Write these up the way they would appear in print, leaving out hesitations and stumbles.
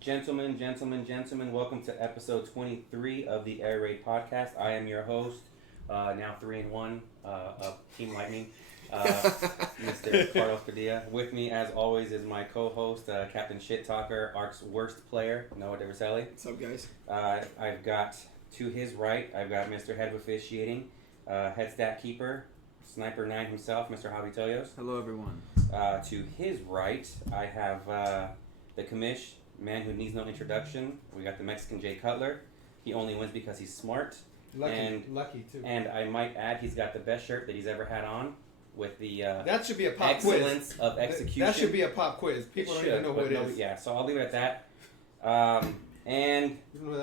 Gentlemen, welcome to episode 23 of the Air Raid podcast. I am your host, now 3-1 of Team Lightning, Mr. Carlos Padilla. With me, as always, is my co-host, Captain Shit Talker, Ark's worst player, Noah DeVerselli. What's up, guys? I've got, to his right, I've got Mr. Head Officiating, Head Stat Keeper, Sniper 9 himself, Mr. Javi Toyos. Hello, everyone. To his right, I have the Commish, man who needs no introduction. We got the Mexican Jay Cutler. He only wins because he's smart. Lucky too. And I might add, he's got the best shirt that he's ever had on, with the that should be a pop excellence quiz. of execution. That should be a pop quiz. People don't even know what it is. Yeah, so I'll leave it at that. And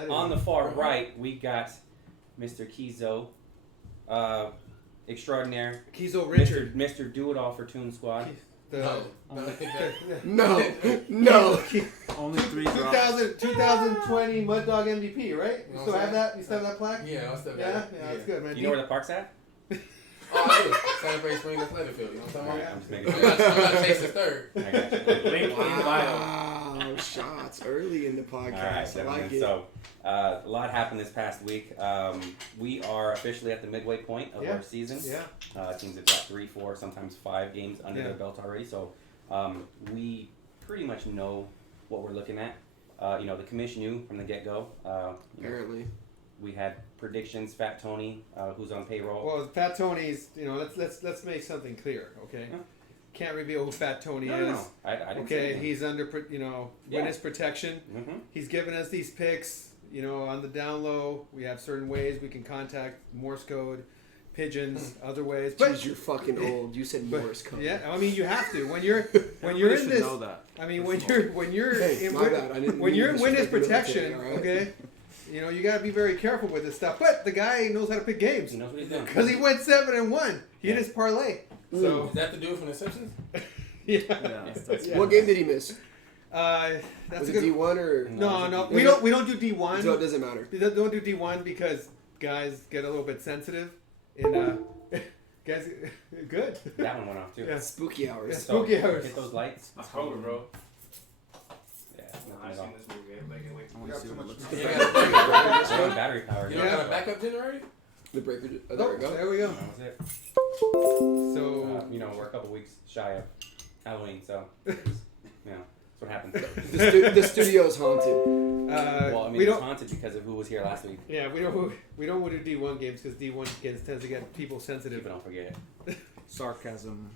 on the far right, we got Mr. Kizo, extraordinaire. Kizo Richard. Mr. Do-It-All for Toon Squad. No. Only 3 drops. 2020 Mud Dog MVP, right? You still have that? You still have that plaque? Yeah, I'll still have Yeah, it. that's good, man. You know where the park's at? Oh, I do. Celebrate Spring and Leatherfield. You know what I'm talking about? I'm just making I'm not chasing third. I got you. Link in bio. Wow, shots early in the podcast. All right, I like it. So, a lot happened this past week. We are officially at the midway point of our season. Yeah. Teams have got 3, 4, sometimes 5 games under their belt already. So, we pretty much know what we're looking at. The commission knew from the get-go. Apparently. We had predictions. Fat Tony, who's on payroll. Well, Fat Tony's. Let's make something clear, okay? Yeah. Can't reveal who Fat Tony is. No. I didn't say anything. He's under witness protection. Mm-hmm. He's given us these picks. On the down low, we have certain ways we can contact Morse code, pigeons, other ways. But Jeez, you're fucking old. You said Morse code. Yeah, I mean you have to when you're Everybody in this. know that. I mean when you're Hey, in, my bad. I didn't when mean you're in to witness disrespect the military, protection, all right? okay. You gotta be very careful with this stuff. But the guy knows how to pick games He knows what he's doing. because he went 7-1. He hit his parlay. So Is that the dude from The Simpsons? yeah. Yeah. What game did he miss? That's Was a it good. D1 or? No, we don't do D1. So it doesn't matter. We don't do D1 because guys get a little bit sensitive. And guys, good. That one went off too. Yeah. Spooky hours. Yeah. Spooky hours. Hit those lights. It's cold, bro. Yeah, I've nothing seen this movie. I'm making wait. I want to see what it looks The like. breaker- at all. Battery powered. You don't got a backup generator? The breaker. Oh, there we go. There we go. That was it. So We're a couple weeks shy of Halloween, so that's what happens. The studio's haunted. we it's don't. haunted because of who was here last week. Yeah, we don't want to do D1 games because D1 games tends to get people sensitive. People don't forget it. Sarcasm.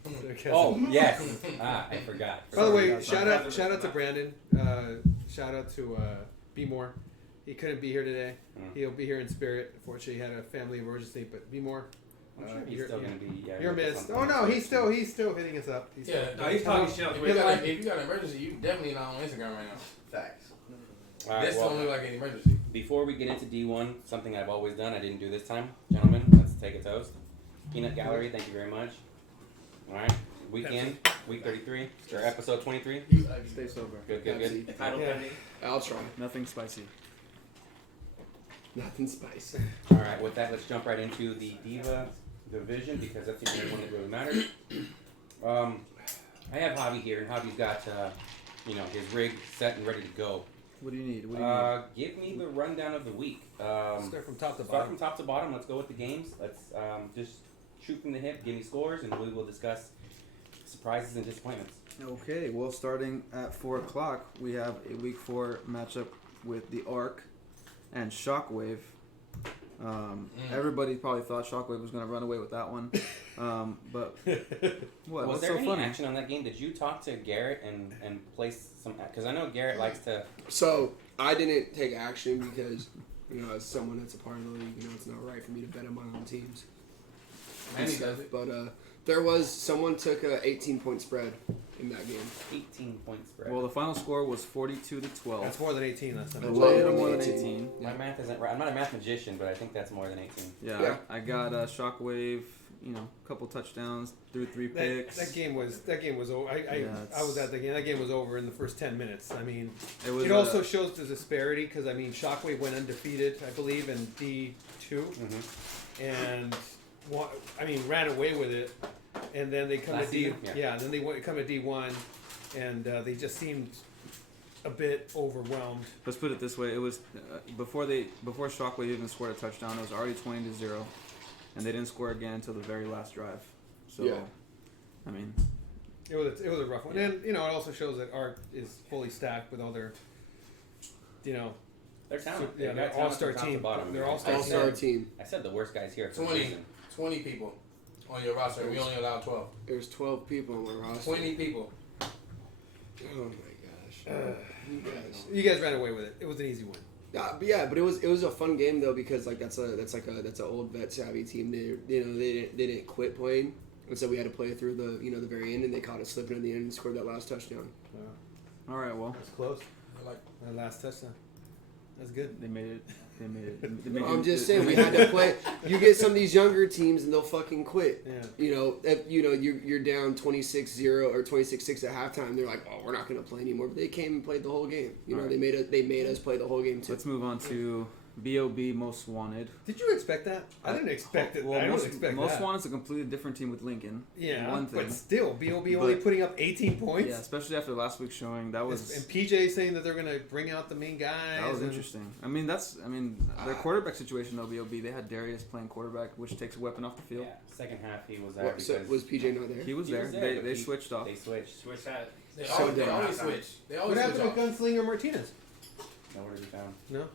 Oh yes, I forgot. By the way, Sorry. shout out to Brandon. Shout out to Be More. He couldn't be here today. He'll be here in spirit. Unfortunately, he had a family emergency. But Be More. I'm sure he's still gonna be. You're missed. Oh no, he's still hitting us up. He's Yeah, No, he's talking shit on If Twitter. you got an emergency, you definitely not on Instagram right now. Facts. All right, This well, don't look like an emergency. before we get into D1, something I've always done, I didn't do this time, gentlemen. Let's take a toast. Peanut Gallery, thank you very much. All right, weekend, week 33 or episode 23. Stay sober. Good. Pepsi. Title Yeah. pending. I'll try. Nothing spicy. Nothing spicy. All right, with that, let's jump right into the Diva division because that's the only one that really matters. I have Javi here, and Javi's got his rig set and ready to go. What do you need? Give me the rundown of the week. Start from top to Start bottom. from top to bottom. Let's go with the games. Let's just shoot from the hip, give me scores, and we will discuss surprises and disappointments. Okay, well, starting at 4 o'clock, we have a week 4 matchup with the Arc and Shockwave. Everybody probably thought Shockwave was going to run away with that one. But what? Was What's there so any funny? action on that game? Did you talk to Garrett and place some? Because I know Garrett likes to. So I didn't take action because, as someone that's a part of the league, it's not right for me to bet on my own teams. And he does it. But there was someone took a 18-point spread in that game. 18-point spread. Well, the final score was 42-12. That's more than 18 last time. A Well, little more than 18. 18. My math isn't right. I'm not a math magician, but I think that's more than 18. Yeah. I got Shockwave. A couple touchdowns, threw 3 picks. That game was over. I was at the game. That game was over in the first 10 minutes. I mean, It was. it also shows the disparity because Shockwave went undefeated, I believe, in D2, Mm-hmm. and ran away with it. And then they come Last to D. season? Yeah. Then they come to D1, and they just seemed a bit overwhelmed. Let's put it this way: it was before Shockwave even scored a touchdown. It was already 20-0, and they didn't score again until the very last drive. So, Yeah. I mean, It was a rough one, and it also shows that Arc is fully stacked with all their, They're talented. yeah, They they're got talent all-star from top to team. bottom. They're I all-star said- All-star team. I said the worst guys here for a 20, reason. 20 people on your roster. We only allow 12. There's 12 people on my roster. 20 people. Oh my gosh. You guys. You guys ran away with it. It was an easy win. But it was a fun game though because like that's an old vet savvy team. They didn't quit playing, and so we had to play through the very end, and they caught us slipping in the end and scored that last touchdown. all right, well, That's close. Like, That last touchdown. That's good. they made it. I'm just saying we had to play. You get some of these younger teams and they'll fucking quit. Yeah. If you're down 26-0 or 26-6 at halftime, they're like, oh, we're not going to play anymore. But they came and played the whole game. Right. They made us play the whole game too. Let's move on to B.O.B. Most Wanted. Did you expect that? I didn't expect it. Well, I most, didn't expect most that. Wanted's a completely different team with Lincoln. Yeah, one thing. but still, B.O.B. only But- putting up 18 points. Yeah, especially after last week's showing. That was And PJ saying that they're going to bring out the main guys. that was and- interesting. I mean, their quarterback situation though. B.O.B. They had Darius playing quarterback, which takes a weapon off the field. Yeah, second half he was there What, because so was PJ not there? He was He there. was there, but They he- switched off. they switched. switch that. They So always, they dumb. always switch. They What always happened switch to off. Gunslinger Martinez? Nowhere to be found. No?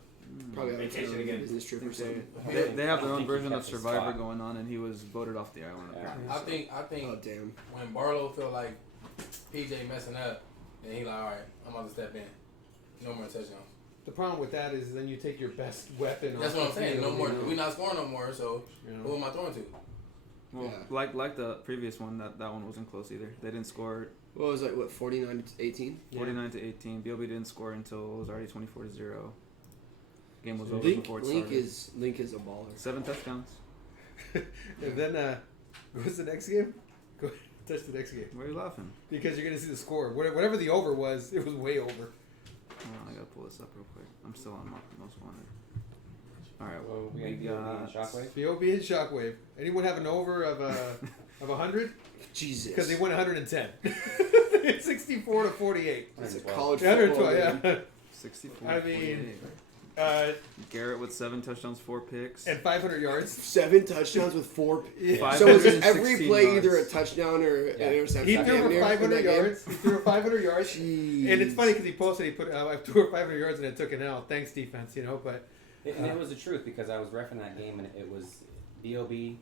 Probably out of Vacation town, again. business trip or something. They have their I don't own think he version of kept his Survivor spot. going on, and he was voted off the island. Yeah. apparently. I think Oh damn. when Barlow feel like PJ messing up, then he like, all right, I'm about to step in. No more touchdowns. The problem with that is then you take your best weapon. That's off what I'm the saying. field, No more. you know? We not scoring no more. So You know? who am I throwing to? Well, Yeah. like the previous one, that one wasn't close either. They didn't score What was it? What 49-18? 49-18. B.O.B. didn't score until it was already 24-0. Game was over Link before it started. is a baller. 7 touchdowns. And then, what's the next game? Go ahead, touch the next game. Why are you laughing? Because you're going to see the score. Whatever the over was, it was way over. Hold on, I gotta pull this up real quick. I'm still on Most Wanted. All right, Well, we we got got Shockwave. B.O.B. and Shockwave. Anyone have an over of 100? Jesus. Because they won 110. 64-48. It's a 112. college 112, football yeah. 64. I mean, Garrett with 7 touchdowns, 4 picks. and 500 yards. 7 touchdowns with 4. Yeah. So was it every 516 play yards. either a touchdown or an Yeah. interception? He threw Damn for near in 500 that game? yards. He threw for 500 yards. Jeez. And it's funny because he posted, I threw for 500 yards and I took it out. Thanks, defense, but And it was the truth because I was reffing that game and it was B.O.B.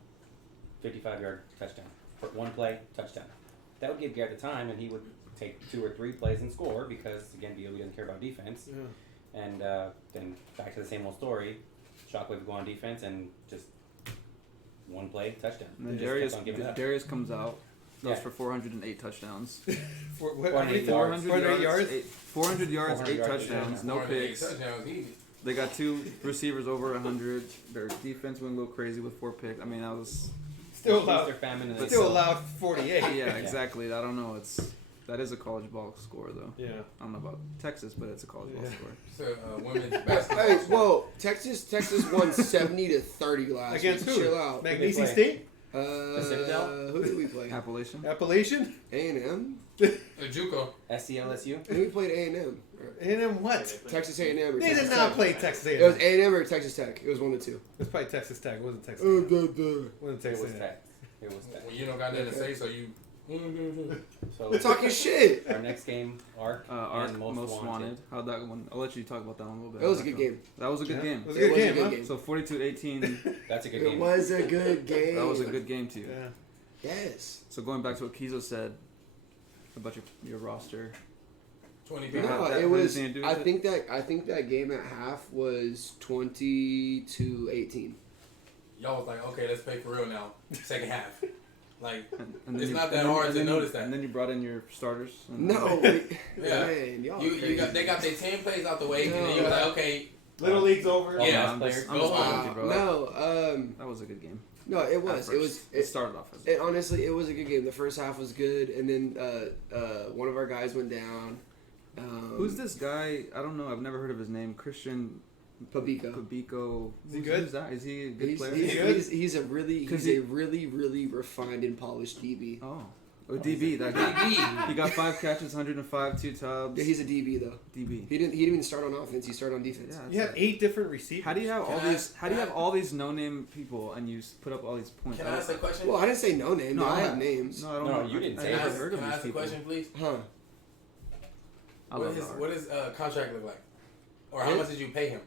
55-yard touchdown. For one play, touchdown. That would give Garrett the time and he would take 2 or 3 plays and score because, again, B.O.B. doesn't care about defense. yeah. And then back to the same old story. Shockwave would go on defense and just one play, touchdown. And then They just kept on giving it up. Darius comes out, goes Yeah. for 408 touchdowns. For what? 408 yards. 400 yards? 400 yards, 8 400 yards, touchdowns, no 408 picks. touchdowns, easy. They got 2 receivers over 100. Their defense went a little crazy with 4 picks. I mean, that was Still Feast allowed. or famine and But they Still sell. allowed 48. yeah, exactly. I don't know. That is a college ball score though. Yeah. I don't know about Texas, but it's a college ball Yeah. score. So women's basketball. Hey, whoa! Texas won 70-30 last Against week. who? Chill out. Magnesium play? State? Citadel? Who did we play? Appalachian. Appalachian? A&M. JUCO. SCLSU? Who we played A&M? A&M what? Texas A&M. Or They Texas did not Tech? play Texas A&M. It was A&M or Texas Tech. It was one of the two. It was probably Texas Tech. It wasn't Texas Oh, A&M. It wasn't It Texas was A&M. Tech. It was Tech. When you don't got nothing to say, so you. So Talking shit. our next game, Arc, Arc and most wanted. How'd that one? I'll let you talk about that one a little bit. That was a good game. That was a good Yeah. game. It was a good game, huh? So 42-18. That's a good It game. was a good game. That was a good game too. Yeah. Yes. So going back to what Kizo said about your roster. 20 Yeah. people. No, that it was. anything to do I with think that game at half was 20-18. Y'all was like, okay, let's play for real now. Second half. Like, And It's you- not that and then- hard and to then you- notice that. And then you brought in your starters. And No, Yeah. man, y'all. you got they got their 10 plays out the way, and then you was like, okay, Little League's over. All Yeah. I'm just Go on. with you, bro. No, That was a good game. no, it was. At It was. first. It started off as It honestly, it was a good game. The first half was good, and then one of our guys went down. Who's this guy? I don't know. I've never heard of his name. Christian Pabico. Pabico. Is he good? Who's that? Is he a good He's, player? he's, good? he's a really 'Cause really really refined and polished DB. Oh. Oh, DB, that guy. DB. He got 5 catches, 105, 2 tubs. Yeah, he's a DB though. DB. He didn't even start on offense. He started on defense. Yeah, You have 8 different receivers. How do you have all Can I- these? How do you have all these no-name people and you put up all these points? Can I ask a question? Well, I didn't say no name. No, I I- have names. No, I don't No, know. you didn't I say Can I never ask, heard of can I these ask a people. question, please? Huh? I What love his that. what his contract look like, or how His? much did you pay him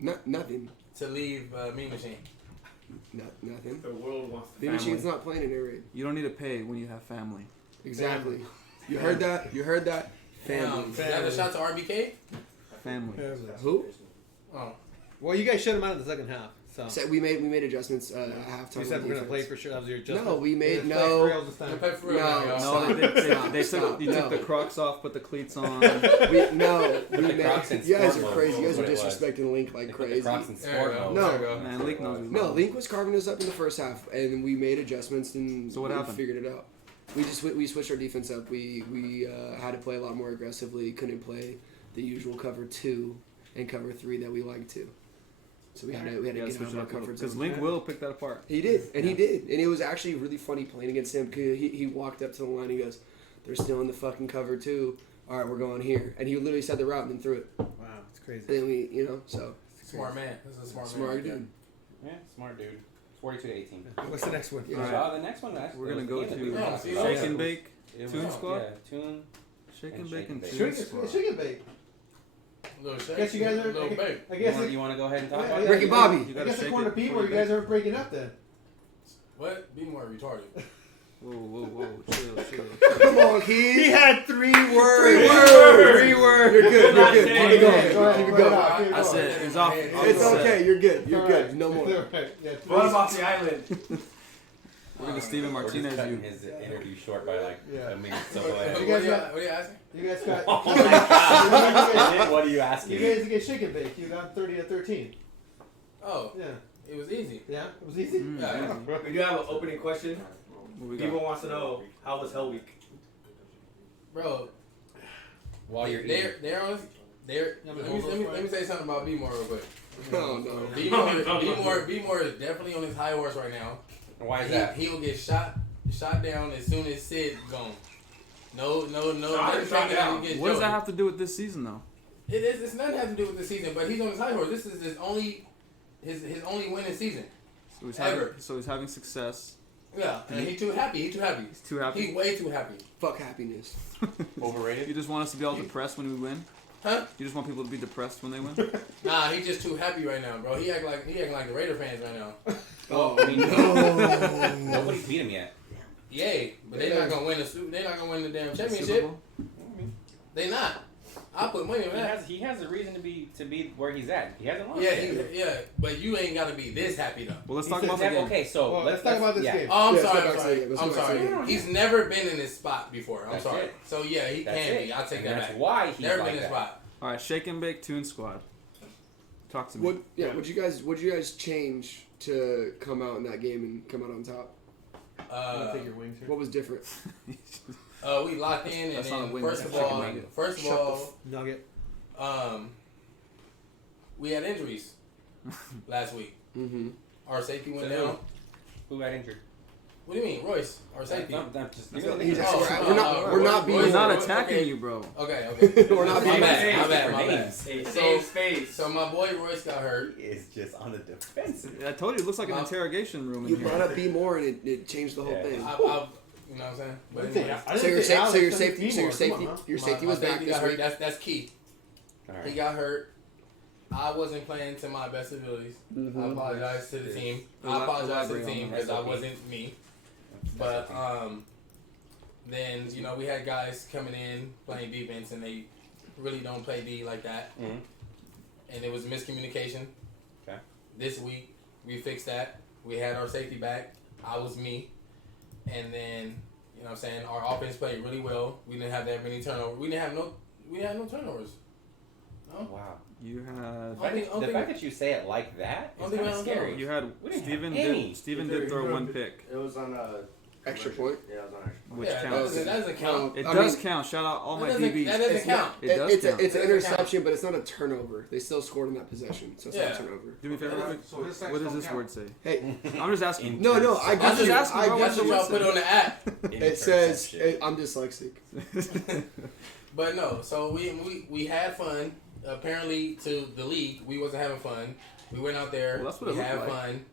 Nothing. to leave Mean Machine? Nothing. The world wants to. The machine's not playing in air raid. You don't need to pay when you have family. Exactly. You heard that? You heard that? Family. Is that a shot to RBK? Family. Who? Oh, Well, you guys shut him out in the second half. So So we made adjustments at halftime. you said on we're gonna play defense. for sure. That was your adjustment. No, we made- We're gonna play no. for real this time. you play for real No, now, y'all. stop. No, they Stop. took, you took the No. Crocs off, put the cleats on. We the made. Crocs in You guys sport are mode crazy. You guys is are what it was. disrespecting Link like They put the crazy. Crocs in There you sport go. mode. No. There you go. Man, Link knows we No, love. Link was carving us up in the first half, and we made adjustments and So what we happened? figured it out. We switched our defense up. We had to play a lot more aggressively. Couldn't play the usual cover 2 and cover 3 that we like to. So we had to You gotta get switch out it of our up a little, comfort because zone. Link will pick that apart. He did, and he did, and it was actually really funny playing against him because he walked up to the line. He goes, "They're still in the fucking cover 2. All right, we're going here." And he literally said the route and then threw it. Wow, it's crazy. And then we, so Smart man. This is a smart man. smart right there. dude. Yeah, smart dude. 42 to 18. What's the next one? Yeah. Alright. The next one, We're gonna go to Yeah, see, Shake yeah. and Bake. It Toon was- Squad? Yeah, Toon. Shake And and Shake Bake and and Bake. Toon Sugar, Squad. sugar bake. Little shake. I guess you guys are. Little bake. I guess. You want to go ahead and talk Yeah, about yeah, it? Ricky you Bobby. guys- You I gotta guess shake according it to people, before you you guys aren't breaking up then. What? Be more retarded. Whoa, chill. Come on, Keith. He had 3 words. 3 words. 3 words. You're good. Not You're good. saying Keep it going. it. Go ahead, Keep it go going. ahead. Keep it I going. said it's off. It's okay. You're good. You're Alright. good. No more. Alright, yeah, Run him off the island. We're gonna Steven We're just Martinez cutting you. his interview short by like Yeah. a minute. So What go ahead. You guys got- are you asking? You guys got. Oh my God. What are you You asking? guys get chicken bake. You got 30 to 13. Oh, Yeah. it was easy. Yeah. It was easy. Mm, Yeah. yeah. We do have an opening question. What we People got? wants to know, how was Hell Week? Bro, While you're eating. they're on. They're. Let me say something about B more real quick. No, no. B more is definitely on his high horse right now. Why is that? He'll get shot down as soon as Sid gone. No. Shot down. What does that have to do with this season, though? It's nothing has to do with the season, but he's on his high horse. This is his only winning season. So he's having success. Yeah, and he's too happy. He's too happy. He's way too happy. Fuck happiness. Overrated? You just want us to be all depressed when we win? Huh? You just want people to be depressed when they win? Nah, he's just too happy right now, bro. He acting like the Raider fans right now. Well, I mean, nobody's beat him yet. Yay, but they're not gonna win They're not gonna win the damn Super championship. Bowl? They not. I put money on that. He has a reason to be where he's at. He hasn't lost. Yeah, yet. but you ain't gotta be this happy though. Well, let's He talk said about the Yeah, game. okay, so Well, let's talk about this game. Oh, I'm Yeah, sorry. let's go back to the game. Let's I'm go back to the sorry. game. He's never been in this spot before. I'm That's sorry. it. So yeah, he That's can it. be. I'll take And that that's back. why he's Never like been in this that. spot. All right, Shake and Bake Toon Squad. Talk to me. Would you guys change to come out in that game and come out on top? Take your wings here. What was different? We locked in, and That's not a then win, first that's of chicken all, nugget. Nugget. we had injuries last week. Mm-hmm. Our safety went So down. Who got injured? What do you mean, Royce? Our safety. I'm just He's giving actually- it we're not being- We're not Royce, attacking okay. you, bro. Okay. We're not my being- bad. My bad. names. Hey, So- save space. So my boy Royce got hurt. He is just on the defensive. I told you, it looks like an Well, interrogation room You in brought here. up B more and it changed the whole Yeah. thing. You know what I'm saying? But anyway, So your safety was my back safety this got hurt. week. That's key. All He right. got hurt. I wasn't playing to my best abilities. Mm-hmm. I apologize to the team. I Elab- apologize to the elaborate on team that. because I SOP. wasn't me. But then we had guys coming in playing defense and they really don't play D like that. Mhm. And it was miscommunication. Okay. This week we fixed that. We had our safety back. I was me. And then our offense played really well. We didn't have that many turnovers. We had no turnovers. No. Wow. You had The fact that you say it like that is Only kind of one scary. you had We didn't Steven have any. did throw one pick. It was on Extra point. Yeah, it was on extra point. Which Yeah, counts. that doesn't count. It I does mean, count. Shout out all my That doesn't- DBs. that doesn't It's count. It does it's count. it's an It doesn't interception, but it's not a turnover. They still scored on that possession, so it's not Yeah. a turnover. Do me a favor. Robert. So his sacks What does don't this count. word say? Hey, I'm just asking. no, I I'm get just you. asking, I bro, get That's what you. y'all put on the app. I'm dyslexic. But no, so we had fun. Apparently, to the league, we wasn't having fun. We went out there, Well, that's what we it had looked like. fun,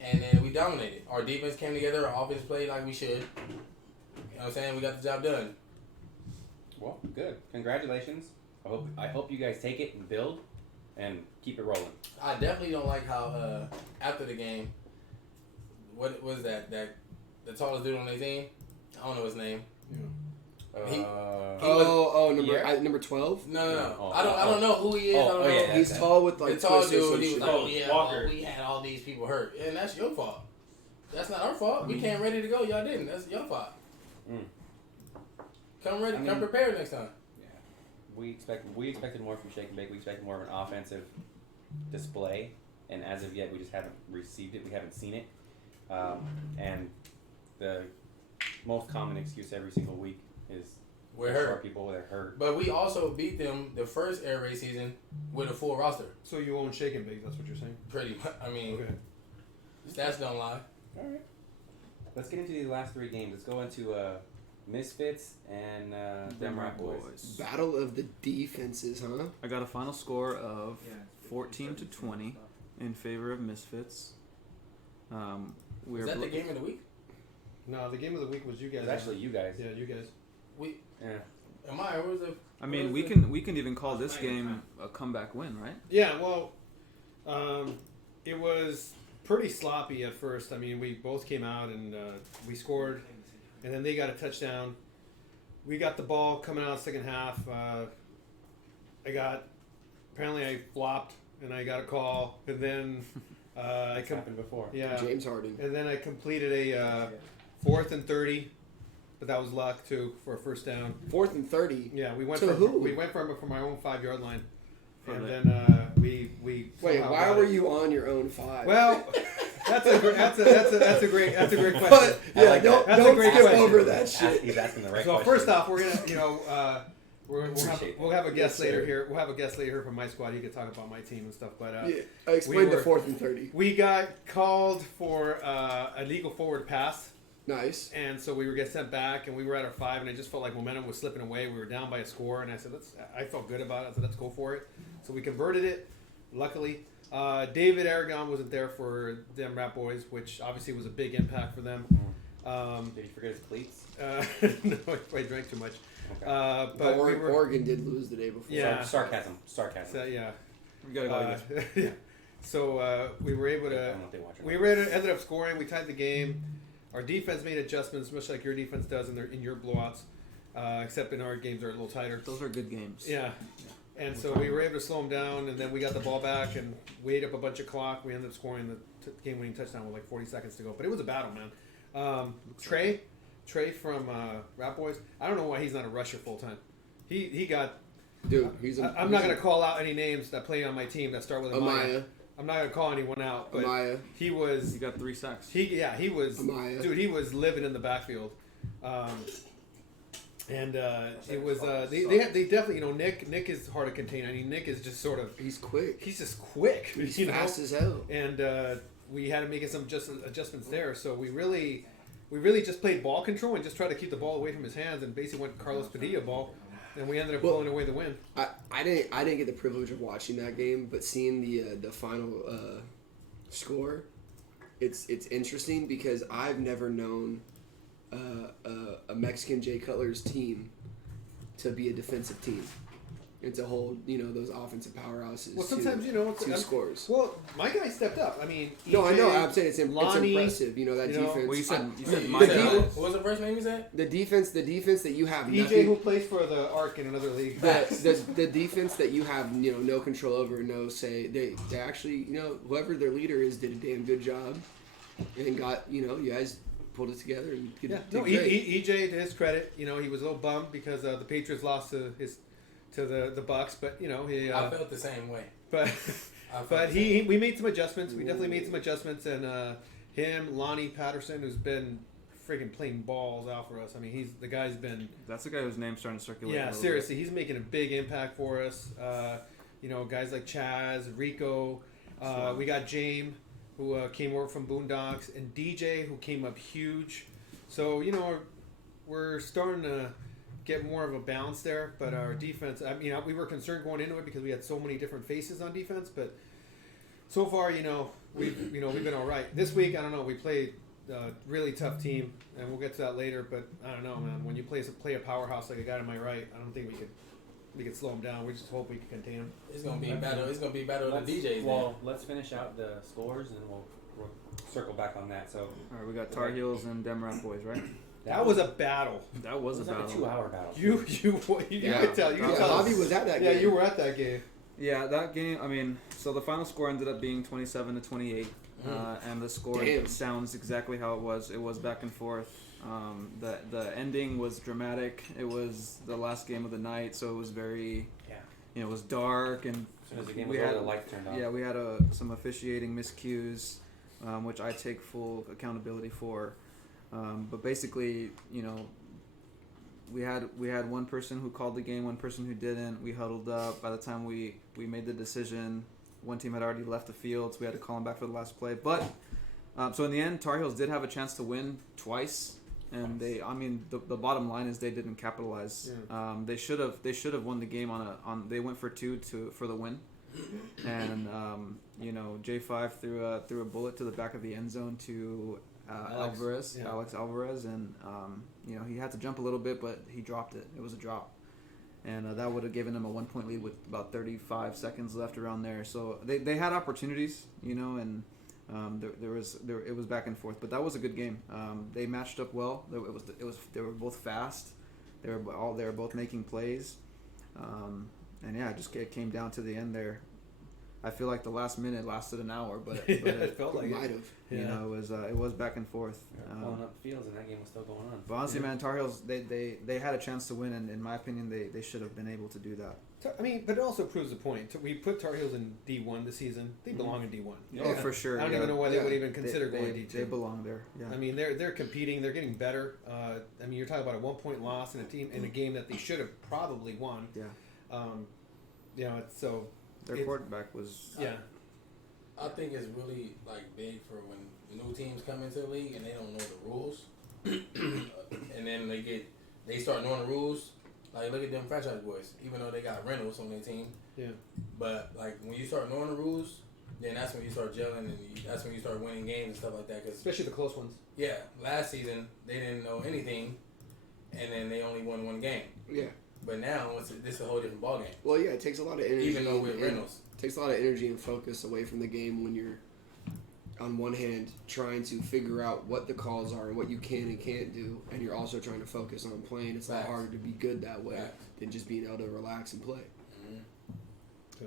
and then we dominated. Our defense came together. Our offense played like we should. You know what I'm saying? We got the job done. Well, good. Congratulations. I hope you guys take it and build and keep it rolling. I definitely don't like how after the game, what was that the tallest dude on their team? I don't know his name. He- Number 12. No. Oh, I don't know who he is. I don't know. yeah, He's tall with like the tall twists or some dude, he was shit. like, oh yeah, Walker. well, we had all these people hurt, and that's your fault. That's not our fault. We came ready to go. Y'all didn't. That's your fault. Mm. Come ready. I mean- come prepared next time. We expected more from Shake and Bake. We expected more of an offensive display, and as of yet, we just haven't received it. We haven't seen it, and the most common excuse every single week is We're short hurt. people that are hurt. But we also beat them the first air raid season with a full roster. So you own Shake and Bake, that's what you're saying? Pretty much. I mean, Okay. stats don't lie. All right, let's get into these last three games. Let's go into Misfits and Them Rat Boys. Battle of the defenses, huh? I got a final score of 14-20 in favor of Misfits. We Is are that the game of the week? No, the game of the week was you guys. It's actually you guys. Yeah, you guys. Yeah. Am I? Where's the? I mean, where's we can even call this game a comeback win, right? Yeah, well, it was pretty sloppy at first. I mean, we both came out and we scored, and then they got a touchdown. We got the ball coming out second half. Apparently I flopped, and I got a call, and then It's happened before. yeah, James Harden. and then I completed a 4th and 30, but that was luck too for a first down. 4th and 30. Yeah, we went To from who? We went from my own 5-yard line, For and the- then we Wait, somehow why got were it. you on your own 5? Well, that's a great question. But I yeah, like don't, that. That's a don't great skip question. over that shit. He's asking the right So question. first off, we're gonna Appreciate we'll have a guest Yes, later sir. here. We'll have a guest later from my squad. He can talk about my team and stuff. But Yeah, I explained we the were- 4th and 30. we got called for a legal forward pass. Nice. And so we were getting sent back, and we were at our 5, and I just felt like momentum was slipping away. We were down by a score, and I said, I felt good about it. I said, let's go for it. So we converted it, luckily. David Aragon wasn't there for them Rat Boys, which obviously was a big impact for them. Did he forget his cleats? No, I drank too much. Okay. But we were, Oregon did lose the day before. Yeah. Sarcasm. so, yeah. We gotta go. Yes. Yeah. So we were able I to. don't know if they watch it. We ended up scoring. We tied the game. Our defense made adjustments, much like your defense does in your blowouts, except in our games are a little tighter. Those are good games. Yeah. And so we were able to slow them down, and then we got the ball back and weighed up a bunch of clock. We ended up scoring the game-winning touchdown with like 40 seconds to go. But it was a battle, man. Trey from Rat Boys. I don't know why he's not a rusher full time. He got. Dude, he's a. I'm not gonna call out any names that play on my team that start with Amaya. Amaya. I'm not gonna call anyone out, but Amaya. he was. You got 3 sacks. He was. Amaya. Dude, he was living in the backfield. And it was they definitely Nick is hard to contain. I mean Nick is just sort of He's quick. he's just quick. He's you know? fast as hell. And we had to make some adjustments there. So we really just played ball control and just tried to keep the ball away from his hands and basically went Carlos Padilla ball, and we ended up blowing away the win. I didn't get the privilege of watching that game, but seeing the final score, it's interesting because I've never known a Mexican Jay Cutler's team to be a defensive team and to hold those offensive powerhouses. Well, sometimes to two scores. Well, my guy stepped up. I mean, No, I know. EJ, I'm saying it's Lonnie, impressive. That defense. Well, you said the my the guy. de- What was the first name you said? the defense that you have EJ nothing. who plays for the Arc in another league. The defense that you have no control over, no say. They actually whoever their leader is did a damn good job, and got you guys pulled it together and did great. EJ to his credit, he was a little bummed because the Patriots lost to the Bucks, but he I felt the same way. but I felt but the same we made some adjustments. We definitely made some adjustments, and him, Lonnie Patterson, who's been friggin' playing balls out for us. I mean, the guy's been. That's the guy whose name's starting to circulate. Yeah, seriously, he's making a big impact for us. Guys like Chaz, Rico. We got James, who came over from Boondocks, and DJ, who came up huge. So we're starting to get more of a balance there. But our defense, we were concerned going into it because we had so many different faces on defense. But so far, we've been all right. This week, I don't know. We played a really tough team, and we'll get to that later. But I don't know, man. When you play a powerhouse like a guy to my right, I don't think we could slow him down. We just hope we can contain him. It's gonna be better. It's gonna be better with the DJs. Well, let's finish out the scores and we'll circle back on that. So, all right, we got Tar Heels and Demrat boys, right? That was a battle. That was a like battle. a 2-hour battle. You could tell. You could tell. Bobby was at that game. Yeah, you were at that game. Yeah, that game. I mean, so the final score ended up being 27-28, and the score sounds exactly how it was. It was back and forth. The ending was dramatic. It was the last game of the night, so it was very, it was dark, and as soon as the game was over, the lights turned off. Yeah, we had some officiating miscues, which I take full accountability for. But basically, we had one person who called the game, one person who didn't. We huddled up. By the time we made the decision, one team had already left the field, so we had to call them back for the last play. But so in the end, Tar Heels did have a chance to win twice, and the bottom line is they didn't capitalize. Yeah. They should have won the game they went for two for the win, and J5 threw a bullet to the back of the end zone to Alex Alvarez, and he had to jump a little bit, but he dropped it. It was a drop, and that would have given him a 1-point lead with about 35 seconds left around there. So they had opportunities, and it was back and forth, but that was a good game. They matched up well. They were both fast. They were both making plays, and it came down to the end there. I feel like the last minute lasted an hour, but it felt like might have. It was back and forth. Pulling up the fields, and that game was still going on. But honestly, man, Tar Heels they had a chance to win, and in my opinion, they should have been able to do that. But it also proves the point. We put Tar Heels in D1 this season. They belong in D1. Oh, for sure. I don't even know why they would even consider going D2. They belong there. Yeah. I mean, they're competing. They're getting better. You're talking about a 1-point loss in a game that they should have probably won. Yeah. So their quarterback was. Yeah. I think it's really big for when new teams come into the league and they don't know the rules, and then they start knowing the rules. Look at them franchise boys. Even though they got Reynolds on their team, but when you start knowing the rules, then that's when you start gelling, and that's when you start winning games and stuff like that. Cause especially the close ones. Yeah, last season they didn't know anything, and then they only won one game. Yeah. But now this is a whole different ballgame. Well, yeah, it takes a lot of energy. Even though with Reynolds. It takes a lot of energy and focus away from the game when you're, on one hand, trying to figure out what the calls are and what you can and can't do, and you're also trying to focus on playing. It's a lot harder to be good that way than just being able to relax and play. So.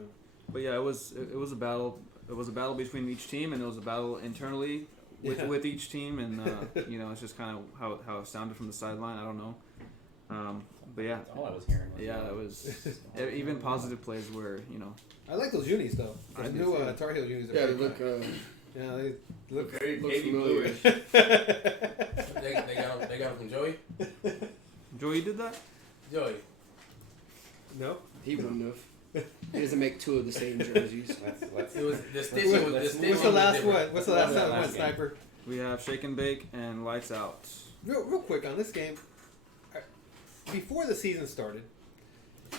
But yeah, it was a battle. It was a battle between each team, and it was a battle internally with each team, and it's just kind of how it sounded from the sideline. I don't know. But yeah, that's all I was hearing. It was even positive plays where I like those unis though. The new Tar Heel unis. Yeah, they look. They look very baby familiar. bluish. they got them from Joey. Joey did that. Joey. No, He wouldn't have. He doesn't make two of the same jerseys. It was the stitching. What's the last one? What's the last Last one, game. Sniper? We have Shake and Bake and Lights Out. Real quick on this game. Before the season started,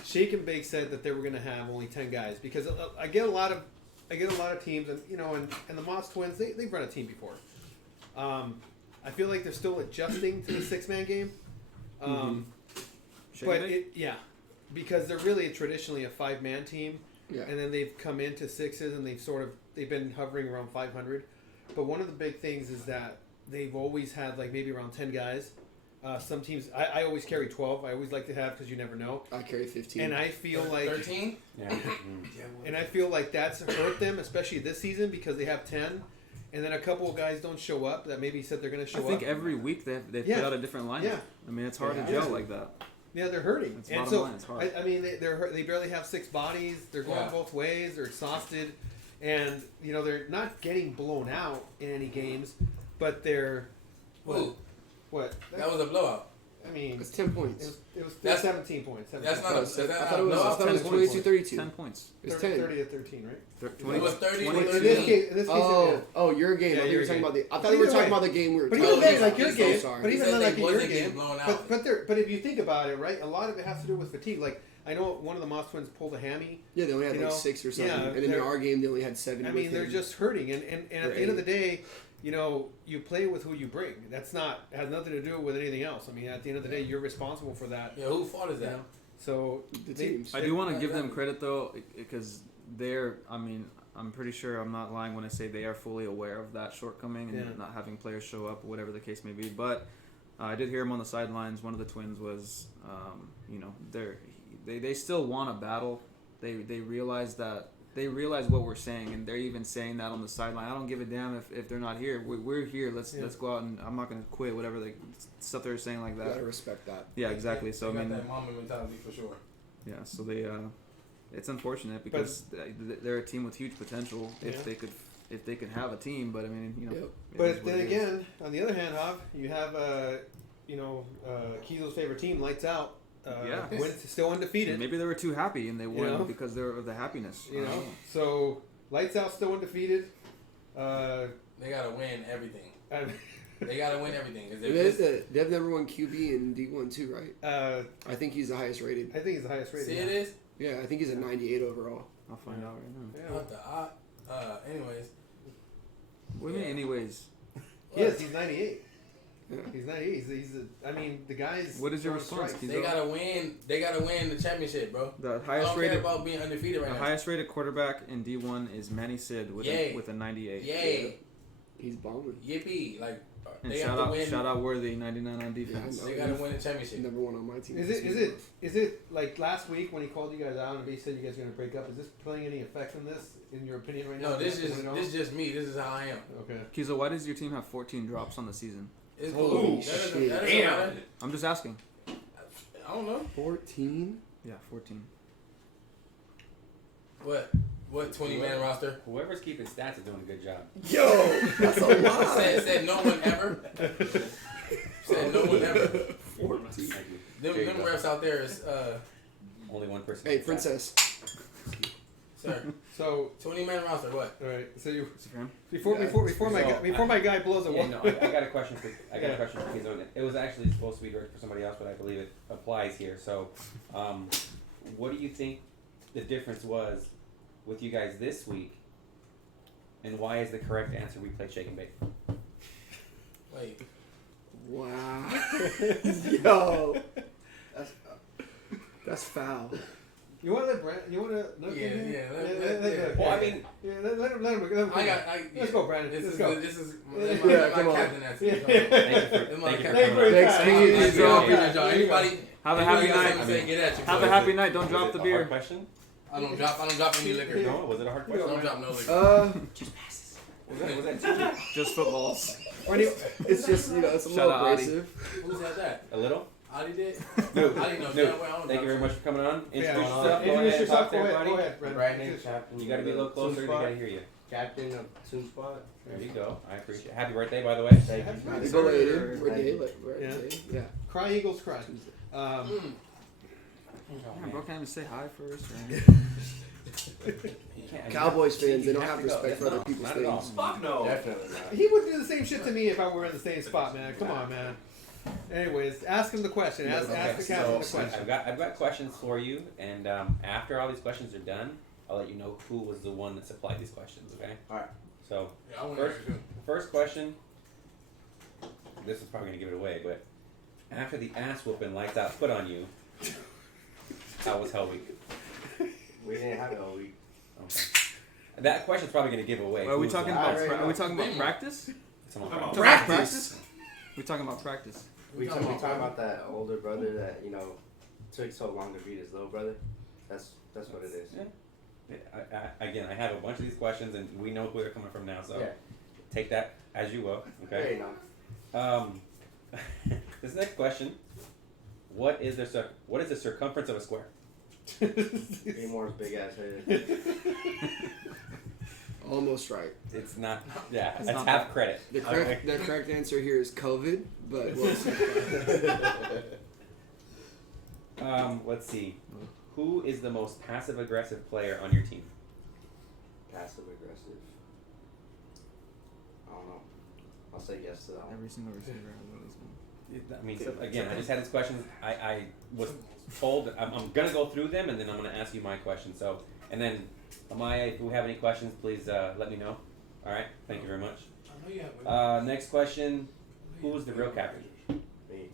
Shake and Bake said that they were going to have only 10 guys because I get a lot of teams, and and the Moss Twins they've run a team before. I feel like they're still adjusting to the 6-man game. Shake But and Bake? because they're really traditionally a 5-man team, Yeah. and then they've come into 6s and they've been hovering around 500. But one of the big things is that they've always had maybe around 10 guys. Some teams, I always carry 12. I always like to have because you never know. I carry 15. And I feel like 13. Yeah. and I feel like that's hurt them, especially this season because they have 10, and then a couple of guys don't show up that maybe said they're going to show I think up. every week they put Yeah. out a different lineup. Yeah. I mean, it's hard to Yeah. gel like that. Yeah, they're hurting. It's And bottom so line, it's hard. I mean, they barely have 6 bodies. They're going both ways. They're exhausted, and they're not getting blown out in any games, but they're. Who? What? That was a blowout. I mean, It's 10 points. it was That's- 17 points. That's not I a. Is that thought not it a was blowout? 22-32. 10 points. It's 30, 10. 30 to 13, right? It was 30 In 22. this case, Oh, your game. Yeah, I thought you your were talking game. about the. I But thought we were either talking way- about the game we were. But Oh, even then, he's- like your he's so game, sorry. but He even said then, they like in your wasn't game, getting blown out. but if you think about it, right, a lot of it has to do with fatigue. Like I know one of the Moss twins pulled a hammy. Yeah, they only had You like know, 6 or something, yeah, and then in they're- our game they only had 7. I mean, they're just hurting, and at the end of the day, you know, you play with who you bring. That's not has nothing to do with anything else. I mean, at the end of the day, you're responsible for that. Yeah, whose fault is You that? know? So the they- teams. I do want to give them credit though, because they're. I mean, I'm pretty sure I'm not lying when I say they are fully aware of that shortcoming and Yeah. not having players show up, whatever the case may be. But I did hear him on the sidelines. One of the twins was, you know, they still want to battle. They realize that. They realize what we're saying, and they're even saying that on the sideline. I don't give a damn if they're not here. We're here. Let's go out, and I'm not gonna quit. Whatever the stuff they're saying like You that. gotta respect that. Yeah, exactly. So I They got mean, that mama mentality for sure. yeah. So they, it's unfortunate because they're a team with huge potential if Yeah. they could have a team. But I mean, you know. Yep. it is But what then it is. again, on the other hand, Hob, you have Kizo's favorite team, Lights Out. Yeah. Still undefeated. Maybe they were too happy and they won know? because they're of the happiness. You I don't know, so Lights Out still undefeated. They gotta win everything. I- They gotta win everything. 'Cause They they're just, have number 1 QB in D1 too, right? I think he's the highest rated. I think he's the highest rated. see it is. Yeah, I think he's a 98 overall. I'll find out right now. Yeah. What the? Anyways. What do you mean, anyways? Yes, he's 98. Yeah. He's 98. I mean, the guy's. What is your throwing response, strikes. Kizo? They gotta win. They gotta win the championship, bro. The I highest don't care rated. about being undefeated right The now. highest rated quarterback in D1 is Manny Sid with Yay. a 98. Yay! He's bombing. Yippee! Like And they shout have to win. out Worthy 99 on defense. Yeah, They gotta win the championship. Number 1 on my team. Is it like last week when he called you guys out and he said you guys are gonna break up? Is this playing any effect on this, in your opinion, right now? No, this is Going on? just me. This is how I am. Okay. Kizo, why does your team have 14 drops on the season? It's Holy cool. That shit. doesn't Damn. matter. I'm just asking. I don't know 14? Yeah, 14. what 20-man roster. Whoever's keeping stats is doing a good job. Yo, that's a lot. Said no one ever. Said no one ever. 14. Thank you. Them There you go. refs out there is Only one person. Hey, keeps stats. Princess. sir. So, 20-man roster. What? all right. So you Is it for him? before my guy blows a Yeah, wall. no, I got a question for Kizo. It was actually supposed to be directed for somebody else, but I believe it applies here. So, what do you think the difference was with you guys this week, and why is the correct answer we play shake and bake? Wait. Wow. Yo. That's foul. You want to let Brandon? You want to? Well, I mean, let him. Let's go, Brandon. This Let's is go. this is Yeah, my come on. captain answer. Yeah. thank you for Thank you coming for on. your Thanks, time. Pete. Thank you. Anybody? Have a anybody happy got night. something to say, get at you, Have a boys. happy night. Don't Was drop it the a beer. hard question? I don't drop any liquor. No, was it a hard We go, question? I don't drop no liquor. Was that Just footballs. It's just, it's a Shout little out, Adi. abrasive. Who said that? a little? Ali did? No, I didn't know. no. Damn well, I don't Thank you very drop much for coming on. Introduce Yeah. yourself. Go Introduce ahead and yourself. talk to Go everybody. ahead, Brandon. Brandon, captain. You got to be a little closer. They got to hear you. Captain of Toon Spot. There you go. I appreciate it. Happy birthday, by the way. Thank Happy you. birthday. Belated. We're Thank you. day. Yeah. Cry Eagles cry. Man, bro, can't even say hi first. You can't- Cowboys fans, they you don't have have to go. respect for That's other not- people's not at all. things. Fuck no. Definitely not. He would do the same shit to me if I were in the same spot, man. Come on, man. Anyways, ask him the question. Ask the captain the so question. I've got questions for you, and after all these questions are done, I'll let you know who was the one that supplied these questions. Okay. Alright. So Yeah, I want First- to first question. This is probably gonna give it away, but after the ass whooping Lights Out put on you, how was Hell Week? We didn't have it all week. Okay. That question's probably gonna give away. Are we who's talking the- about already are we know. talking about practice? Someone Come on. from- Practice. We're talking about practice. We talking about that older brother that took so long to beat his little brother. That's what it is. Yeah. Again, I have a bunch of these questions, and we know who they're coming from now. So Yeah. take that as you will. There Okay. you know. This next question: what is the circumference of a square? Amor's big ass head. Almost right. It's not. Yeah, It's that's not half that. credit. The correct answer here is COVID, but we'll see. Let's see. Who is the most passive aggressive player on your team? Passive aggressive. I don't know. I'll say yes to that one. Every single receiver has one of these, man. I mean, so again, I just had this question. I was told that I'm gonna go through them and then I'm gonna ask you my question. So, and then Amaya, if you have any questions, please let me know. All right. Thank you very much. I know you have. Next question. Who is the real captain? Me.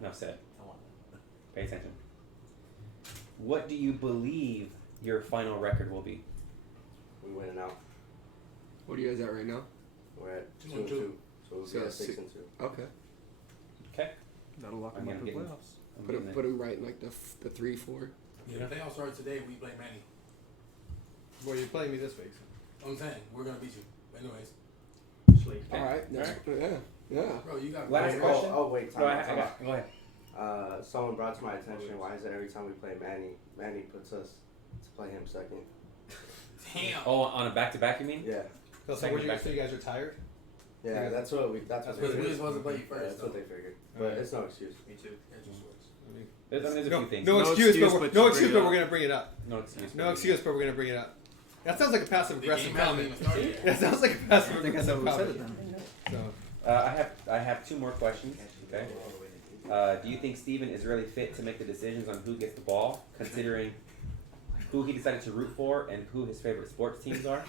Enough said. Pay attention. What do you believe your final record will be? We winning out. What are you guys at right now? We're at 2-2. 2-2. So we'll So be at that's 6-2. Okay. Okay. That'll lock I'm him up for getting- playoffs. I'm Put him right in like the 3-4. Yeah, if they all start today, we play Manny. Well, you're playing me this week. I'm saying we're gonna beat you. But anyways, Sleep. Okay. All right. Yeah. bro, you got. Last Wait, question. Oh, wait. Go Time ahead. out. Go ahead. Someone brought to my attention, why is it every time we play Manny puts us to play him second? Damn. Oh, on a back-to-back, you mean? Yeah. So Second what you back so you guys are tired? Yeah, that's what we. That's That's what they because we figured. was supposed to play you Yeah, first. that's what they figured. But Alright. it's no excuse. Me too. Yeah, just switch. I mean, There's a few things. no No excuse, excuse, but but no you excuse, bring it but up. we're gonna bring it up. No excuse. No excuse, but we're gonna bring it up. That sounds like a passive The aggressive game hasn't comment. even started yet. That sounds like a passive I think I know aggressive who said comment. it then. So I have 2 more questions. Okay. Do you think Steven is really fit to make the decisions on who gets the ball, considering who he decided to root for and who his favorite sports teams are?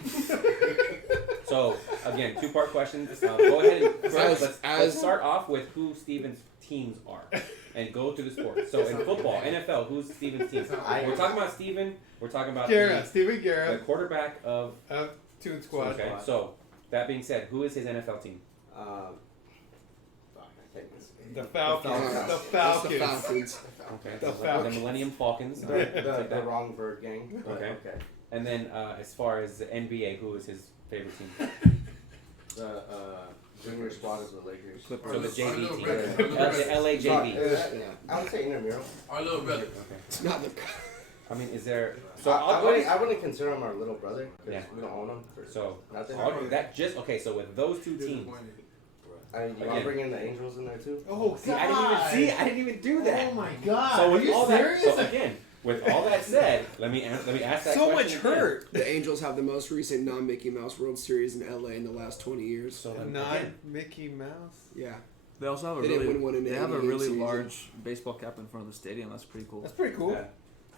So again, 2-part questions. Go ahead and first, let's start off with who Steven's teams are, and go through the sports. So in football, NFL, who's Steven's team? We're talking about Steven. We're talking about Garrett, Steven the Garrett, quarterback of. Toon Squad. Okay. So that being said, who is his NFL team? Fuck, I can't miss it. The Falcons. That's The Falcons. the Falcons. Okay. The The Falcons. Millennium Falcons. The, Take the that. wrong bird gang. But Okay. okay. And then as far as the NBA, who is his favorite team? The junior squad is the Lakers. Clippers. So the Our JV little team. brother. The LA JV. Yeah. I would say intramural. Our little brother. Okay. It's not the. I mean, is there? So I wouldn't consider him our little brother because Yeah. we don't own him. For So nothing. that just okay. So with those 2 teams, I mean, you want Again. to bring in the Angels in there too? Oh, see, I didn't even do that. Oh my God. So with Are you all serious? that, so again, with all that said, let me ask that so much question again. hurt. The Angels have the most recent non-Mickey Mouse World Series in LA in the last 20 years. So then, Not again, Mickey Mouse. Yeah. They also have a They didn't really, win one in they the have a 88 really season. large baseball cap in front of the stadium. That's pretty cool. That's pretty cool. Yeah.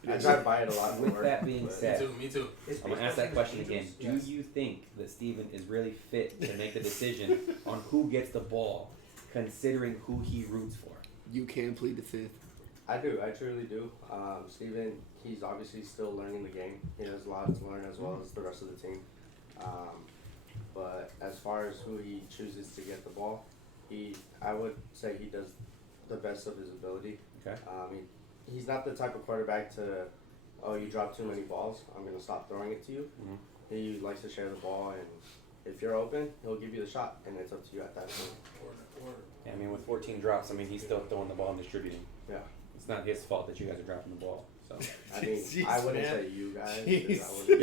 I drive by it a lot for with work. that being but- said, Me too. I'm gonna ask that question again. Do Yes. you think that Steven is really fit to make the decision on who gets the ball, considering who he roots for? You can plead the 5th. I do. I truly do. Steven, he's obviously still learning the game. He has a lot to learn as well as the rest of the team. But as far as who he chooses to get the ball, I would say he does the best of his ability. Okay. He's not the type of quarterback to, oh, you dropped too many balls, I'm going to stop throwing it to you. Mhm. He likes to share the ball, and if you're open, he'll give you the shot, and it's up to you at that point. Yeah, I mean, with 14 drops, I mean, he's still throwing the ball and distributing. Yeah. It's not his fault that you guys are dropping the ball. So I mean, Jeez, I wouldn't man. say you guys. 'cause Jeez. I wouldn't-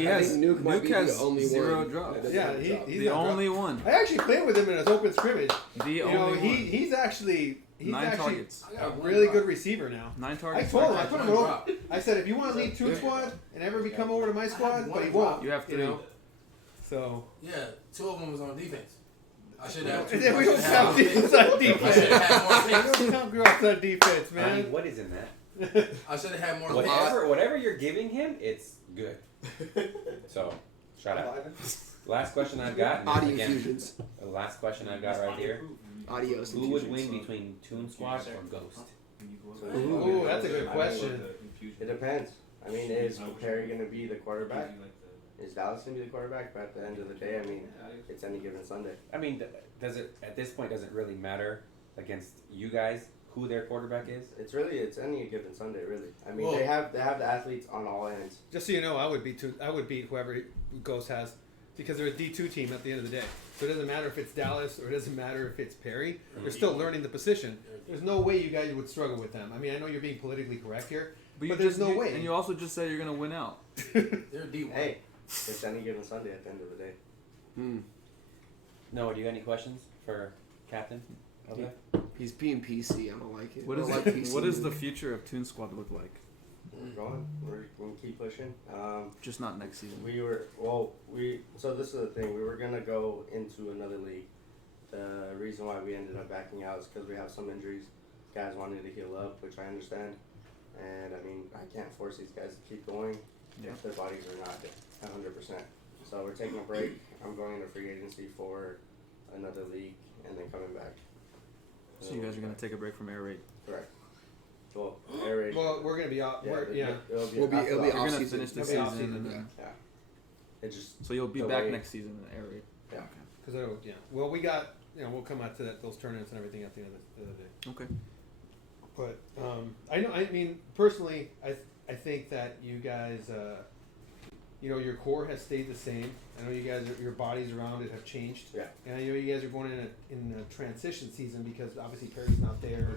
Yeah, I think Nuke might be has the only 0 one. drops. that doesn't Yeah, have a drop. he's The not only one. I actually played with him in his open scrimmage. The You only know, one. he's actually 9 targets. a really good receiver now. 9 I targets. told him, I 5 put him touchdowns. over. I said, if you want to lead Toon Squad and ever be come over to my squad, but he won't. You have 3. know? So Yeah, 2 of them was on defense. I should have. and then we don't count inside I should defense. have had more We picks. don't count girls on defense, I man. mean, what is in that? I should have had more picks. Whatever you're giving him, it's good. So, shout out. Last question I've got. and Audio again, fusions. the last question I've got right here. Adios. Who would win between Toon Squad or Ghost? Ooh, that's a good question. It depends. I mean, is Perry going to be the quarterback? Is Dallas going to be the quarterback? But at the end of the day, I mean, it's any given Sunday. I mean, does it at this point does it really matter against you guys who their quarterback is? It's any given Sunday, really. I mean, Well- they have the athletes on all ends. Just so you know, I would beat whoever Ghost has because they're a D2 team at the end of the day. So it doesn't matter if it's Dallas or it doesn't matter if it's Perry. They're still learning the position. There's no way you guys would struggle with them. I mean, I know you're being politically correct here, but you there's just, no you- way. And you also just said you're going to win out. They're D1. Hey, It's any given Sunday at the end of the day. Noah, do you got any questions for Captain? Okay. He's being PC. I don't like it. What I is don't like PC what does the movie. future of Toon Squad look like? We're going. We're going to keep pushing. Just not next season. So this is the thing. We were going to go into another league. The reason why we ended up backing out is because we have some injuries. Guys wanted to heal up, which I understand. And, I mean, I can't force these guys to keep going if their bodies are not 100%. So we're taking a break. I'm going into free agency for another league and then coming back. So you guys are gonna take a break from air raid. Correct. Well, air raid. Well, we're gonna be out. Yeah, Yeah. It'll be You're off gonna season. finish the It'll be season. off season, and yeah. then, It just so you'll be the back way- next season in air raid. Yeah. Because yeah. Well, we got we'll come out to those tournaments and everything at the end of the day. Okay. But I know. I mean, personally, I think that you guys, your core has stayed the same. I know you guys, your bodies around it have changed. Yeah. And I know you guys are going in a transition season because obviously Perry's not there,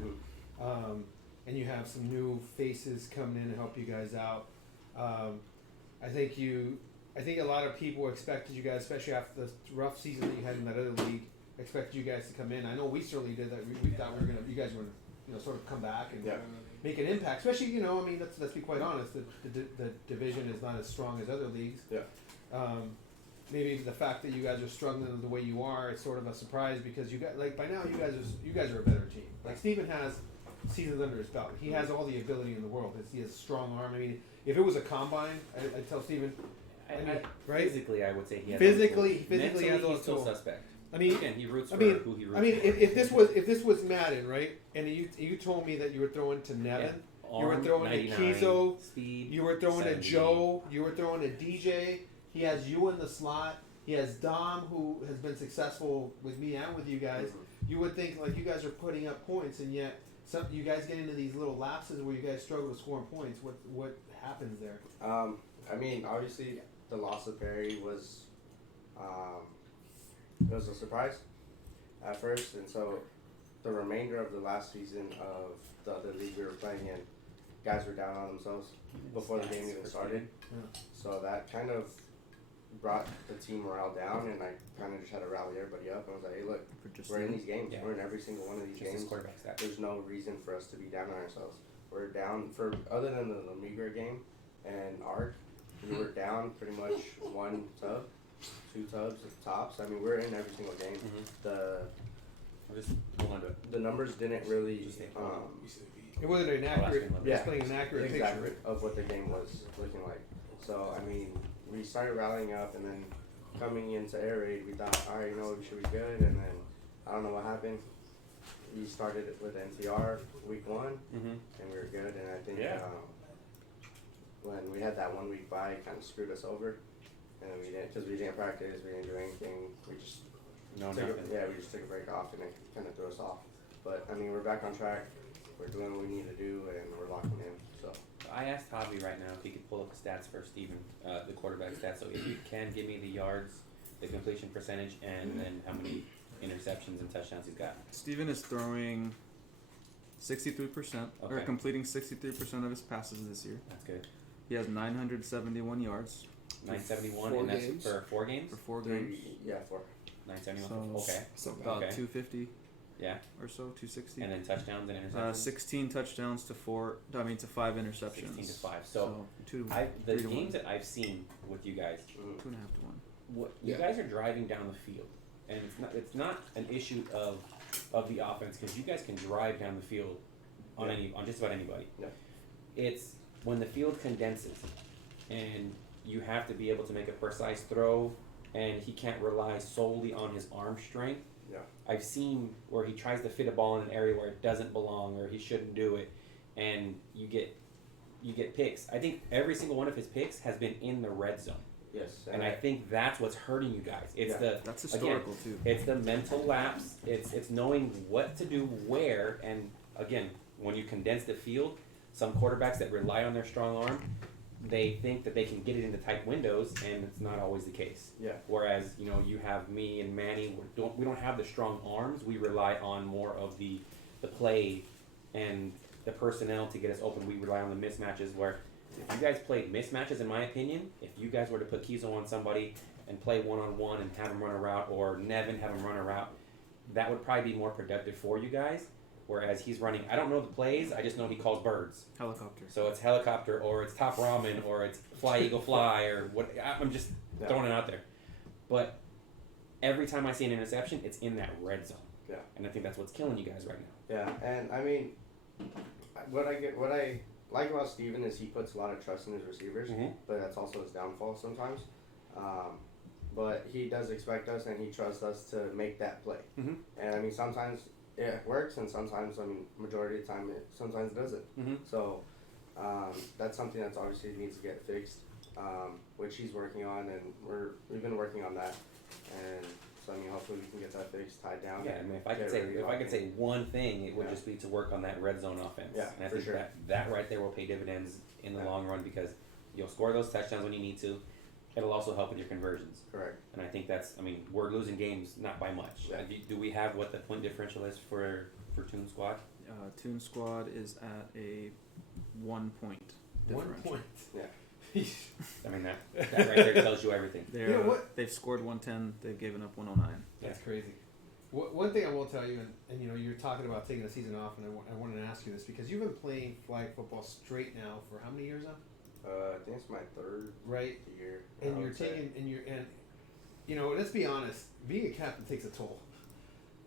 and you have some new faces coming in to help you guys out. I think a lot of people expected you guys, especially after the rough season that you had in that other league, expected you guys to come in. I know we certainly did that. We thought you guys were gonna, sort of come back and make an impact. Especially, I mean, let's be quite honest. The division is not as strong as other leagues. Yeah. Maybe the fact that you guys are struggling the way you are is sort of a surprise because you got by now you guys are a better team. Like Steven has seasons under his belt. He has all the ability in the world. He has a strong arm. I mean, if it was a combine, I'd tell Steven. Right? Physically, I would say he has Physically Mentally, has all he's the still tools. suspect. I mean, Again, he roots for I mean, who he roots I mean, for. if this was Madden, right? And you told me that you were throwing to Nevin, you were Arm, throwing to 99, Kizo, speed, you were throwing 70. to Joe, you were throwing to DJ. He has you in the slot. He has Dom, who has been successful with me and with you guys. You would think like you guys are putting up points, and yet you guys get into these little lapses where you guys struggle to score points. What happens there? I mean, obviously, the loss of Perry was it was a surprise at first, and so the remainder of the last season of the other league we were playing in, guys were down on themselves before the game even started. Yeah. So that kind of brought the team morale down, and I kind of just had to rally everybody up. I was like, hey, look, we're in these games. Yeah. We're in every single one of these Just his games. quarterback stats. There's no reason for us to be down on ourselves. We're down for other than the Migra game and ARC. We were down pretty much 1 tub, 2 tubs tops. I mean, we're in every single game. I'll just hold on to it. The numbers didn't really. It wasn't an accurate, displaying an accurate exactly picture. of what the game was looking like. So I mean, we started rallying up, and then coming into air raid, we thought, all right, we should be good. And then I don't know what happened. We started with NTR week 1, and we were good. And I think when we had that 1 week bye, it kind of screwed us over. And we didn't practice, we didn't do anything. We just we just took a break off, and it kind of threw us off. But I mean, we're back on track. We're doing what we need to do, and we're locking in. So I asked Javi right now if he could pull up the stats for Steven, the quarterback stats. So if you can give me the yards, the completion percentage, and then how many interceptions and touchdowns he's got. Steven is throwing 63%, or Okay. completing 63% of his passes this year. That's good. He has 971 yards 971, 4 and that's games? for 4 games? for 4 games. 4. 971. So- Okay. So About Okay. 250 Yeah. or so, 260. And then touchdowns and interceptions? 16 touchdowns to 5 interceptions. 16 to 5. So, the the 3 to 1. games that I've seen with you guys, 2.5 to 1. you guys are driving down the field, and it's not an issue of the offense because you guys can drive down the field on just about anybody. Yeah. It's when the field condenses, and you have to be able to make a precise throw, and he can't rely solely on his arm strength. Yeah. I've seen where he tries to fit a ball in an area where it doesn't belong or he shouldn't do it, and you get picks. I think every single one of his picks has been in the red zone. Yes. And I think that's what's hurting you guys. It's That's historical too. it's the mental lapse. It's knowing what to do where, and again, when you condense the field, some quarterbacks that rely on their strong arm, they think that they can get it into tight windows, and it's not always the case. Yeah. Whereas you have me and Manny. We don't have the strong arms. We rely on more of the play and the personnel to get us open. We rely on the mismatches where if you guys played mismatches, in my opinion, if you guys were to put Kizo on somebody and play one-on-one and have him run a route, or Nevin have him run a route, that would probably be more productive for you guys. Whereas he's running, I don't know the plays, I just know he calls birds. Helicopter. So it's helicopter, or it's top ramen, or it's fly eagle fly, or what. I'm just throwing it out there. But every time I see an interception, it's in that red zone. Yeah. And I think that's what's killing you guys right now. Yeah, and I mean, what I like about Steven is he puts a lot of trust in his receivers, but that's also his downfall sometimes. But he does expect us, and he trusts us to make that play. And I mean, sometimes it works, and sometimes, I mean, majority of the time, sometimes it doesn't. So that's something that's obviously needs to get fixed, which he's working on, and we've been working on that. And so I mean, hopefully we can get that fixed, tied down. Yeah, I mean, if I could say one thing, it would just be to work on that red zone offense. Yeah, and I for think sure. that right there will pay dividends in the long run, because you'll score those touchdowns when you need to. It'll also help with your conversions. Correct. And I think that's, I mean, we're losing games not by much. Yeah. Do we have what the point differential is for Toon Squad? Toon Squad is at a 1 point differential. 1 point. Yeah. I mean, that right there tells you everything. They've scored 110. They've given up 109. That's crazy. One thing I will tell you, and you know, you're talking about taking a season off, and I wanted to ask you this because you've been playing flag football straight now for how many years now? I think it's my third year. And you're taking, and you know, let's be honest, being a captain takes a toll.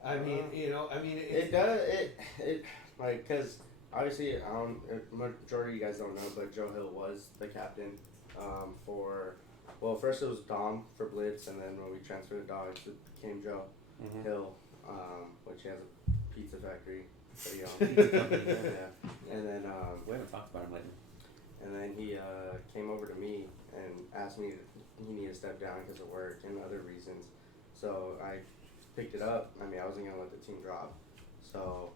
I mean, you know, I mean, it does. It like, because obviously, majority of you guys don't know, but Joe Hill was the captain first it was Dom for Blitz, and then when we transferred to Dogs, it became Joe Hill, which has a pizza factory. Yeah. And then we haven't talked about him lately. And then he came over to me and asked me he needed to step down because of work and other reasons. So I picked it up. I mean, I wasn't gonna let the team drop. So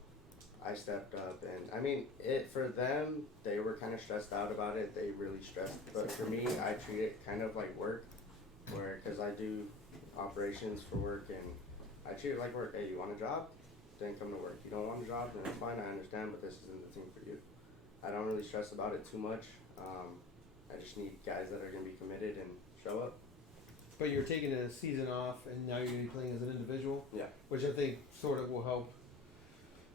I stepped up, and I mean, for them, they were kind of stressed out about it. They really stressed. But for me, I treat it kind of like work, because I do operations for work, and I treat it like work. Hey, you want a job? Then come to work. You don't want a job? Then it's fine. I understand, but this isn't the team for you. I don't really stress about it too much. I just need guys that are going to be committed and show up. but you're taking a season off, and now you're going to be playing as an individual. Yeah. Which I think sort of will help.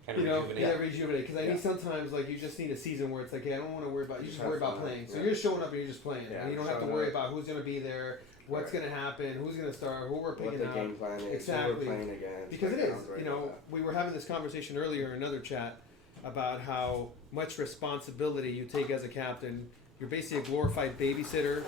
Kind You of know, rejuvenate. rejuvenate. Because I think sometimes, like, you just need a season where it's like, hey, I don't want to worry about. You just have worry about fun. playing. So Yeah. you're just showing up and you're just playing, Yeah, and you don't have to showing worry up. about who's going to be there, what's Right. going to happen, who's going to start, who we're What picking the up. game plan is, Exactly. who we're playing against. Because it like, is, I'm ready you know, for that. we were having this conversation earlier in another chat about how much responsibility you take as a captain. You're basically a glorified babysitter.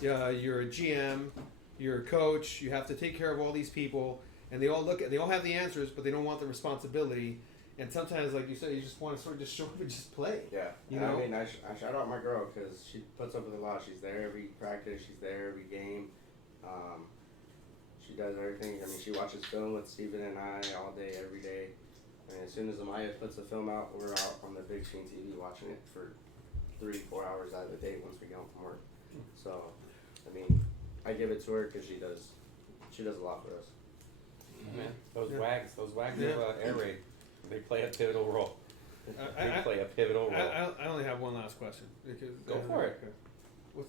You're a GM. You're a coach. You have to take care of all these people, and they all have the answers, but they don't want the responsibility. And sometimes, like you said, you just want to sort of just show up and just play. Yeah, You and know? I mean, I shout out my girl because she puts up with a lot. She's there every practice. She's there every game. She does everything. I mean, she watches film with Steven and I all day, every day. And as soon as Amaya puts the film out, we're out on the big screen TV watching it for 3-4 hours out of the day once we get home from work. So, I mean, I give it to her because she does a lot for us. Man, those Yeah. wags Yeah. of air raid, they play a pivotal role. They play a pivotal role. I only have one last question. Because, Go for it. Okay.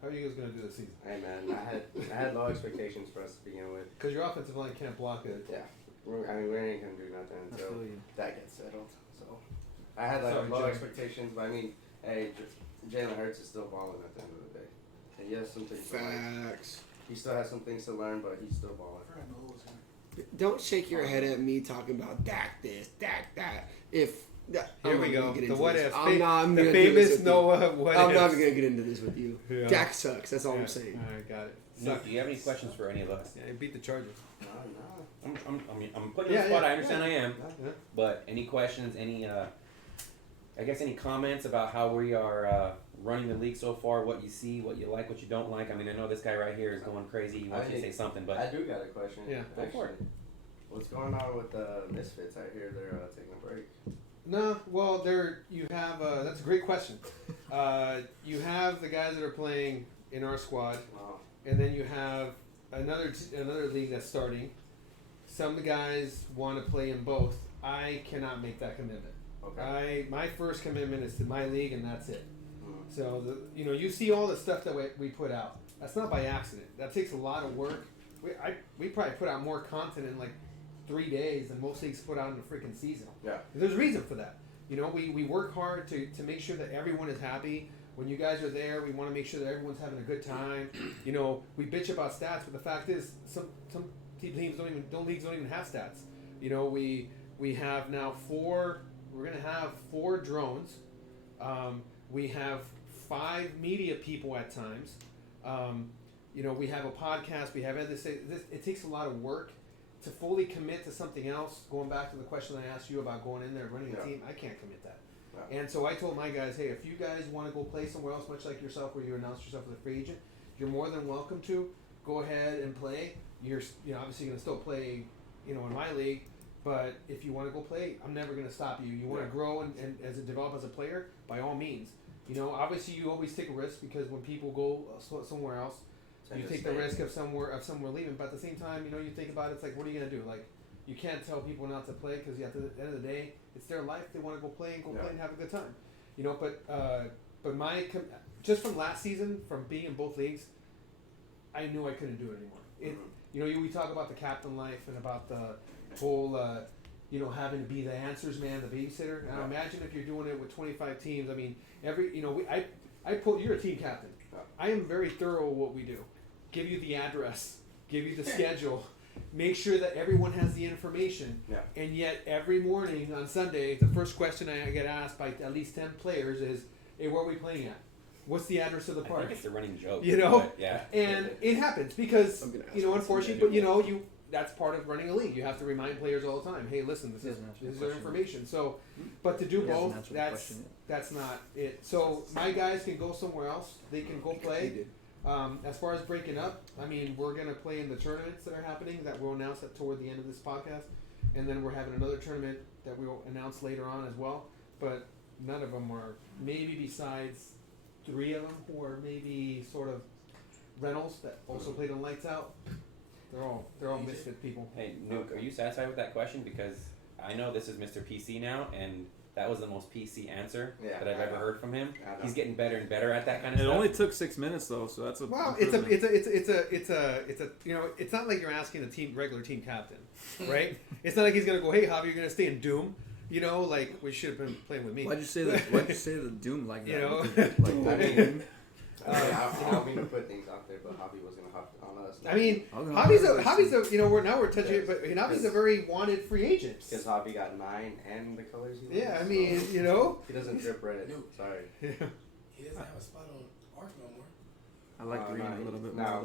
How are you guys gonna do this season? Hey man, I had low expectations for us to begin with. Because your offensive line can't block it. Yeah, I mean we ain't gonna do nothing I until feel you. that gets settled. So I had like Sorry, low Jay. expectations, but I mean, hey, Jalen Hurts is still balling at the end of the day. And he has some things to learn. Facts. He still has some things to learn, but he's still balling. Don't shake your head at me talking about Dak this, Dak that. If that, Here I'm we not go. gonna get The into what this. ifs. I'm not. I'm The gonna do this famous with you. Noah what I'm ifs. not even gonna get into this with you. Yeah. Dak sucks. That's all Yeah. I'm saying. Alright, got it. Nick, do you have any questions for any of us? Yeah, he beat the Chargers. No. I'm putting you on the spot. I understand I am. Yeah. But any questions? Any any comments about how we are running the league so far? What you see, what you like, what you don't like. I mean, I know this guy right here is going crazy. He wants you to say something, but I do got a question. Yeah. Go for it. What's going on with the Misfits? I hear they're taking a break. No, well, you have that's a great question. You have the guys that are playing in our squad, Wow. and then you have another league that's starting. Some guys want to play in both. I cannot make that commitment. Okay. My first commitment is to my league, and that's it. So you see all the stuff that we put out. That's not by accident. That takes a lot of work. We probably put out more content in like 3 days than most leagues put out in a freaking season. Yeah. There's a reason for that. We work hard to make sure that everyone is happy. When you guys are there, we want to make sure that everyone's having a good time. We bitch about stats, but the fact is, some leagues don't even have stats. We have now 4. We're gonna have 4 drones. We have 5 media people at times. We have a podcast. We have this. It takes a lot of work to fully commit to something else. Going back to the question I asked you about going in there and running a team, I can't commit that. Yeah. And so I told my guys, hey, if you guys want to go play somewhere else, much like yourself, where you announce yourself as a free agent, you're more than welcome to go ahead and play. You're obviously going to still play, in my league, but if you want to go play, I'm never going to stop you. You want to grow and as a develop as a player, by all means. Obviously you always take a risk because when people go somewhere else, you take the risk of somewhere leaving. But at the same time, you think about it, it's like, what are you going to do? Like, you can't tell people not to play because at the end of the day, it's their life. They want to go play and have a good time. But just from last season, from being in both leagues, I knew I couldn't do it anymore. We talk about the captain life and about the whole, having to be the answers man, the babysitter. Now imagine if you're doing it with 25 teams. I mean, you're a team captain. I am very thorough at what we do. Give you the address, give you the schedule, make sure that everyone has the information. Yeah. And yet every morning on Sunday, the first question I get asked by at least 10 players is, hey, where are we playing at? What's the address of the park? I think it's a running joke. Yeah. And it happens because, unfortunately, but that's part of running a league. You have to remind players all the time, hey, listen, this is their information. So, but to do both, that's not it. So my guys can go somewhere else. They can go play. As far as breaking up, I mean, we're going to play in the tournaments that are happening that we'll announce toward the end of this podcast. And then we're having another tournament that we'll announce later on as well. But none of them are, maybe besides 3 of them who are maybe sort of rentals that also played on Lights Out. They're all misfit people. Hey, Nuke, are you satisfied with that question? Because I know this is Mr. PC now, and that was the most PC answer that I've ever heard from him. He's getting better and better at that kind of stuff. It only took 6 minutes though, so that's a it's not like you're asking a regular team captain, right? It's not like he's gonna go, hey, Javi, you're gonna stay in Doom. Like we should have been playing with me. Why'd you say the Doom like that? I don't mean to put things out there, but Javi was gonna hop on us. I mean, Javi's a we're touching it, but Javi's a very wanted free agent. Because Javi got 9 and the colors he wants. Yeah, I mean, he doesn't drip red. Sorry. He doesn't have a spot on Arc no more. I like green a little bit more. No,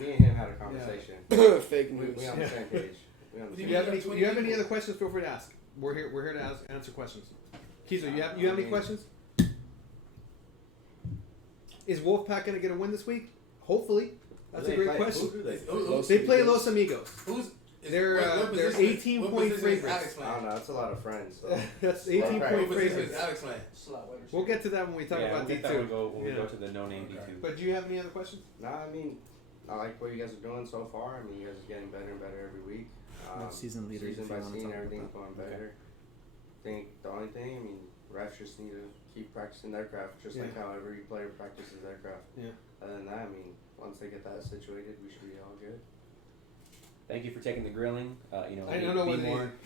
me and him had a conversation. Yeah. Fake news. We on the same page. Do you have any other questions? Feel free to ask. We're here to answer questions. Kizo, you have any questions? Is Wolfpack going to get a win this week? Hopefully. That's a great question. They play Los Amigos. They're 18-point favorites. I don't know. That's a lot of friends. So. That's 18-point favorites. Alex, man. We'll get to that when we talk about D2. When we go to the no-name D2. But do you have any other questions? No, I mean, I like what you guys are doing so far. I mean, you guys are getting better and better every week. Season leaders. Season by season, everything's going better. I think the only thing, refs just need to keep practicing their craft, just like how every player practices their craft. Yeah. Other than that, once they get that situated, we should be all good. Thank you for taking the grilling.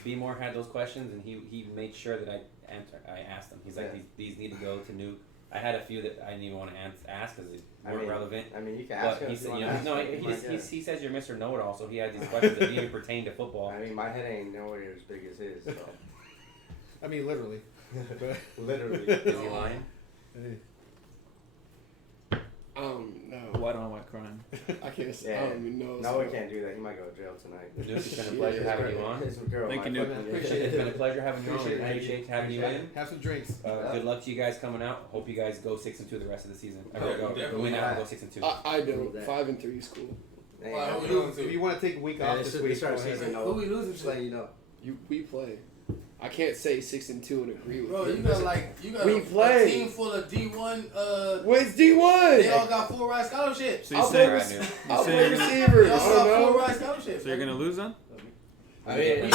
B Moore had those questions, and he made sure that I asked them. He's like, these need to go to Nuke. I had a few that I didn't even want to ask because they weren't relevant. You can ask him. He says you're Mr. Know-It-All, so he had these questions that even pertain to football. My head ain't nowhere as big as his. So. Literally. Literally. Is he lying? No. White on white crime. I can't say. I don't even know. No, we can't do that. He might go to jail tonight. Nuke, it's been a pleasure having you on. Thank you, Nuke. Appreciate it. It's been a pleasure having you on. We appreciate having you in. Have some drinks. Good luck to you guys coming out. Hope you guys go 6-2 the rest of the season. Win out and go 6-2. I don't. 5-3 is cool. If you want to take a week off this week, who we losing to? Let you know. We play. I can't say 6-2 and agree with Bro, you. you got we play. A team full of D1. Where's D1? They all got full ride scholarships. So I'll play receivers. They all got full ride scholarships. So you're gonna lose then? I mean, we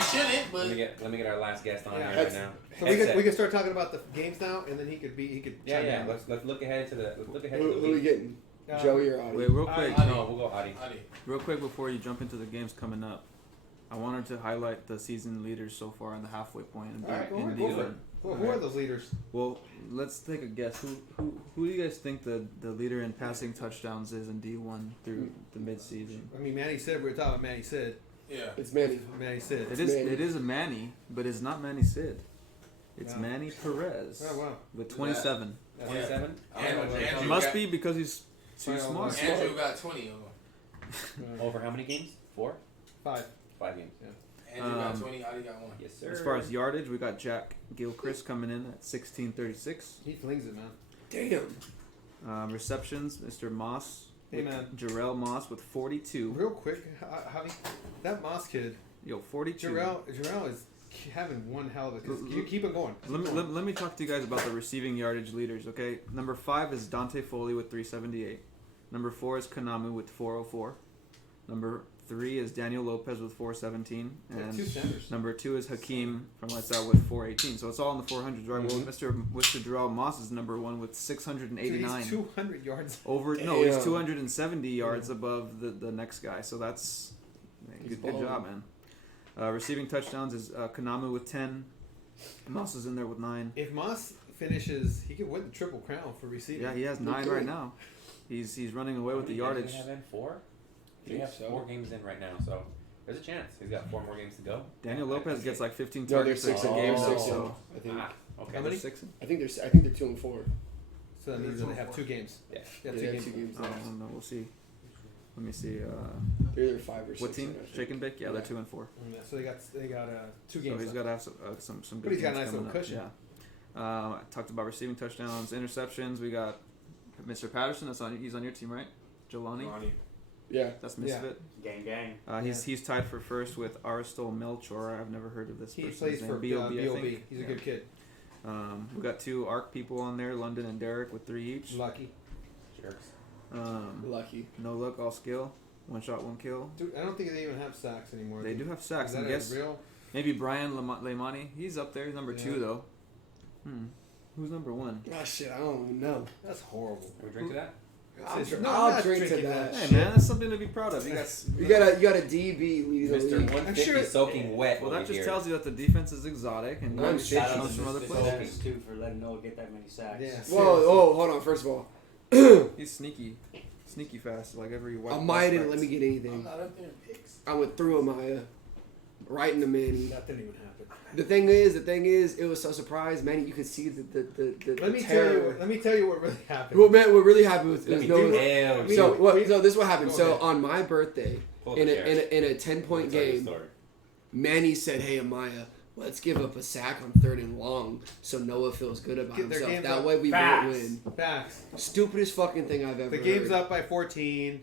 shouldn't, but Let me get our last guest on Yeah. here right now. So we can start talking about the games now, and then he could Yeah, chime yeah. in. Let's look ahead to the Who are we getting? Joey or Adi? Wait, real quick. Adi. No, we'll go Adi. Real quick before you jump into the games coming up, I wanted to highlight the season leaders so far in the halfway point. All right, go in for it. D1. Who are those leaders? Well, let's take a guess. Who do you guys think the leader in passing touchdowns is in D1 through the midseason? I mean, Manny Sid. We were talking about Manny Sid. yeah. It's Manny. Manny Sid. It is a Manny, but it's not Manny Sid. It's Wow. Manny Perez Oh wow. with 27. 27. Andrew Must got, be because he's too Well, smart. Andrew got 20. Over how many games? 4? 5. 5 games. Andrew got Um, 20. Adi got 1. Yes, sir. As far as yardage, we got Jack Gilchrist coming in at 1636. He flings it, man. Damn. Receptions, Mr. Moss. Hey, with man. Jarrell Moss with 42. Real quick, how do you, that Moss kid, Yo, 42. Jarrell is having one hell of a. Keep it going. Let me talk to you guys about the receiving yardage leaders, okay? Number 5 is Dante Foley with 378. Number 4 is Kanamu with 404. Number 3 is Daniel Lopez with 417. Like And two centers. number 2 is Hakeem from Lights Out with 418. So it's all in the 400s, right? Well, Mm-hmm. Mr. Jarrell Moss is number 1 with Dude, 689. he's 200 yards. He's Damn. 270 yards above the next guy. So that's good balling. job, man. Receiving touchdowns is Kanamu with 10. Moss is in there with 9. If Moss finishes, he could win the Triple Crown for receiving. Yeah, he has 9 Okay. right now. He's running away with the How many yardage. games do we have in? 4? We Think have so. 4 games in right now, so there's a chance. He's got 4 more games to go. Daniel Lopez gets like 15 No, they're targets a 6 game. and Oh. 6 So I think. Ah, okay. How many? 6. I think they're 2 and 4. So that means they have 2 games. Yeah. Yeah, They 2 have games. 2 games I left. don't know. We'll see. Let me see. They're either 5 or 6. What team? I think. Shake and Bake? Yeah, they're Yeah. 2 and 4. Yeah, so they got 2 So games. he's left. got to have some good But he's got a games nice coming little up. cushion. Yeah. I talked about receiving touchdowns, interceptions. We got Mr. Patterson. He's on your team, right? Jelani. Yeah. That's Misfit. Gang, gang. He's tied for first with Aristol Melchor. I've never heard of this He person's plays name. for B.O.B., I B.O.B. think. He's a Yeah. good kid. We got 2 ARC people on there, London and Derek with 3 each. Lucky. Jerks. Lucky. No luck, all skill. 1 shot, 1 kill. Dude, I don't think they even have sacks anymore. They do have Is sacks. that I a guess real? maybe Brian Leimani. He's up there. He's number 2 Yeah. though. Who's number 1? Ah, shit, I don't even know. That's horrible. Can we drink to that? I'll It's- dr- no, I'll I'm not drink to drinking that. Hey shit. man, that's something to be proud of. You got. You got a DB leading the Mr. league. 150 sure- soaking wet. Well, over that just here. tells you that the defense is exotic and I'm comes shaking. from other The places. Dolphins, too, for letting Noah get that many sacks. Yeah. Whoa, hold on. First of all, He's sneaky fast, like every white. Amaya didn't prospect. let me get I'm anything. not up there in picks. I went through Amaya, right in the Manny. That didn't even happen. The thing is, it was so surprised, Manny. You could see the Let me terror. tell you what really happened. What really happened was Let me no. tell you. So this is what happened. Go So ahead. on my birthday, Pull up in the a chair. in a 10-point I'll tell you the game, story. Manny said, "Hey Amaya, let's give up a sack on 3rd and long, so Noah feels good about Get their himself. games That up way we fast. won't win." Facts. Stupidest fucking thing I've ever. The game's heard. up by 14.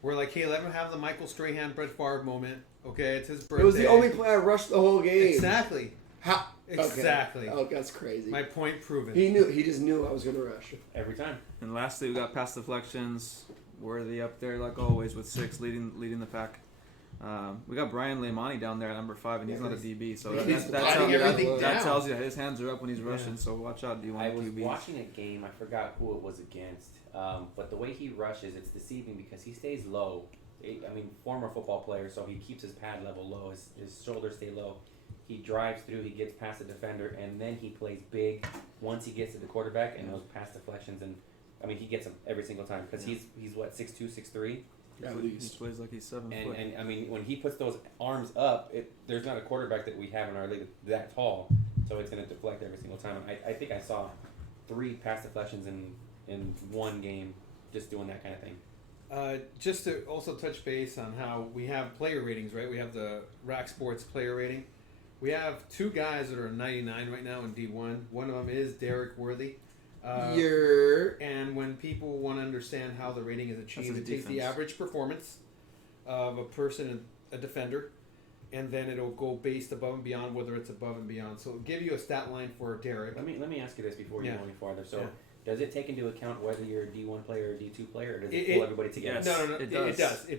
We're like, hey, let him have the Michael Strahan, Brett Favre moment. Okay, it's his birthday. It was the only play I rushed the whole game. Exactly. How? Exactly. Okay. Oh, that's crazy. My point proven. He knew. He just knew I was gonna rush. Every time. And lastly, we got pass deflections. Worthy up there like always with 6, leading the pack. We got Brian Leimani down there at number 5, and he's not a DB, so He's that biting everything that down. tells you that his hands are up when he's Yeah. rushing. So watch out, D1 I was QBs. watching a game. I forgot who it was against. But the way he rushes, it's deceiving because he stays low. I mean, former football player, so he keeps his pad level low. His shoulders stay low. He drives through. He gets past the defender, and then he plays big once he gets to the quarterback and those pass deflections. And I mean, he gets them every single time because he's what 6'2", 6'3", At He least. plays like he's 7 foot. and I mean when he puts those arms up, there's not a quarterback that we have in our league that tall, so it's going to deflect every single time. And I think I saw 3 pass deflections in one game, just doing that kind of thing. Just to also touch base on how we have player ratings, right? We have the Rack Sports player rating. We have 2 guys that are 99 right now in D1. One of them is Derek Worthy. And when people want to understand how the rating is achieved, his it takes the defense. average performance of a person, a defender, and then it'll go based above and beyond whether it's above and beyond. So it'll give you a stat line for Derek. Let me ask you this before you Yeah. go any farther. So Yeah. Does it take into account whether you're a D1 player or a D2 player, or does it pull everybody together? Yes. No. It It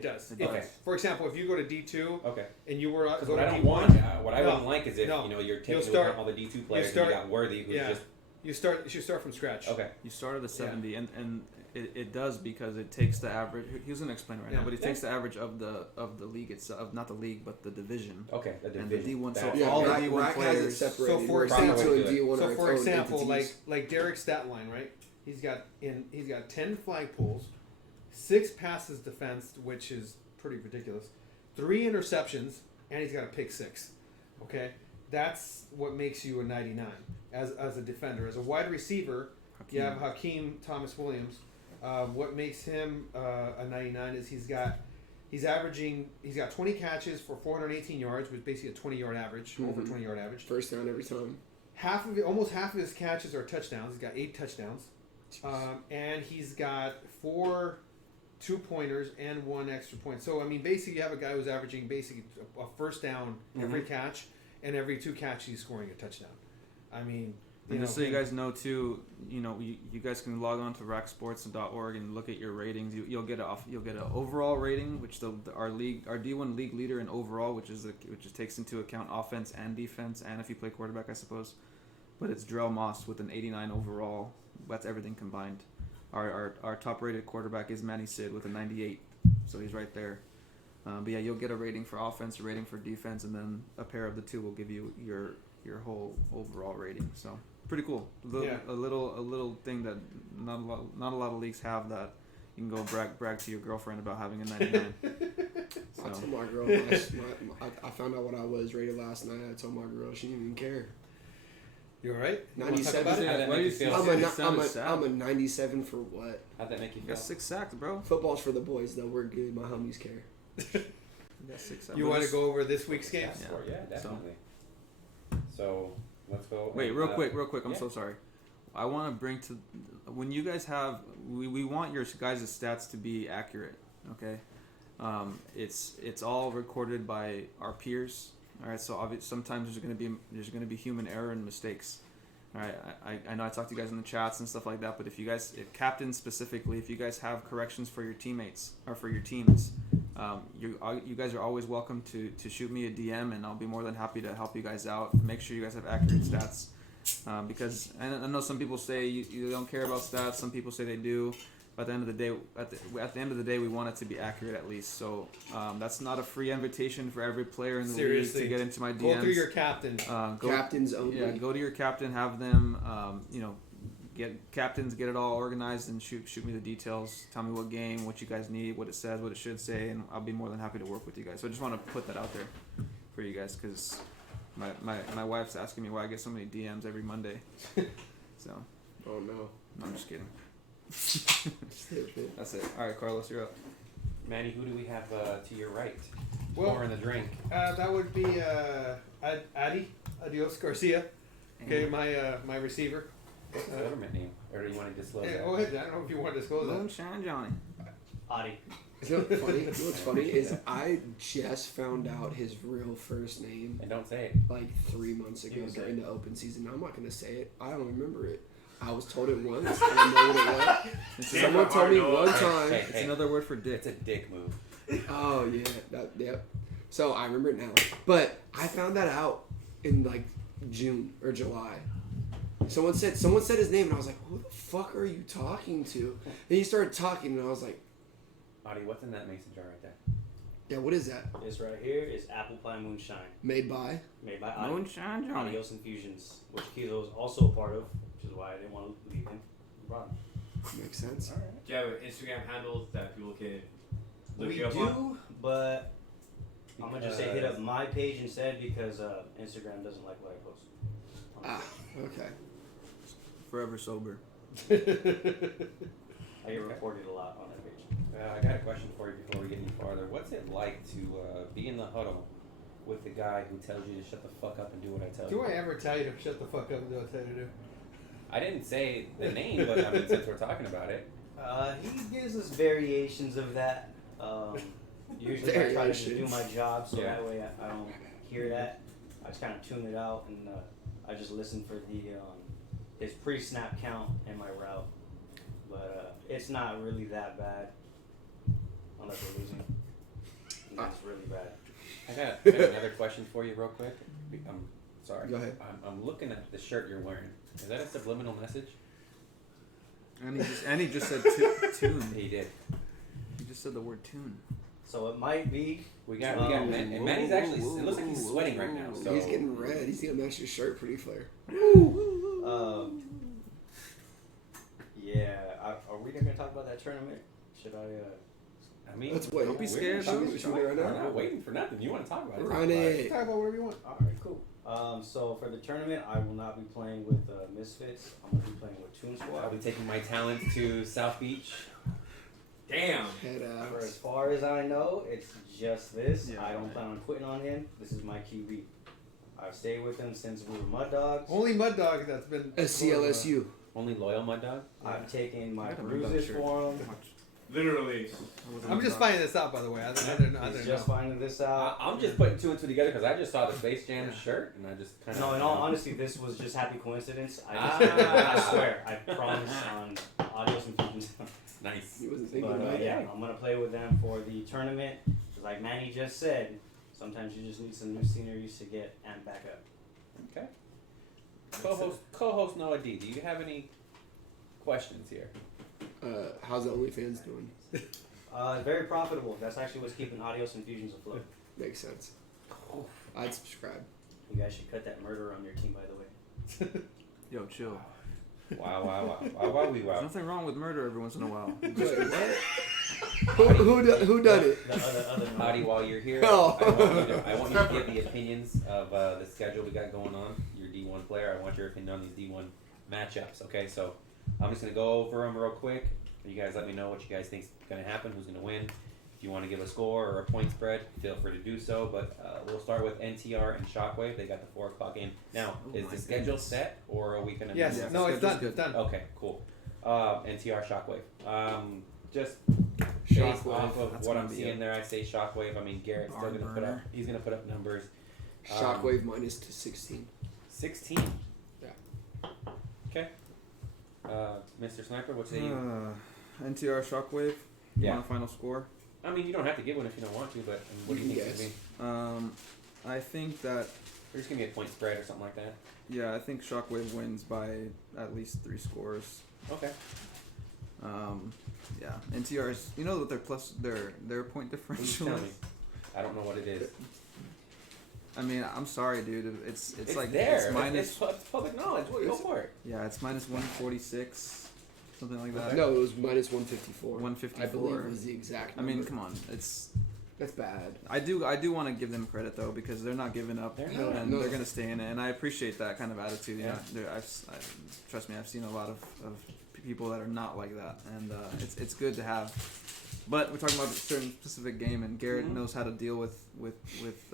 does. does. Okay. For example, if you go to D2 Okay. and you were Because go what to I don't D1, want, what I wouldn't like is if you're taking into account all the D2 players and you got Worthy, who's just you should start from scratch. okay. You start at a 70, and it does because it takes the average. He was gonna explain right now, but it takes the average of the league itself, not the league, but the division. Okay, the And the division. D1, so Yeah, all the Rack D1 has it players. separated. So for where example- D2 and D1 So are for its own example, entities. like Derek's stat line, right? He's got 10 flag pulls, 6 passes defensed, which is pretty ridiculous, 3 interceptions, and he's got a pick 6. Okay, that's what makes you a 99 as a defender. As a wide receiver, you have Hakeem Thomas Williams. What makes him a 99 is he's got 20 catches for 418 yards, which is basically a 20-yard average, over 20-yard average. First down every time. Almost half of his catches are touchdowns. He's got 8 touchdowns, and he's got 4 2-pointers and 1 extra point. So I mean, basically, you have a guy who's averaging basically a first down every catch, and every 2 catches he's scoring a touchdown. I mean, And just so you guys know too, you guys can log on to racksports.org and look at your ratings. You'll get an overall rating, which our D1 league leader in overall, which takes into account offense and defense, and if you play quarterback, I suppose. But it's Drell Moss with an 89 overall. That's everything combined. Our top rated quarterback is Manny Sid with a 98, so he's right there. But yeah, you'll get a rating for offense, a rating for defense, and then a pair of the two will give you your whole overall rating. So pretty cool. A little thing that not a lot of leagues have, that you can go brag to your girlfriend about having a 99. So. I told my girl, I found out what I was rated last night. I told my girl, she didn't even care. You all right? 97. How'd that make you feel? I'm a 97 for what? How'd that make you You feel? got 6 sacks, bro. Football's for the boys, though. We're good. My homies care. You got 6 sacks. You want to go over this week's games? Yeah, definitely. So let's go. Wait, real quick. I'm so sorry. I want to bring to when you guys have we want your guys' stats to be accurate. Okay, it's all recorded by our peers. All right, so obviously sometimes there's going to be human error and mistakes. All right, I know I talked to you guys in the chats and stuff like that, but if captains specifically, if you guys have corrections for your teammates or for your teams, you guys are always welcome to shoot me a DM, and I'll be more than happy to help you guys out. Make sure you guys have accurate stats, because I know some people say you don't care about stats. Some people say they do. But at the end of the day, we want it to be accurate at least. So that's not a free invitation for every player in the league to get into my DMs. Go through your captain. Captains only. Yeah, go to your captain. Have them, get it all organized and shoot me the details. Tell me what game, what you guys need, what it says, what it should say, and I'll be more than happy to work with you guys. So I just want to put that out there for you guys, because my wife's asking me why I get so many DMs every Monday. So. Oh no. No, I'm just kidding. Stupid. That's it. All right, Carlos, you're up. Manny, who do we have to your right? Well, Pouring the drink. That would be Adios Garcia. Okay, my receiver. What's his government name? Or do you want to disclose that? Go ahead. I don't know if you want to disclose that. Moonshine Johnny. Adi. You know what's funny is I just found out his real first name And don't say it. like 3 months ago You say during the open season. I'm not gonna say it. I don't remember it. I was told it once. I don't know what it was. Someone told me one time. Hey, It's another word for dick. It's a dick move. Oh yeah, yep. So I remember it now. But I found that out in like June or July. Someone said his name, and I was like, "Who the fuck are you talking to?" And he started talking, and I was like, Adi, what's in that mason jar right there? "Yeah, what is that? This right here is apple pie moonshine, Made by?" made by Adi. Moonshine Johnny. Adios Infusions, which Kilo is also a part of, which is why I didn't want to leave him. Brought him. Makes sense. Do you have an Instagram handle that people can look We you up do, on? but I'm gonna just say hit up my page instead, because Instagram doesn't like what I post. Ah, okay. Forever sober. I get reported a lot on that page. I got a question for you before we get any farther. What's it like to be in the huddle with the guy who tells you to shut the fuck up and do what I tell Do you? I ever tell you to shut the fuck up and do what I tell you to do? I didn't say the name, but I mean, since we're talking about it. He gives us variations of that. Usually I try to just do my job, so Yeah. that way I don't hear that. I just kind of tune it out, and I just listen for the his pre-snap count and my route. but it's not really that bad unless we're losing. And that's really bad. I got another question for you, real quick. I'm sorry. Go ahead. I'm looking at the shirt you're wearing. Is that a subliminal message? And he just said tune. He did. He just said the word tune. So it might be. We got Man, and Manny's actually. It looks like he's sweating right now. So He's getting red. He's gonna match his shirt pretty flare. Yeah. Are we gonna talk about that tournament? Should I? I mean, Let's wait. Don't be scared. Should we right We're now? not waiting for nothing. You want to talk about it? Run it. Talk about whatever you want. All right, cool. So for the tournament, I will not be playing with Misfits. I'm gonna be playing with Toon I'll Squad. be taking my talents to South Beach. Damn. Head out. For as far as I know, it's just this. Yeah, I don't right. plan on quitting on him. This is my QB. I've stayed with him since we were Mud Dogs. Only Mud Dog that's been. SCLSU. Only loyal Mud Dog. I've taken my I got a Mud Dog bruises shirt. for him. Literally. I'm just finding this out, by the way. I didn't He's know. just finding this out. I'm just putting two and two together because I just saw the Space Jam Yeah. shirt and I just kind of. No, in all honesty, this was just happy coincidence. I Ah. swear, I promise on Audios and Fusions. Nice. He wasn't thinking But about it. yeah, I'm gonna play with them for the tournament. 'Cause like Manny just said, sometimes you just need some new sceneries to get amped back up. Okay. Co-host Noah D. Do you have any questions here? How's the OnlyFans doing? Very profitable. That's actually what's keeping Audios and Fusions afloat. Makes sense. I'd subscribe. You guys should cut that murder on your team, by the way. Yo, chill. Wow. There's nothing wrong with murder every once in a while. Wait, what? Who done it? The other Howdy, while you're here, Oh. I want you to give the opinions of the schedule we got going on. Your D1 player. I want your opinion on these D1 matchups. Okay, so I'm just gonna go over them real quick. You guys let me know what you guys think's gonna happen. Who's gonna win? If you want to give a score or a point spread, feel free to do so. But we'll start with NTR and Shockwave. They got the 4 o'clock game. Now, is my the schedule goodness. set, or are we gonna? Yes. Yeah, No, the it's schedule's done. good. It's done. Okay, cool. NTR Shockwave. Just based Shockwave. off of That's what gonna I'm be seeing a there, I say Shockwave. I mean, Garrett's still barn gonna put up. burner. He's gonna put up numbers. Shockwave minus to 16. 16. Yeah. Okay. Mr. Sniper, what say you? NTR Shockwave. Yeah. Want a final score? I mean, you don't have to give one if you don't want to, but what do you think it's gonna be? I think that There's gonna be a point spread or something like that. yeah, I think Shockwave wins by at least 3 scores. Okay. Yeah, NTR's. You know that their point Please differential. tell is? me. I don't know what it is. I mean, I'm sorry, dude. It's like there. it's minus. It's public knowledge. Go for it. Yeah, it's minus 146, something like that. No, it was minus 154. 154. I believe it was the exact I number. mean, come on. It's. That's bad. I do want to give them credit though because they're not giving up They're not. and No. they're gonna stay in it, and I appreciate that kind of attitude. Yeah. Trust me, I've seen a lot of people that are not like that, and it's good to have. But we're talking about a certain specific game, and Garrett Mhm. knows how to deal with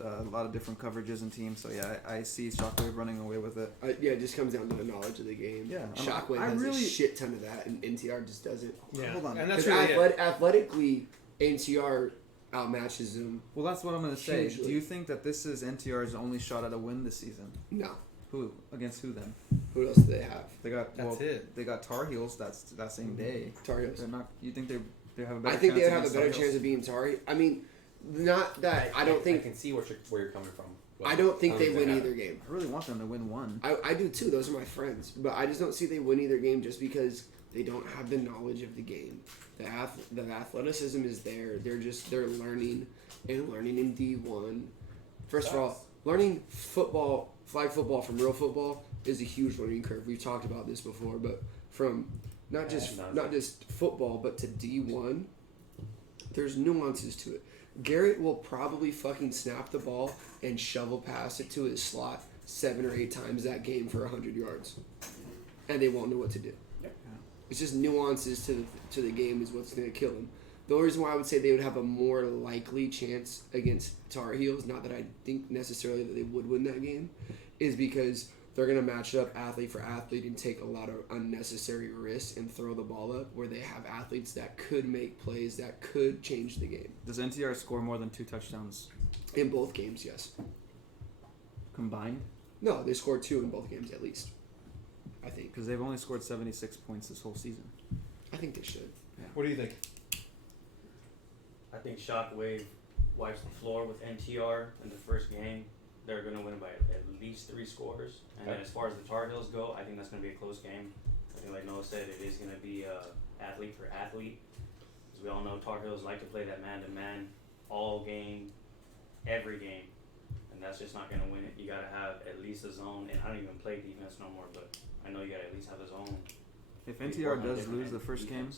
a lot of different coverages and teams. So yeah, I see Shockwave running away with it. Yeah, it just comes down to the knowledge of the game. Yeah, Shockwave I has really- a shit ton of that, and NTR just doesn't. Yeah. Hold on. And that's Because really it. athletically, NTR outmatches them. Well, that's what I'm gonna say. Hugely. Do you think that this is NTR's only shot at a win this season? No. Who against who then? Who else do they have? They got That's it. They got Tar Heels. That's that same day. Tar Heels. They're not. You think they have a better? I think chance they have a against better Tar chance Heels? of being Tari. I mean, not that I don't I think. can see where you're coming from. but I don't think they that win happen. either game. I really want them to win one. I do too. Those are my friends, but I just don't see they win either game just because they don't have the knowledge of the game. The athleticism is there. They're learning and learning in D1. First of all, learning football, flag football from real football is a huge learning curve. We've talked about this before, but from not just football, but to D1, there's nuances to it. Garrett will probably fucking snap the ball and shovel pass it to his slot 7 or 8 times that game for 100 yards, and they won't know what to do. Yep. It's just nuances to the game is what's going to kill them. The only reason why I would say they would have a more likely chance against Tar Heels, not that I think necessarily that they would win that game, is because they're going to match up athlete for athlete and take a lot of unnecessary risks and throw the ball up where they have athletes that could make plays that could change the game. Does NTR score more than 2 touchdowns In both games, yes. combined? No, they scored 2 in both games at least, I think. Because they've only scored 76 points this whole season. I think they should. What do you think? I think Shockwave wipes the floor with NTR in the first game. They're going to win by at least 3 scores. And then as far as the Tar Heels go, I think that's going to be a close game. I think, like Noah said, it is going to be athlete for athlete. As we all know, Tar Heels like to play that man-to-man all game, every game. And that's just not going to win it. You got to have at least a zone. And I don't even play defense no more, but I know you got to at least have a zone. If NTR does lose the first game,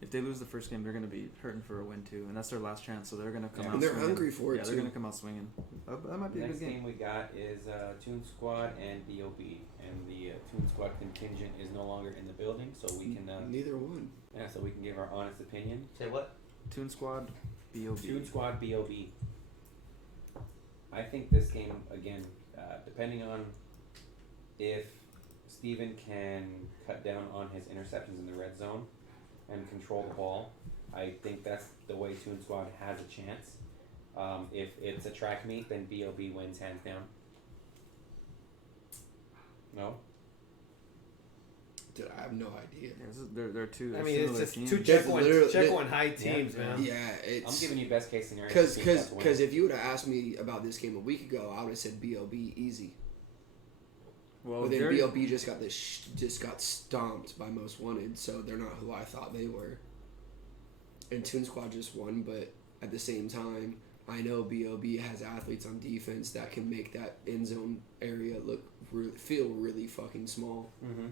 if they lose the first game, they're going to be hurting for a win too, and that's their last chance. So they're going to come out. And they're swinging. hungry for it Yeah, too. they're going to come out swinging. That might be a Next good game. game we got is Toon Squad and BOB, and the Toon Squad contingent is no longer in the building, so we can Neither one. so we can give our honest opinion. Say what? Toon Squad, BOB. Toon Squad BOB. I think this game again, depending on if Steven can cut down on his interceptions in the red zone and control the ball, I think that's the way Toon Squad has a chance. If it's a track meet, then BOB wins hands down. No? Dude, I have no idea. Yeah, they're two. I mean, it's similar just teams. two That's literally- check one high teams, Yeah. man. Yeah, it's I'm giving you best case scenario. because if you would have asked me about this game a week ago, I would have said BOB easy. Well, But then they're- BOB just got stomped by Most Wanted, so they're not who I thought they were. And Toon Squad just won, but at the same time, I know BOB has athletes on defense that can make that end zone area feel really fucking small. Mm-hmm.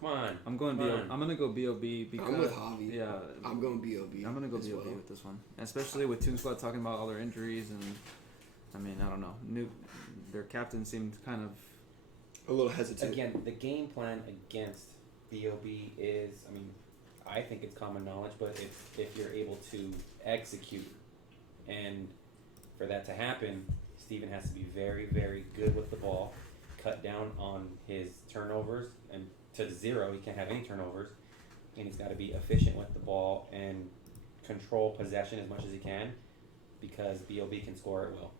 Come on. I'm going Come BOB. on. I'm gonna go BOB because I'm with Javi. Yeah, I'm going BOB. I'm gonna go as BOB well. with this one, especially with Toon Squad talking about all their injuries and. I mean, I don't know. Their captain seemed kind of. A little hesitant. Again, the game plan against BOB is, I mean, I think it's common knowledge, but if you're able to execute, and for that to happen, Steven has to be very, very good with the ball, cut down on his turnovers, and to 0, he can't have any turnovers, and he's got to be efficient with the ball and control possession as much as he can, because BOB can score at will.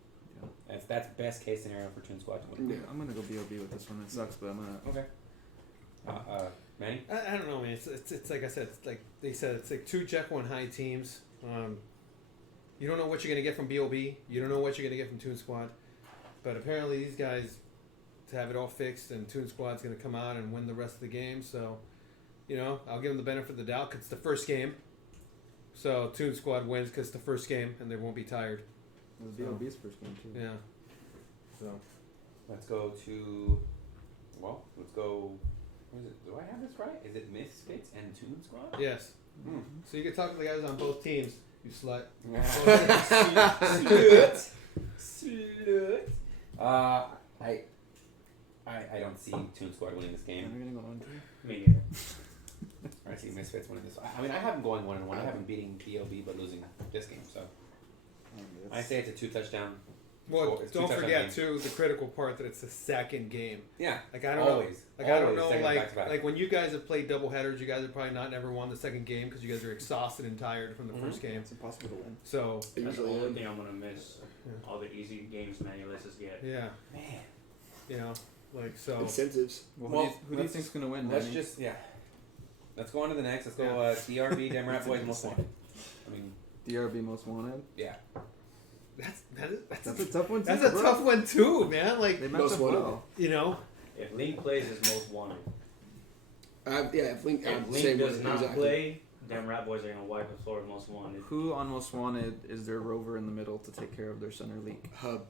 That's best case scenario for Toon Squad to win. Yeah. I'm gonna go BOB with this one. It sucks, but I'm gonna. Okay. Manny? I don't know, man. It's like I said. It's like they said. It's like 2 check one high teams. You don't know what you're gonna get from BOB. You don't know what you're gonna get from Toon Squad. But apparently these guys to have it all fixed, and Toon Squad's gonna come out and win the rest of the game. So, I'll give them the benefit of the doubt because it's the first game. So Toon Squad wins because it's the first game, and they won't be tired. It was BOB's first game too. Yeah. So. Let's go. What is it? Do I have this right? Is it Misfits and Toon Squad? Yes. Hmm. So you can talk to the guys on both teams. You slut. Slut. I don't see Toon Squad winning this Are game. we gonna go on to? Me neither. I see Misfits winning this. I mean, I have them going 1-1. I have them beating BOB but losing this game. So I say it's a 2-touchdown. Well, It's don't 2 touchdown forget game. too the critical part that it's the second game. Yeah. Like I don't Always. know. Like I don't Always know. second Like back-to-back. like when you guys have played double headers, you guys have probably never won the second game because you guys are exhausted and tired from the first game. It's impossible to win. So They That's the usually only am. thing I'm gonna miss. Yeah. All the easy games Manuel lets us get. yeah, Man. like so. Incentives. Well, Well, who do you let's- think's gonna win? Let's Danny? just Let's go on to the next. Let's go DRB Dem Rat Boys Most Wanted. I mean, DRB most wanted. yeah. That's a tough one too. That's a bro. tough one too, man. Like They match Most up wanted. well. If Link plays, is most wanted. If Link, If Link same does way, not exactly. play, then Rat Boys are gonna wipe the floor with most wanted. Who on most wanted is their rover in the middle to take care of their center leak? Hub.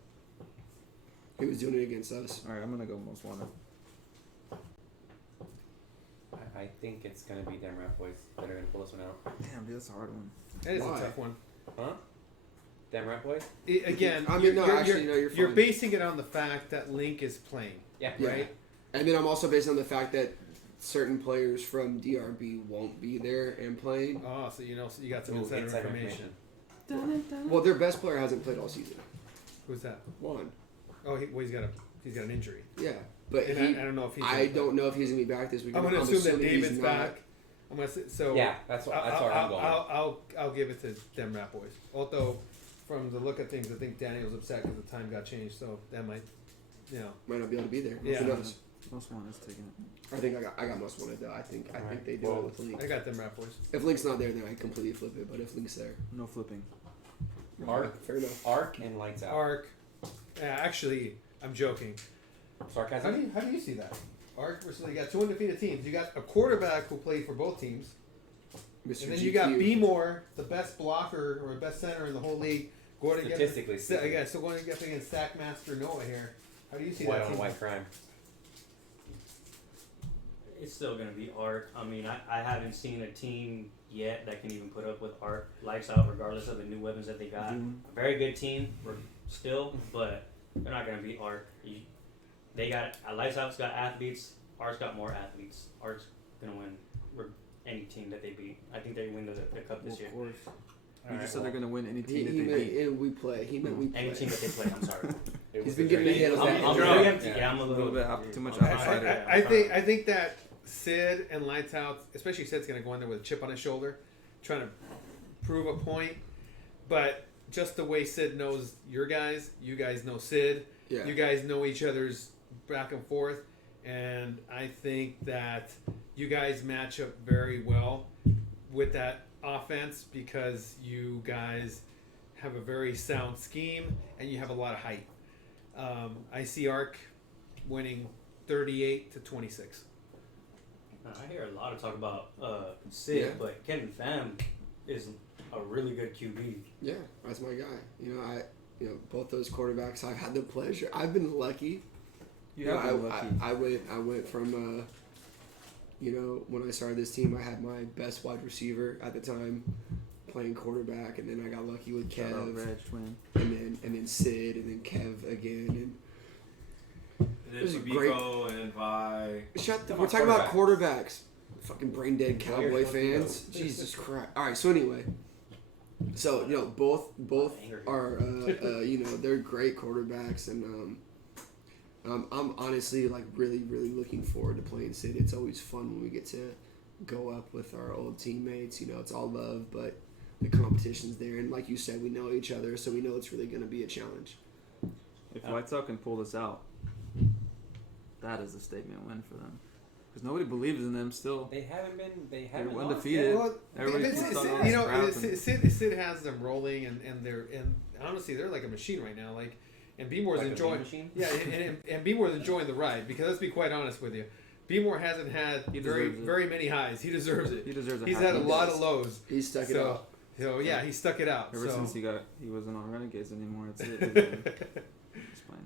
He was doing it against us. All right, I'm gonna go most wanted. I think it's gonna be Dem Rat Boys that are gonna pull this one out. Damn, dude, that's a hard one. that is Why? a tough one. Huh? Dem Rat Boys? Again, I mean, no, actually, you're you're fine. basing it on the fact that Link is playing, Yeah. Yeah. right? And then I'm also based on the fact that certain players from DRB won't be there and playing. Oh, so you got some Ooh, insider inside information. Well, their best player hasn't played all season. Who's that? One. Oh, he's got an injury. Yeah. But And he, I don't know if he's. I don't know if he's going to be back this week. I'm gonna assume that assuming David's he's not. back. I'm gonna say, so. Yeah, that's where I'm going. I'll give it to them Rat Boys. Although, from the look of things, I think Daniel's upset because the time got changed. So that might, Might not be able to be there. Yeah. Who knows? Most one is taking it. I think I got most wanted though. I think they do it with Link. I got them Rat Boys. If Link's not there, then I completely flip it. But if Link's there, No flipping. Arc, fair enough. Arc, and Lights Out. Arc. Yeah, actually, I'm joking. How Sarcasm. do you see that? Arc versus you got two undefeated teams. You got a quarterback who played for both teams, Mr. and then GQ. you got B Moore, the best blocker or best center in the whole league, going against Statistically speaking. again, still going against Sackmaster Noah here. How do you see White that on team? white crime. It's still gonna be Arc. I mean, I haven't seen a team yet that can even put up with Arc Lights Out, regardless of the new weapons that they got. Doom. A very good team, still, but they're not gonna beat Arc. They got Lights Out's got athletes. Arc's got more athletes. Arc's gonna win any team that they beat. I think they win the cup this year. Of course. You Alright, just said they're gonna win any team that He they meant beat. and we play. He meant we play. Any team that they play. I'm sorry. It He's was been the getting trade. ahead of I'm, that. I'm, Drunk. really, yeah, I'm a little bit too much I'm outside. sorry, I I'm think sorry. I think that Sid and Lights Out, especially Sid's going to go in there with a chip on his shoulder, trying to prove a point. But just the way Sid knows your guys, you guys know Sid. Yeah. You guys know each other's back and forth, and I think that you guys match up very well with that offense because you guys have a very sound scheme and you have a lot of height. I see Arc winning 38-26. I hear a lot of talk about Sid, Yeah. but Kevin Pham is a really good QB. Yeah, that's my guy. Both those quarterbacks, I've had the pleasure. I've been lucky. You have been lucky. I went from when I started this team, I had my best wide receiver at the time playing quarterback, and then I got lucky with Shout out Kev, Reg Twin. and then Sid, and then Kev again, and And This is then great. Biko and Vi. we're talking about quarterbacks. Fucking brain dead Cowboy fans. Jesus Christ. All right. So anyway, both are they're great quarterbacks, and I'm honestly like really looking forward to playing Sid. It's always fun when we get to go up with our old teammates. It's all love, but the competition's there, and like you said, we know each other, so we know it's really going to be a challenge. If Lights Out can pull this out, that is a statement win for them. Because nobody believes in them still. They haven't They're lost undefeated. yet. Well, Everybody Sid, keeps talking Sid, about you know, scrapping. Sid has them rolling, and honestly, they're like a machine right now. Like, and B-Moore's Like a enjoying. machine? Yeah, and B-Moore's enjoying the ride because let's be quite honest with you, B-More hasn't had He very deserves it. very many highs. He deserves it. He deserves a He's happy had a day. lot of lows. He's stuck it So, out. so yeah, he stuck it out. Ever so. since he wasn't on Renegades anymore, it's it. It's fine.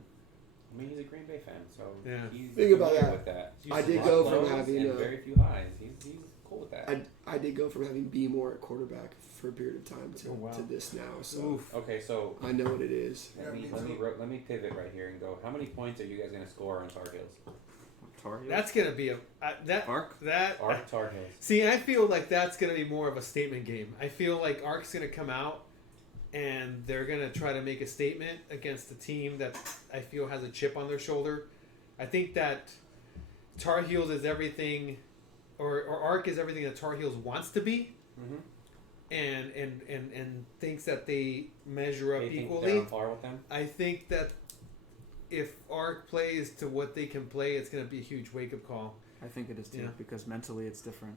I mean, he's a Green Bay fan, so Yeah. he's Think about familiar that. with that. I did Lots go of from lows having and a- very few highs. He's cool with that. I did go from having B more at quarterback for a period of time to, Oh, wow. to this now, so Oof. Okay, so I know what it is. let me pivot right here and go. How many points are you guys gonna score on Tar Heels? Tar Heels? That's gonna be Arc? Arc Tar Heels. See, I feel like that's gonna be more of a statement game. I feel like Arc's gonna come out and they're gonna try to make a statement against the team that I feel has a chip on their shoulder. I think that Tar Heels is everything, or Arc is everything that Tar Heels wants to be, Mm-hmm. and thinks that they measure up They think equally. they're on par with them. I think that if Arc plays to what they can play, it's gonna be a huge wake up call. I think it is too, Yeah. because mentally it's different.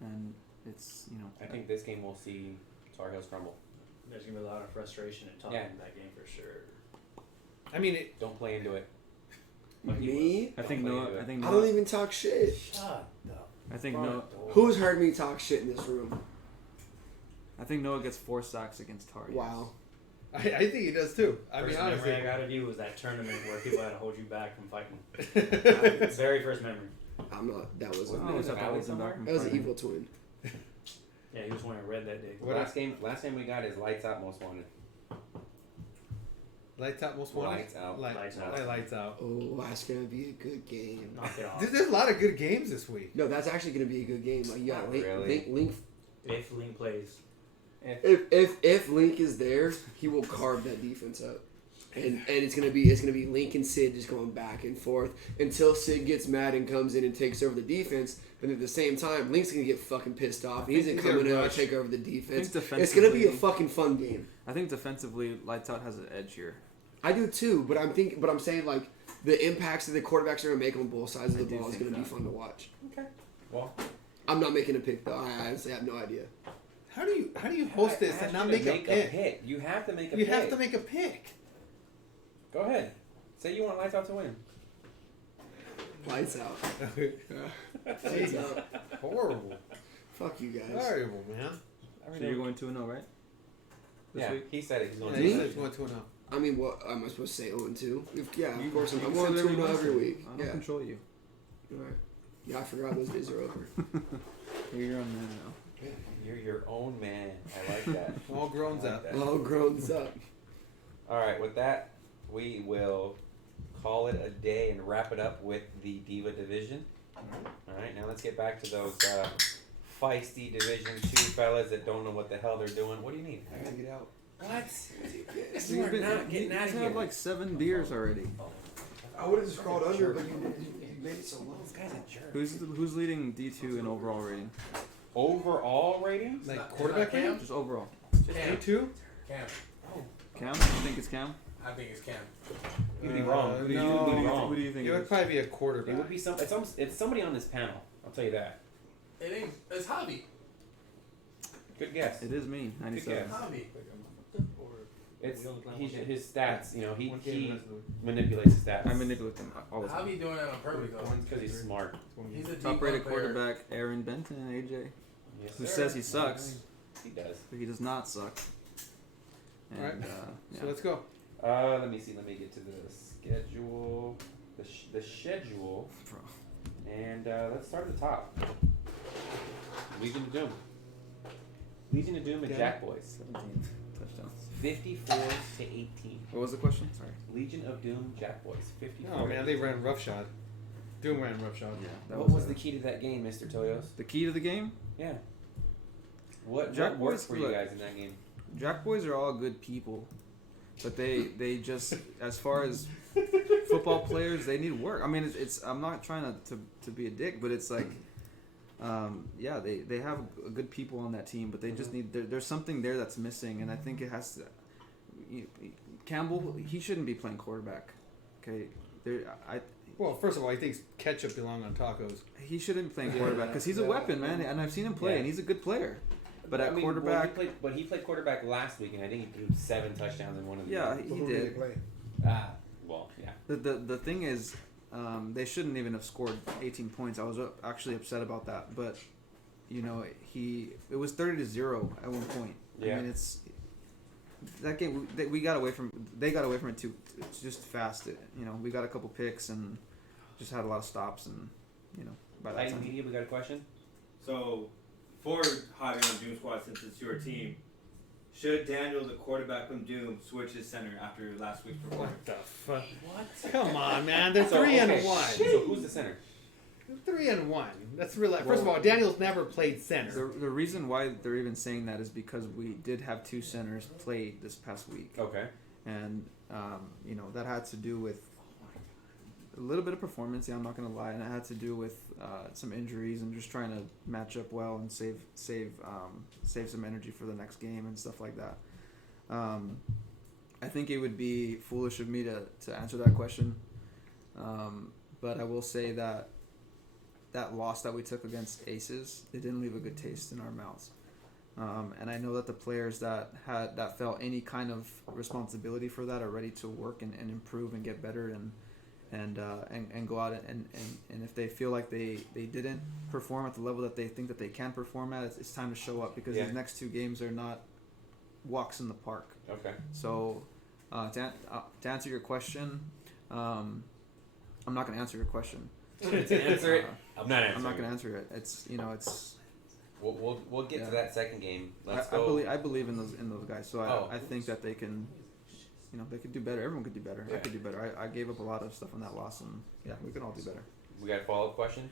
And it's, I think this game we'll see Tar Heels crumble. There's gonna be a lot of frustration and talking Yeah. in that game for sure. I mean, it, Don't play into it. Me? I think Don't play Noah. into I it. think I don't Noah. even talk shit. Shut I think Noah. Who's heard me talk shit in this room? I think Noah gets 4 sacks against Tar Heels. Wow. I think he does too. I mean, First honestly. memory I got of you was that tournament where people had to hold you back from fighting. Very first memory. I'm not. That was Wasn't Oh, it is in that the alley was in somewhere? Darkham that was an Friday? evil twin. Yeah, he was wearing red that day. What Last game we got is Lights Out Most Wanted. Lights out, most wanted. Lights Out. Lights Out. Lights out. Oh, that's gonna be a good game. Knock it off. There's a lot of good games this week. No, that's actually gonna be a good game. Like, you got Not Link, really. Link. If Link plays. If Link is there, he will carve that defense up. And it's gonna be Link and Sid just going back and forth until Sid gets mad and comes in and takes over the defense. But at the same time, Link's gonna get fucking pissed off. He's gonna he's come in gonna and rush. take over the defense. think It's gonna be a defensively- fucking fun game. I think defensively, Lights Out has an edge here. I do too, but I'm saying like the impacts that the quarterbacks are going to make on both sides of I the do ball is think going to be that. fun to watch. Okay. Well, I'm not making a pick though. I honestly have no idea. How do you host this and not make a pick? You have to make a You pick. have to make a pick. Go ahead. Say you want Lights Out to win. Lights out. Lights Jeez. out. Horrible. Fuck you guys. Horrible, man. So you're going 2-0, right? This Yeah, week? he said it. He's going Yeah, to he win. said he's going 2-0. I mean, what am I supposed to say? 0-2? Yeah, You- of course. you I'm can going say whatever you 2-0 want every to. week. I don't Yeah. control you. All right. Yeah, I forgot those days are over. You're your own man now. You're your own man. I like that. All grown I like up. that. All grown up. All right, with that, we will call it a day and wrap it up with the Diva division. All right, now let's get back to those feisty Division 2 fellas that don't know what the hell they're doing. What do you need? I gotta get out. What? He's You are not getting out of he's here. had like 7 beers already. I would have just crawled under, but you made it so long. This guy's a jerk. Who's leading D2 in overall rating? Overall ratings? Like quarterback Cam? rating? Just overall. Cam. A2? Cam. Cam? You think it's Cam? I think it's Cam. You'd be wrong. Uh, You'd no. be wrong. Who do you think It it would is? probably be a It quarterback. would be it's somebody on this panel. I'll tell you that. It ain't. It's Hobby. Good guess. It is me, 97. guess. Hobby. It's his stats. You know, he manipulates his stats. I manipulate them all the time. Hobby doing that on purpose though. because he's smart. He's a Top D1 rated player. quarterback, Aaron Benton, AJ, Yes, who sir. says he sucks, He does. but he does not suck. And, Alright. yeah. So let's go. Let me see. Let me get to the schedule. The schedule. Bro. And let's start at the top. Legion of Doom. Legion of Doom and Yeah. Jack Boys. 17 touchdowns. 54-18. What was the question? Sorry. Legion of Doom, Jack Boys. 54. Oh man, they ran roughshod. Doom ran roughshod. Yeah. That What was the key to that game, Mr. Toyos? the key to the game? Yeah. What Jack worked Boys, for you look. guys in that game? Jack Boys are all good people, but they just, as far as football players, they need work. I mean, it's I'm not trying to be a dick, but it's like, yeah, they have good people on that team, but they just need there's something there that's missing, and I think it has to. Campbell, he shouldn't be playing quarterback. Okay, Well, first of all, he thinks ketchup belong on tacos. he shouldn't be playing quarterback because he's a weapon, man, and I've seen him play, Yeah. and he's a good player. But I at mean, quarterback, he played quarterback last week, and I think he threw 7 touchdowns in one of the yeah, games. he did. Well, yeah. The thing is, they shouldn't even have scored 18 points. I was actually upset about that, but you know, it was 30-0 at one point. Yeah. I mean, it's that game we got away from. They got away from it too. It's just fast. You know, we got a couple picks and just had a lot of stops, and you know, by that Lighting time. Media, we got a question? So, for Hobby on Doom Squad, since it's your team, should Daniel, the quarterback from Doom, switch his center after last week's performance? What the fuck? What? Come on, man. They're So, 3-1. So who's the center? 3-1. That's real. First of all, Daniel's never played center. The reason why they're even saying that is because we did have 2 centers play this past week. Okay. And you know, that had to do with a little bit of performance. Yeah, I'm not gonna lie, and it had to do with some injuries and just trying to match up well and save some energy for the next game and stuff like that. I think it would be foolish of me to answer that question, but I will say that loss that we took against Aces, it didn't leave a good taste in our mouths. And I know that the players that felt any kind of responsibility for that are ready to work and improve and get better and go out and if they feel like they didn't perform at the level that they think that they can perform at, it's time to show up, because Yeah. these next 2 games are not walks in the park. Okay. So to answer your question, I'm not going to answer your question. To answer it, I'm not answering. I'm not going to answer it. It's it's. We'll get to Yeah. that second game. Let's I go. believe in those guys. So Oh. I think that they can, they could do better. Everyone could do better. Yeah. I could do better. I gave up a lot of stuff on that loss, and yeah, we can all do better. We got a follow-up question?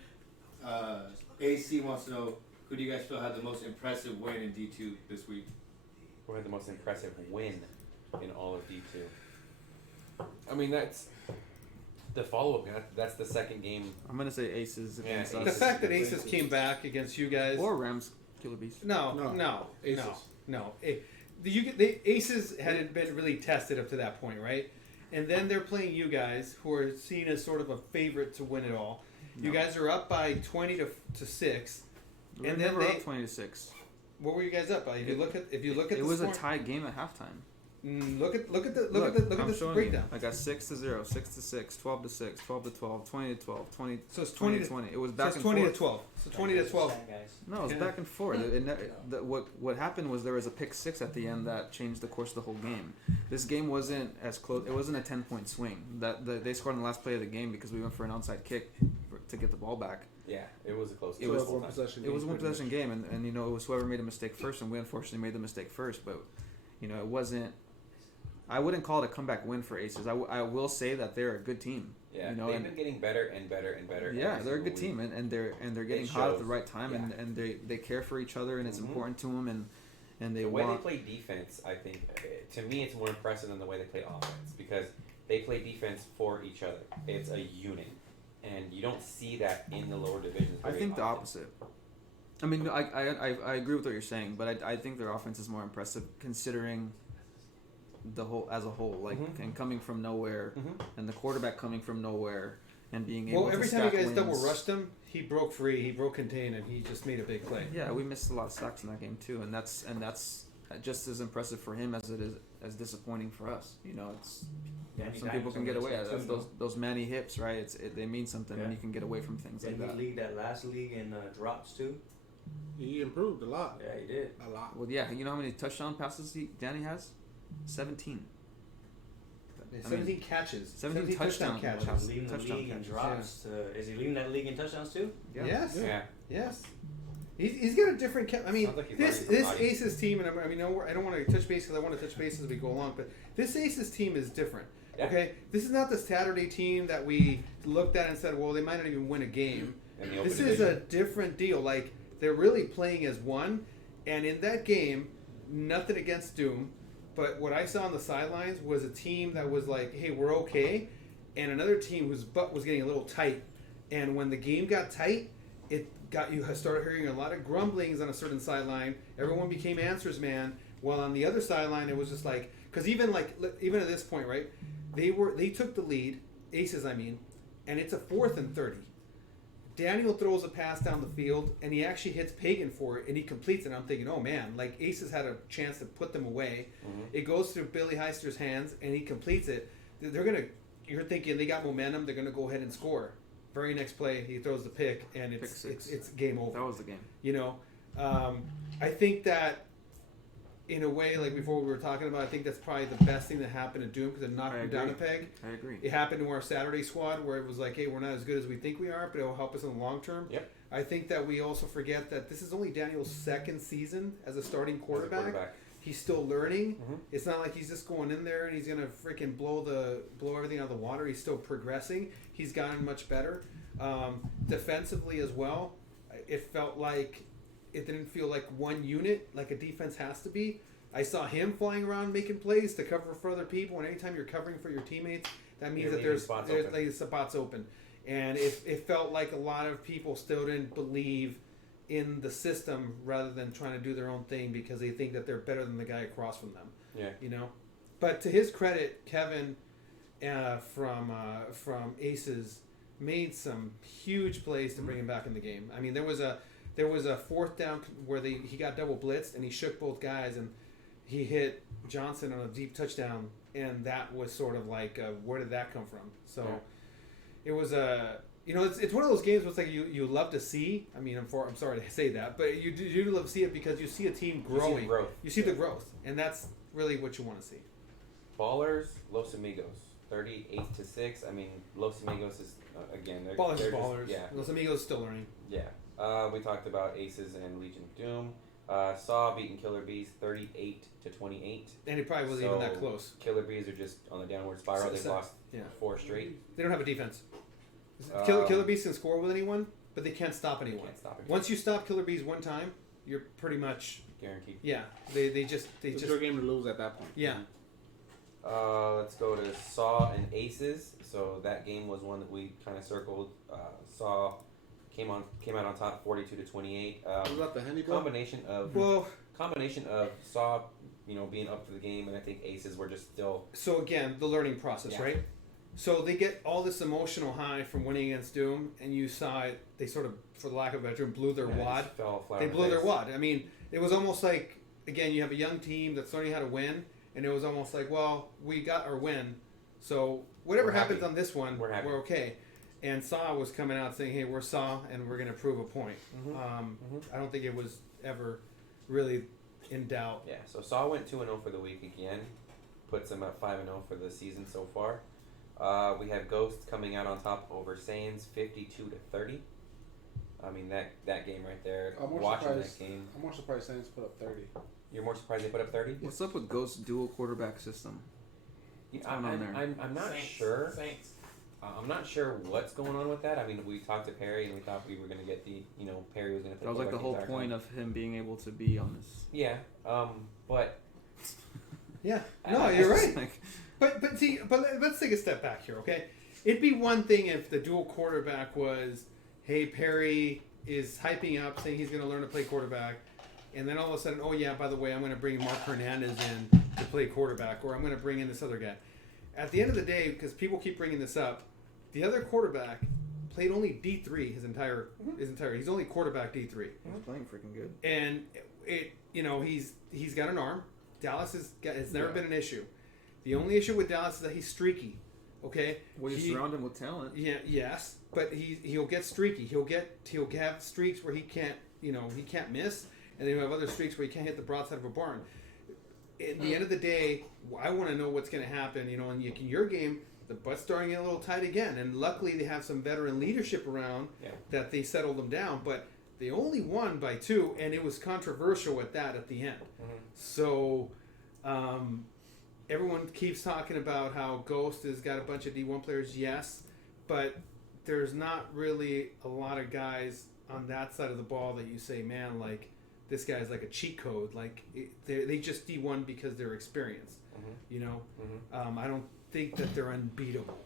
AC wants to know, who do you guys feel had the most impressive win in D2 this week? Who had the most impressive win in all of D2? I mean, that's the follow-up. That's the second game. I'm gonna say Aces against Yeah, The us, fact that Aces came back against you guys. or Rams, Killer Beast. No. Aces. The Aces hadn't been really tested up to that point, right? and then they're playing you guys, who are seen as sort of a favorite to win it all. You guys are up by 20 to 6, We and were then never they. up 20-6. What were you guys up by? If you look at It the was score, a tied game at halftime. look at I'm this showing breakdown. you. I got 6-0, 6-6, 12-6, 12-12, 20-12, 20. So it's 20 to 20. It was So back it's and 20 forth. to 12. So 20 to 12. Guys. No, it was Yeah. back and forth. What happened was there was a pick six at the end that changed the course of the whole game. This game wasn't as close. It wasn't a 10-point swing. They scored on the last play of the game because we went for an onside kick to get the ball back. Yeah, it was a close It game. was the whole one time. possession. It was a game, one possession game, and it was whoever made a mistake first, and we unfortunately made the mistake first. But it wasn't. I wouldn't call it a comeback win for Aces. I will say that they're a good team. Yeah, they've been getting better and better and better. Yeah, every they're a single good team, week. and they're getting It hot at the shows. right time, Yeah. and they care for each other, and it's Mhm. important to them, and they The way want. they play defense, I think, to me, it's more impressive than the way they play offense because they play defense for each other. It's a unit, and you don't see that in the lower divisions. I very think the often. opposite. I mean, I agree with what you're saying, but I think their offense is more impressive considering the whole as a whole, like Mhm. and coming from nowhere, Mhm. and the quarterback coming from nowhere and being able Well, to every time you stack guys wins. double rushed him, he broke free, he broke contain, and he just made a big play. Yeah, we missed a lot of sacks in that game too, and that's just as impressive for him as it is as disappointing for us. It's Danny some people can get away. Dimes That's too, those Manny hips, right? They mean something, and Yeah. you can get away from things like Didn't that. he lead that last league in drops too? He improved a lot. Yeah, he did. A lot. Well, yeah, you know how many touchdown passes Danny has? 17. 17 catches. 17 touchdown touchdown catches. passes. Leading the Touchdown league in catches. drops. Is he leading that league in touchdowns too? Yeah. Yes. Yeah. Yes. He's got a different. I mean, Sounds like he's this learning from Roddy. Aces team, and I don't want to touch base because I want to touch base as we go along, but this Aces team is different. Yeah. Okay, this is not the Saturday team that we looked at and said, well, they might not even win a game. In the open This is a division. different deal. Like they're really playing as one, and in that game, nothing against Doom, but what I saw on the sidelines was a team that was like, hey, we're okay, and another team whose butt was getting a little tight, and when the game got tight, you started hearing a lot of grumblings on a certain sideline. Everyone became answers man. While on the other sideline, it was just like, because even at this point, right? They took the lead, Aces, I mean, and it's a 4th and 30. Daniel throws a pass down the field, and he actually hits Pagan for it, and he completes it. And I'm thinking, oh man, like Aces had a chance to put them away. Mhm. It goes through Billy Heister's hands, and he completes it. You're thinking they got momentum. They're gonna go ahead and score. Very next play, he throws the pick, and Pick it's six. game over. That was the game. I think that in a way, like before we were talking about, I think that's probably the best thing that happened to Doom because it knocked I him down a agree. peg. I agree. It happened to our Saturday squad where it was like, hey, we're not as good as we think we are, but it will help us in the long term. Yep. I think that we also forget that this is only Daniel's 2nd season as a starting As a quarterback. He's still learning. Mhm. It's not like he's just going in there and he's gonna freaking blow everything out of the water. He's still progressing. He's gotten much better. Defensively as well, it felt like it didn't feel like one unit, like a defense has to be. I saw him flying around making plays to cover for other people, and anytime you're covering for your teammates, that means You're that leaving there's spots open. like spots open. And it felt like a lot of people still didn't believe in the system rather than trying to do their own thing because they think that they're better than the guy across from them. Yeah. But to his credit, Kevin from Aces made some huge plays to bring him back in the game. I mean, there was a 4th down where he got double blitzed and he shook both guys and he hit Johnson on a deep touchdown, and that was sort of like where did that come from? So it was it's one of those games where it's like you love to see. I mean, I'm sorry to say that, but you do love to see it because you see a team growing. You see the growth, and that's really what you want to see. Ballers, Los Amigos, 38-6. I mean, Los Amigos is again. They're Ballers, just- ballers. Yeah. Los Amigos still learning. Yeah. We talked about Aces and Legion of Doom. Saw beating Killer Bees 38-28. And it probably wasn't even that close. Killer Bees are just on the downward spiral. They've lost 4 straight. They don't have a defense. Um, Killer Bees can score with anyone, but they can't stop anyone. Can't stop it. Once you stop Killer Bees one time, you're pretty much Guaranteed. They just It's your game to lose at that point. yeah. Let's go to Saw and Aces. So that game was one that we kind of circled. Saw came out on top 42-28. Was that the handicap? Combination of Well, Saw being up for the game, and I think Aces were just still. So again, the learning process, Yeah. right? So they get all this emotional high from winning against Doom, and you saw it. They sort of, for the lack of a better term, blew their Yeah, wad. just fell flat They on the blew their face. wad. I mean, it was almost like, again, you have a young team that's learning how to win, and it was almost like, well, we got our win, so whatever We're happens happy. on this one, We're happy. okay. And Saw was coming out saying, hey, we're Saw, and we're going to prove a point. I don't think it was ever really in doubt. Yeah, so Saw went 2-0 for the week again, puts them at 5-0 for the season so far. We have Ghosts coming out on top over Saiyans, 52-30. I mean that game right there. I'm more Watching surprised. that game, I'm more surprised Saints put up 30. you're more surprised they put up 30. What's up with Ghost's dual quarterback system? Yeah, going on there? I'm not Saints. sure. Saints. I'm not sure what's going on with that. I mean, we talked to Perry and we thought we were going to get Perry was going to play. That was like the whole entire point time. of him being able to be on this. Yeah, but Yeah, I- no, I- you're it's right. Like, But see, let's take a step back here, okay? It'd be one thing if the dual quarterback was, hey, Perry is hyping up, saying he's going to learn to play quarterback, and then all of a sudden, oh yeah, by the way, I'm going to bring Mark Hernandez in to play quarterback, or I'm going to bring in this other guy. At the end of the day, because people keep bringing this up, the other quarterback played only D3 his entire. He's only quarterback D3. he's playing freaking good. And he's got an arm. Dallas it's never been an issue. The only issue with Dallas is that he's streaky. Okay. Well, you surround him with talent. Yeah. Yes, but he'll get streaky. He'll have streaks where he can't miss, and then he'll have other streaks where he can't hit the broadside of a barn. At the end of the day, I want to know what's going to happen. In your game, the butt's starting to get a little tight again, and luckily they have some veteran leadership around that they settled them down. But they only won by 2, and it was controversial at the end. So everyone keeps talking about how Ghost has got a bunch of D1 players, yes, but there's not really a lot of guys on that side of the ball that you say, man, like, this guy's like a cheat code. Like, they just D1 because they're experienced. I don't think that they're unbeatable.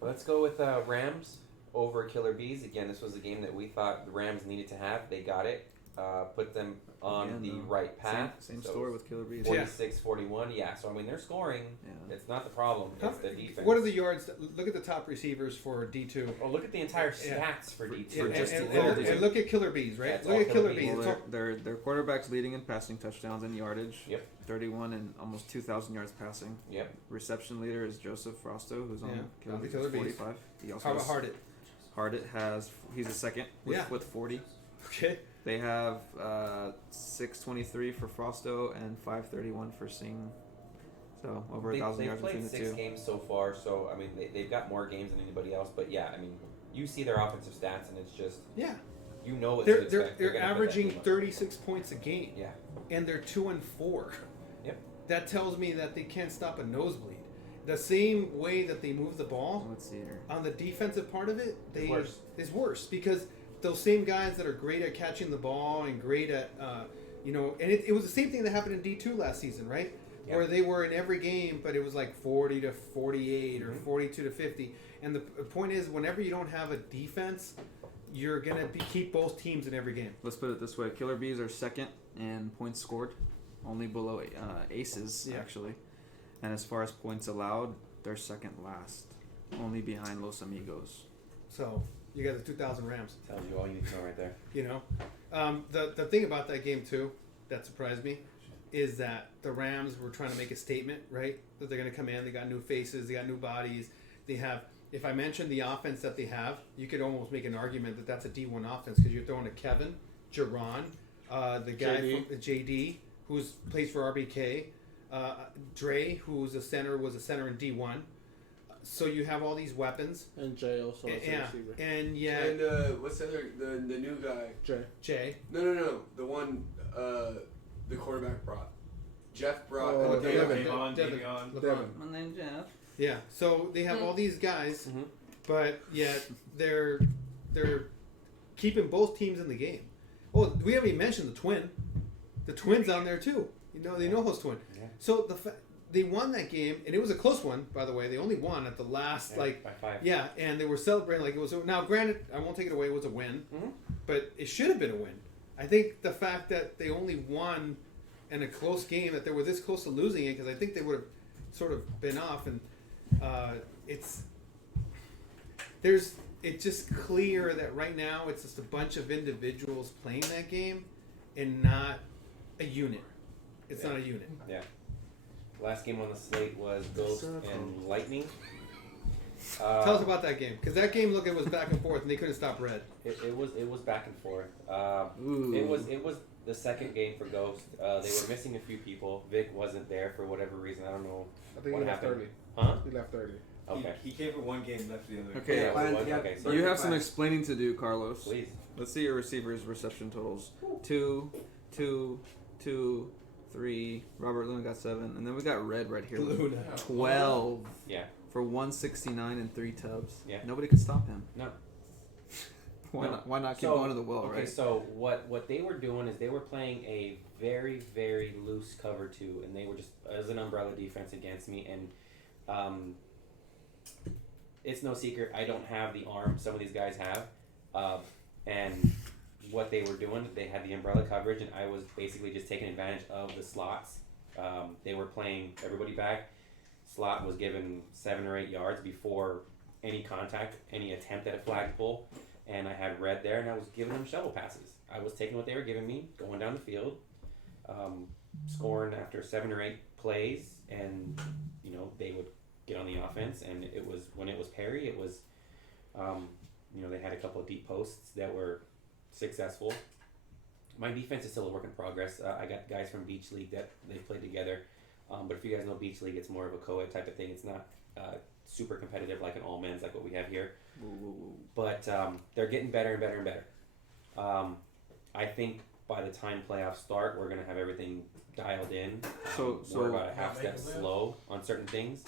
let's go with Rams over Killer Bees. Again, this was a game that we thought the Rams needed to have. They got it. Put them on Again, the though, right path. Same So story with Killer Bees. 46-41. Yeah, so I mean they're scoring. Yeah. It's not the problem. It's the defense. What are the yards? Look at the top receivers for D2. Oh, look at the entire stats for D2. For just and, the and, and look at Killer Bees, right? Yeah, it's Look all at Killer Killer Bees. Bees. Well, It's all- their quarterback's leading in passing touchdowns and yardage. Yep. 31 and almost 2,000 yards passing. Yep. Reception leader is Joseph Frosto, who's on Yeah, on the Killer Killer Bees, Bees. 45. He also How about has, Hardit? Hardit he's a second with 40. Okay. They have 623 for Frosto and 531 for Singh. So over 1,000 yards They've between played the 6 two. games so far, so I mean they've got more games than anybody else. But yeah, I mean you see their offensive stats and it's just Yeah. you know what to They're expect. they're gonna put that averaging game up. 36 points a game, Yeah. and they're 2-4. Yep. That tells me that they can't stop a nosebleed. The same way that they move the ball Let's see here. on the defensive part of it, worse. is worse because those same guys that are great at catching the ball and great at and it was the same thing that happened in D2 last season, right? Yeah. Where they were in every game, but it was like 40-48 or 42-50. And the point is, whenever you don't have a defense, you're gonna keep both teams in every game. Let's put it this way: Killer Bees are second in points scored, only below Aces actually. And as far as points allowed, they're second last, only behind Los Amigos. So you got the 2,000 Rams. Tells you all you need to know right there. The thing about that game too that surprised me is that the Rams were trying to make a statement, right? That they're going to come in. They got new faces. They got new bodies. They have. If I mentioned the offense that they have, you could almost make an argument that that's a D1 offense because you're throwing a Kevin, Jerron, the guy JD. from JD, who plays for RBK, Dre, was a center in D1. So you have all these weapons. And Jay also as a Yeah, receiver. and yeah, And what's the other the new guy? Jay. Jay. No. The one the quarterback brought. Jeff brought. Oh, Devin. Devon, Devin. Davion. LeBron. My name's Jeff. Yeah, so they have all these guys, Mhm. but yet they're keeping both teams in the game. Oh, we haven't even mentioned the twin. The twin's on there too. They know who's twin. Yeah. So they won that game, and it was a close one, by the way. They only won at the last By 5. yeah, and they were celebrating like it was. Now, granted, I won't take it away. It was a win, Mhm. but it should have been a win. I think the fact that they only won and a close game that they were this close to losing it, because I think they would have sort of been off. And it's just clear that right now it's just a bunch of individuals playing that game and not a unit. It's not a unit. Yeah. Last game on the slate was Ghost and Lightning. Tell us about that game, because that game, look, it was back and forth, and they couldn't stop red. It was back and forth. It was the second game for Ghost. They were missing a few people. Vic wasn't there for whatever reason. I don't know. I think what he left happened. 30. Huh? He left 30. Okay. He came for one game, left for the other. Okay, Okay. So you have some explaining to do, Carlos. please. Let's see your receivers' reception totals. 2, 2, 2, 3. Robert Luna got 7, and then we got Red right here. with Luna. 12 Yeah. for 169 and 3 tubs. Yeah. Nobody could stop him. No. Why not keep So, going to the well, Okay, right? so what they were doing is they were playing a very, very loose cover 2, and they were just as an umbrella defense against me. And it's no secret I don't have the arm some of these guys have, and what they were doing, they had the umbrella coverage, and I was basically just taking advantage of the slots. They were playing everybody back. Slot was given 7 or 8 yards before any contact, any attempt at a flagpole. And I had Red there, and I was giving them shovel passes. I was taking what they were giving me, going down the field, scoring after 7 or 8 plays, and they would get on the offense. And it was when it was Perry, it was they had a couple of deep posts that were successful. My defense is still a work in progress. I got guys from Beach League that they've played together, but if you guys know Beach League, it's more of a co-ed type of thing. It's not super competitive like an all men's like what we have here. But they're getting better and better and better. I think by the time playoffs start, we're gonna have everything dialed in. So we're about a half step slow on certain things.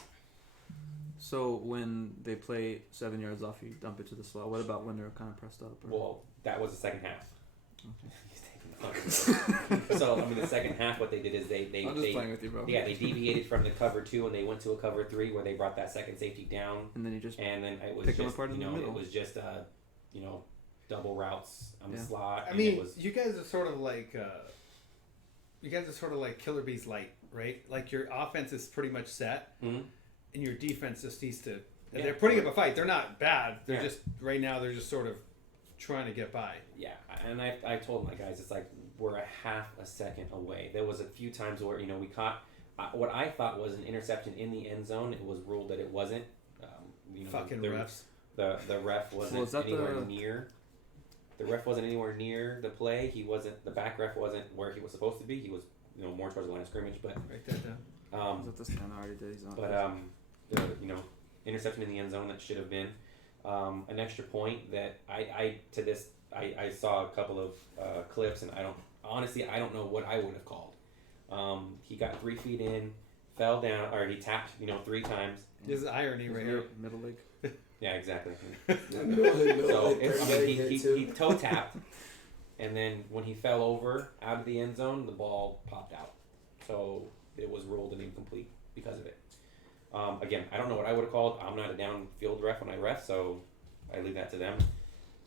So when they play 7 yards off, you dump it to the slot. What about when they're kind of pressed up? Well, that was the second half. Okay. So the second half, what they did is they I'm just playing with you, bro. they deviated from the cover 2 and they went to a cover 3 where they brought that second safety down. And then you just And then it was pick them just apart in the middle. it was just double routes on the Yeah. slot. I and mean, it was, you guys are sort of like Killer Bees light, right? Like your offense is pretty much set, Mhm. and your defense just needs to. Yeah. They're putting up a fight. They're not bad. They're Yeah. just right now. They're just sort of trying to get by. yeah, and I told my guys it's like we're a half a second away. There was a few times where we caught what I thought was an interception in the end zone. It was ruled that it wasn't. Fucking refs. The ref wasn't is that anywhere near. The ref wasn't anywhere near the play. He wasn't. The back ref wasn't where he was supposed to be. He was more towards the line of scrimmage. But Write that down. is that the stand already did? He's on. but the interception in the end zone that should have been an extra point that I saw a couple of clips, and I don't know what I would have called. He got 3 feet in, fell down, or he tapped 3 times. This is irony right here. Middle leg. Yeah, exactly. So He toe tapped, and then when he fell over out of the end zone, the ball popped out. So it was ruled an incomplete because of it. Again, I don't know what I would have called. I'm not a downfield ref when I ref, so I leave that to them.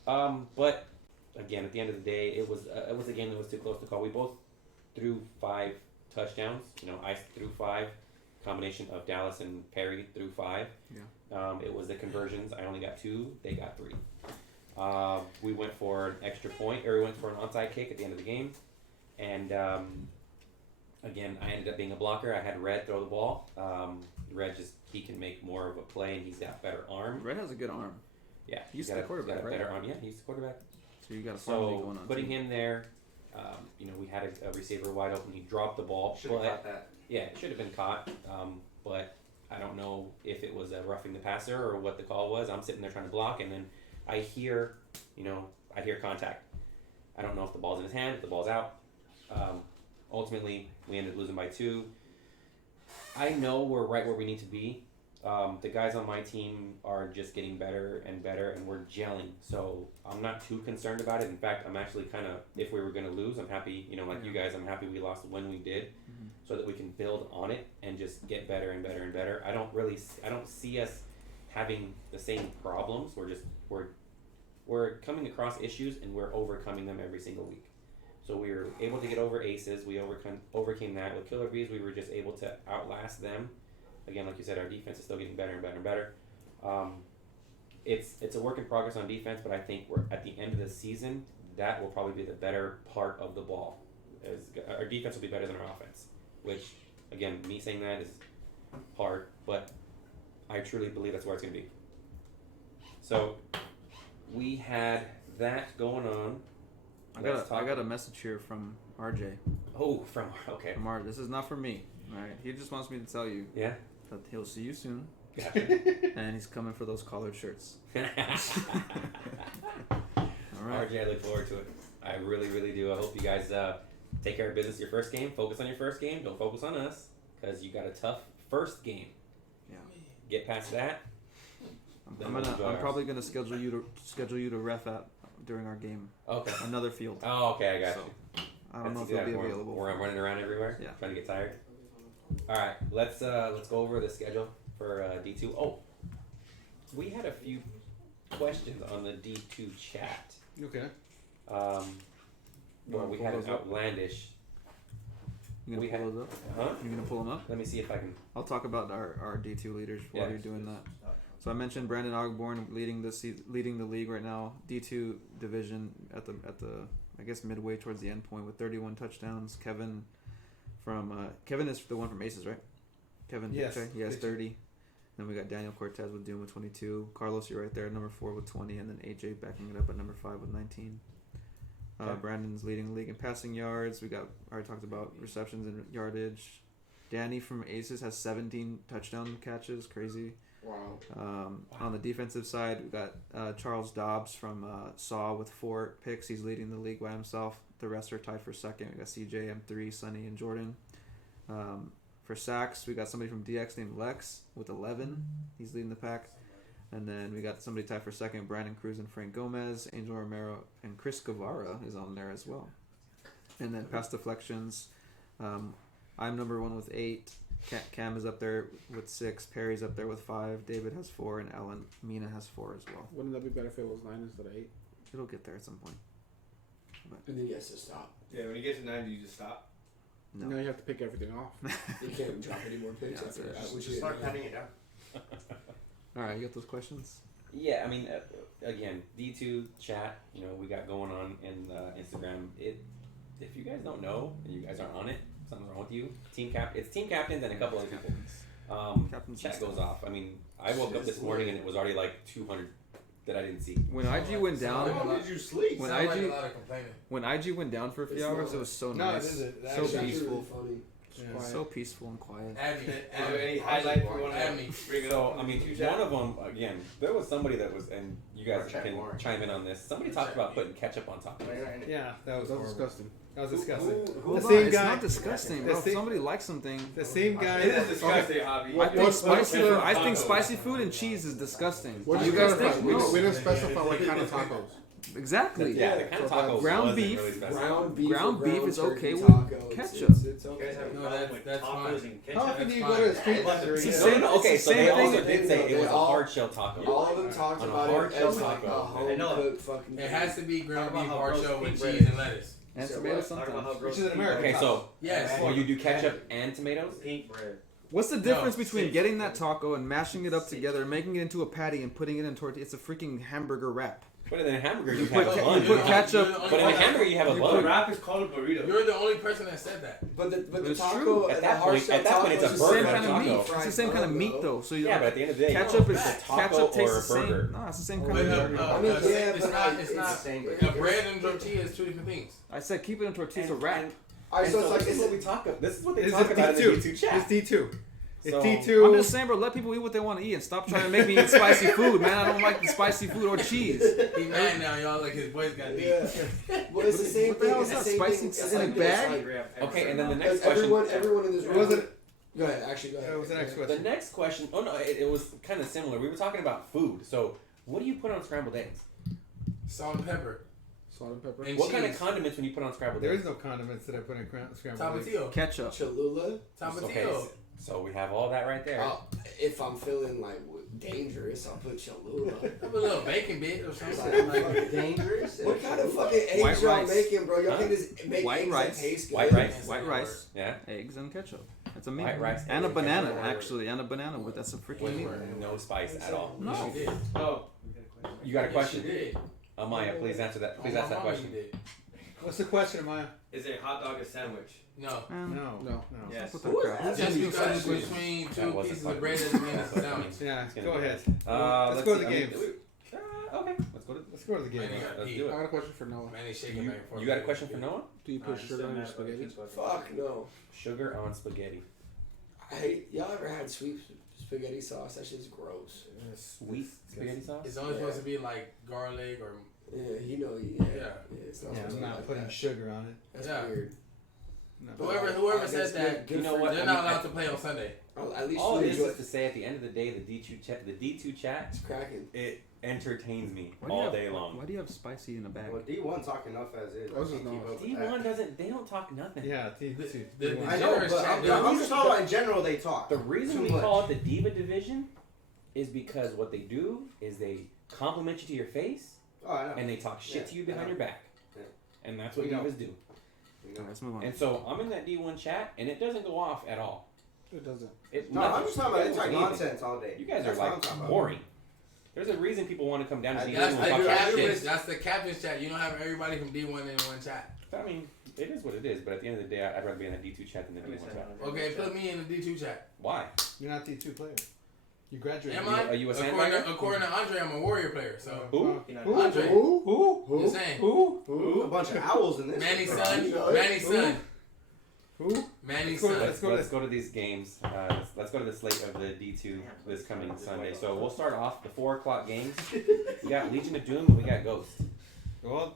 But again, at the end of the day, it was a game that was too close to call. We both threw 5 touchdowns. I threw 5. Combination of Dallas and Perry threw 5. Yeah. It was the conversions. I only got 2. They got 3. We went for an extra point, or we went for an onside kick at the end of the game, and again, I ended up being a blocker. I had Red throw the ball. Red he can make more of a play, and he's got better arm. Red has a good arm. Yeah, He's got the a quarterback, got a right? better arm. Yeah, he's the quarterback. So you got a farm league going So on. putting too. him there, we had a receiver wide open. He dropped the ball, Should have but caught that. yeah, it should have been caught. But I don't know if it was a roughing the passer or what the call was. I'm sitting there trying to block, and then I hear contact. I don't know if the ball's in his hand, if the ball's out. Ultimately, we ended up losing by 2. I know we're right where we need to be. The guys on my team are just getting better and better, and we're gelling. So I'm not too concerned about it. In fact, I'm actually kind of, if we were going to lose, I'm happy, like you guys, I'm happy we lost when we did, so that we can build on it and just get better and better and better. I don't see us having the same problems. We're coming across issues, and we're overcoming them every single week. So we were able to get over aces. We overcame that. With Killer Bees, we were just able to outlast them. Again, like you said, our defense is still getting better and better and better. It's a work in progress on defense, but I think we're at the end of the season, that will probably be the better part of the ball. Our defense will be better than our offense, which, again, me saying that is hard, but I truly believe that's where it's going to be. So we had that going on. I got a message here from RJ. Oh, okay. From RJ. This is not from me. All right. He just wants me to tell you Yeah. that he'll see you soon, Gotcha. and he's coming for those collared shirts. All right. RJ, I look forward to it. I really, really do. I hope you guys take care of business your first game. Focus on your first game. Don't focus on us, because you got a tough first game. Yeah. Get past that. I'm probably gonna schedule you to ref at during our game. Okay. Another field. Oh, okay, I got So, you. I don't know if you'll be available. Where I'm running around everywhere. Yeah. Trying to get tired. All right, let's go over the schedule for D2. Oh, we had a few questions on the D2 chat. Okay. Well, we had an outlandish. You gonna pull those up? Huh? You gonna pull them up? Let me see if I can. I'll talk about our D2 leaders while Yeah. you're doing that. So I mentioned Brandon Ogborn leading the league right now, D2 division at the I guess midway towards the end point with 31 touchdowns. Kevin is the one from Aces, right? Kevin, Yes. okay, he has 30. Then we got Daniel Cortez with Doom with 22. Carlos, you're right there, number 4 with 20, and then AJ backing it up at number 5 with 19. Okay. Brandon's leading the league in passing yards. I already talked about receptions and yardage. Danny from Aces has 17 touchdown catches. Crazy. Wow. On the defensive side, we got Charles Dobbs from Saw with 4 picks. He's leading the league by himself. The rest are tied for second. We got CJ, M3, Sonny, and Jordan. For sacks, we got somebody from DX named Lex with 11. He's leading the pack. And then we got somebody tied for second, Brandon Cruz and Frank Gomez. Angel Romero and Chris Guevara is on there as well. And then pass deflections, I'm number 1 with 8. Cam is up there with 6. Perry's up there with 5. David has 4, and Mina has 4 as well. Wouldn't that be better if it was 9 instead of 8? It'll get there at some point. And then he has to stop. Yeah, when you get to 90, you just stop. No. No, you have to pick everything off. You can't drop any more picks Yeah, after that's that. it. Which Just is start patting it down. All right, you got those questions? Yeah, I mean, again, D2 chat. We got going on in Instagram. If you guys don't know and you guys aren't on it, something's wrong with you. It's team captains and a couple other people. Captains Chat and goes off. I mean, I woke up this morning and it was already like 200 that I didn't see. When IG went down, How did you sleep? when Sound like IG a lot of complaining. when IG went down for a few It's hours, not. it was so No, nice, it isn't. so Actually, It's peaceful, really funny. Yeah. so peaceful and quiet. Add me. Is there any highlight you want Add me. to bring it So, up? I mean, one of them, again, there was somebody that was, and you guys can chime in on this. Somebody talked about putting ketchup on top of it. Yeah, that was That's horrible. disgusting. That was disgusting. Hold The on, same it's guy- not disgusting, the bro. If same- somebody likes something, The same guy. It is disgusting, Hobby. I think spicy. ketchup on I think tacos? spicy food and cheese is disgusting. What Do you you guys clarify? think? We, No. we didn't specify what kind of tacos. Exactly. Yeah, the kind of tacos Ground wasn't beef, really special. Ground beef, Ground or beef ground is turkey okay with taco. ketchup. It's You guys okay. have a No, problem with that's tacos fine. and ketchup? How often do you That's go to a fine. street It's the vendor? It's the same- same- No, okay, it's so the they same also thing. did say it was a All- hard shell taco. All of them talked On a about hard it shell as like a taco. I know. home cooked fucking It has to be ground Talk about beef how hard gross shell with pink cheese bread and lettuce. And So tomatoes Talk about how sometimes. gross Which is an pink American bread Okay, so Yes. oh, you do ketchup and tomatoes? Pink bread. What's the difference between steak. getting that taco and mashing it up together, making it into a patty, and putting it in tortilla? It's a freaking hamburger wrap. But in a hamburger, you put have a ca- bun. you put ketchup- But in a hamburger, you have a The bun. wrap is called a burrito. You're the only person that said that. But the It's taco, true. At the that hard point- shell at that point, taco it's a is It's just the same burger kind of taco. meat. It's the same kind of meat, though. So you Yeah, but at the end of the day, ketchup it's is a taco ketchup tastes or the a same. burger. No, it's the same But kind of I burger. mean, it's yeah, it's but not. like, It's it's not. the same. A bread and tortilla is two different things. I said keep it in tortillas a wrap. Alright, so it's like, this is is what it we talk about. This is what they It's talk about in the D2. D2 chat. It's D2. It's So- D2. I'm just saying, bro. Let people eat what they want to eat and stop trying to make me eat spicy food, man. I don't like the spicy food or cheese. He mad now, y'all. Like his voice got deep. Yeah. Well, it's the same What the thing. hell It's is the that? same Spicy thing. It's in a like bag? this, Okay, and then the like, next question. everyone in this room. Was it? Go ahead. Actually, go ahead. That was the next The question. next question. Oh no, it was kind of similar. We were talking about food. So, what do you put on scrambled eggs? Salt and pepper. Salt and pepper. And What kind of cheese. condiments when you put on scrambled There eggs? is no condiments that I put in scrambled eggs. Tapatio. Ketchup. Cholula. Tapatio. Okay. So we have all that right there. If I'm feeling like dangerous, I'll put Cholula. Have a little bacon bit or Like, something. Like dangerous. what kind of fucking White eggs y'all rice. making, bro? Y'all Huh? can just make White eggs rice. that taste good. White rice. White rice, Yeah. eggs, and ketchup. That's White amazing. rice, And a eggs, banana, ketchup. actually, and a banana with that's a freaking With meal. no spice at all. No. Yes, you did. Oh, You got a Yes, question? you did. Amaya, please answer that. Please On ask my that mama, question. you did. What's the question, Amaya? is a hot dog a sandwich? No. Man, No. Yes. stop with that crap. Just Just because use between That two wasn't pieces fucking- of bread doesn't mean it's a sandwich. Yeah, It's gonna go be ahead. bad. Let's go to see. the I mean, games. okay. Let's go to. Let's go to the game. Man, Let's eat. do I it. got a question for Noah. Man, they shaking You, back and forth. you got a question for Noah? Do you put sugar on your spaghetti? Fuck no. Sugar on spaghetti. I hate. Y'all ever had sweet spaghetti sauce? That shit's gross. Sweet spaghetti sauce. It's only Yeah. supposed to be like garlic or Yeah, you know. Yeah. It's not Yeah, supposed I'm to be not like putting that. sugar on it. That's Yeah. weird. No. whoever That's said that. good You know for what? They're I not mean, allowed to play on Sunday. At least All you it is enjoy is to say at the end of the day, the D2 chat, It's cracking. it entertains me Why do you all have- day long. Why do you have spicy in a bag? Well, D1 talk enough as is. I was I just can't keep knowing. up with that. D1 doesn't. They don't talk nothing. Yeah, The I know, generous but chat I'm does. just talking about in general. They talk. The reason Too we much. call it the Diva Division is because what they do is they compliment you to your face Oh, I know. and they talk shit Yeah, to you I behind know. your back. Yeah. And that's what We know. divas do. You know. Alright, let's move on. And so I'm in that D1 chat and it doesn't go off at all. It doesn't. It, No, nothing. I'm just talking about You it's guys like don't say anything. nonsense all day. You guys That's are what I'm like talking about. boring. There's a reason people want to come down to D1 That's and the talk about captain's. shit. That's the captain's chat. You don't have everybody from D1 in one chat. I mean, it is what it is, but at the end of the day, I'd rather be in the D2 chat than the D1 chat. Okay, put me in the D2 chat. Why? You're not D2 player. You graduated. Am I? Are you a according, sandbagger? to, according to Andre, I'm a warrior player. So Who? Who? Andre, Who? just saying. Who? A bunch of owls in this. Manny's bro. son. You know it. Manny's son. Who? Manny's Let's son. go to- Let's go to these games. Let's go to the slate of the D2 this coming Sunday. So we'll start off the 4 o'clock games. We got Legion of Doom and we got Ghost. Well,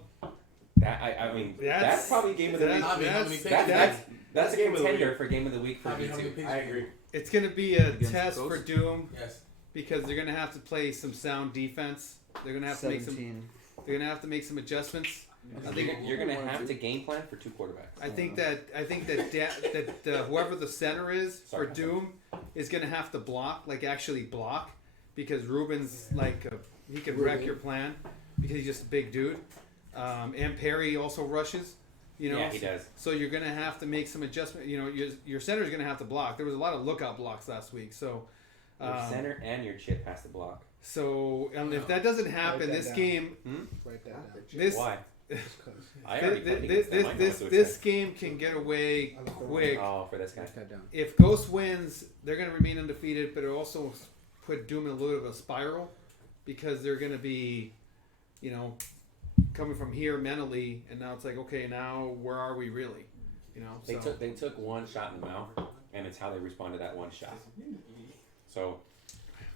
I mean, that's probably game of the week. Javi, how many picks? That's a game of the contender for game of the week for Javi, how many D2. picks? I agree. it's going to be a Against test Ghost? for Doom Yes. because they're going to have to play some sound defense. They're going to have to make some. 17. They're going to have to make some adjustments. I think You're gonna have to game plan for 2 quarterbacks. I think that whoever the center is for Doom is gonna have to block, like actually block, because Ruben's like he could wreck your plan because he's just a big dude. And Perry also rushes, you know. Yeah, he does. So you're gonna have to make some adjustment. You know, your center's gonna have to block. There was a lot of lookout blocks last week, so. Your center and your chip has to block. So if that doesn't happen, Write that this down. game, Write that down. this Why? Just 'cause. I already played this against them. I know what to this expect. game can get away quick. Oh, for this guy. Write that down. If Ghost wins, they're going to remain undefeated, but it'll also put Doom in a little bit of a spiral because they're going to be, you know, coming from here mentally, and now it's like, okay, now where are we really? You know, They took one shot in the mouth, and it's how they respond to that one shot. So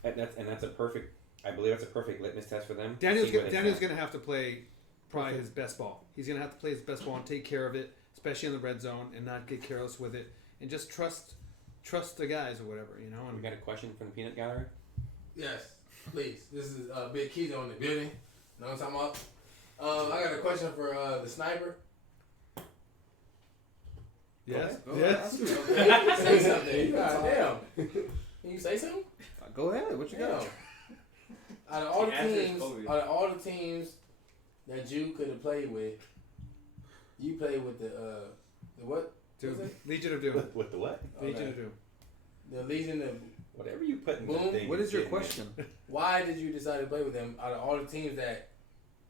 that's a perfect. I believe that's a perfect litmus test for them. Daniel's See where they going stand. to have to play probably his best ball. He's going to have to play his best ball and take care of it, especially in the red zone, and not get careless with it, and just trust the guys or whatever, you know. We And got a question from the peanut gallery. Yes. Please. This is Big Keys on the building. Know what I'm talking about? I got a question for the sniper. yes, Go yes. ahead. Say something. God damn. Can you say something? Go ahead. What you Damn. got? Out of all the The answer is teams, Kobe. out of all the teams that you could have played with, you played with the what? Doom. What's it? Legion of Doom. With the what? Legion Okay. of Doom. The Legion of. Whatever you put in the Boom. thing. What is your getting it. question? Why did you decide to play with them out of all the teams that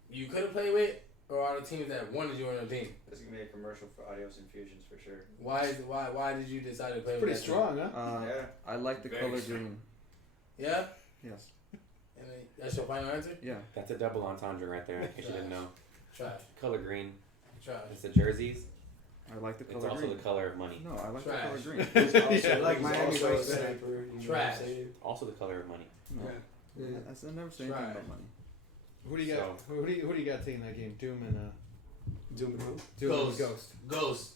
you could have played with, or all the teams that wanted you on your team? This is gonna be a commercial for Adios Infusions for sure. Why did you decide to play Pretty with that strong, huh? Yeah. I like the Very color strong. green. team? Yeah. Yes. And that's your final answer? Yeah. That's a double entendre right there. In case you didn't know. Trash. Color green. Trash. It's the jerseys. I like the It's color also green. the color of money. No, I like Trash. the color green. Also, like he's Miami also a Vice. sniper, you know what I'm Trash. saying? Also the color of money. No. Yeah. I never say anything Try. about money. Who do you got? Who do you got taking that game? Doom and Doom and who? Doom and Ghost. Ghost. Ghost.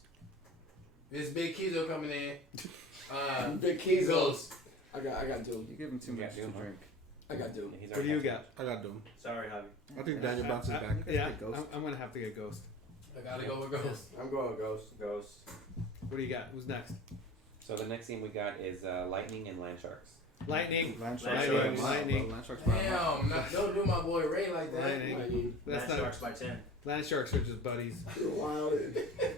This Big Kizo coming in. Big keys. Ghost. I got Doom. You give him too You much got to Doom, huh? drink. I got Doom. Yeah, he's What our do you captain. got? I got Doom. Sorry, Javi. I think Daniel bounces back. Yeah, pick Ghost. I'm gonna have to get Ghost. I gotta go with Ghost. I'm going Ghost. Ghost. What do you got? Who's next? So the next game we got is Lightning and Land Sharks. Lightning. Land Lightning. Sharks. Lightning. Land Sharks by a lot. Damn, don't do my boy Ray like that. Lightning. That's Land not. Sharks by 10. Land Sharks are just buddies. You're wilding.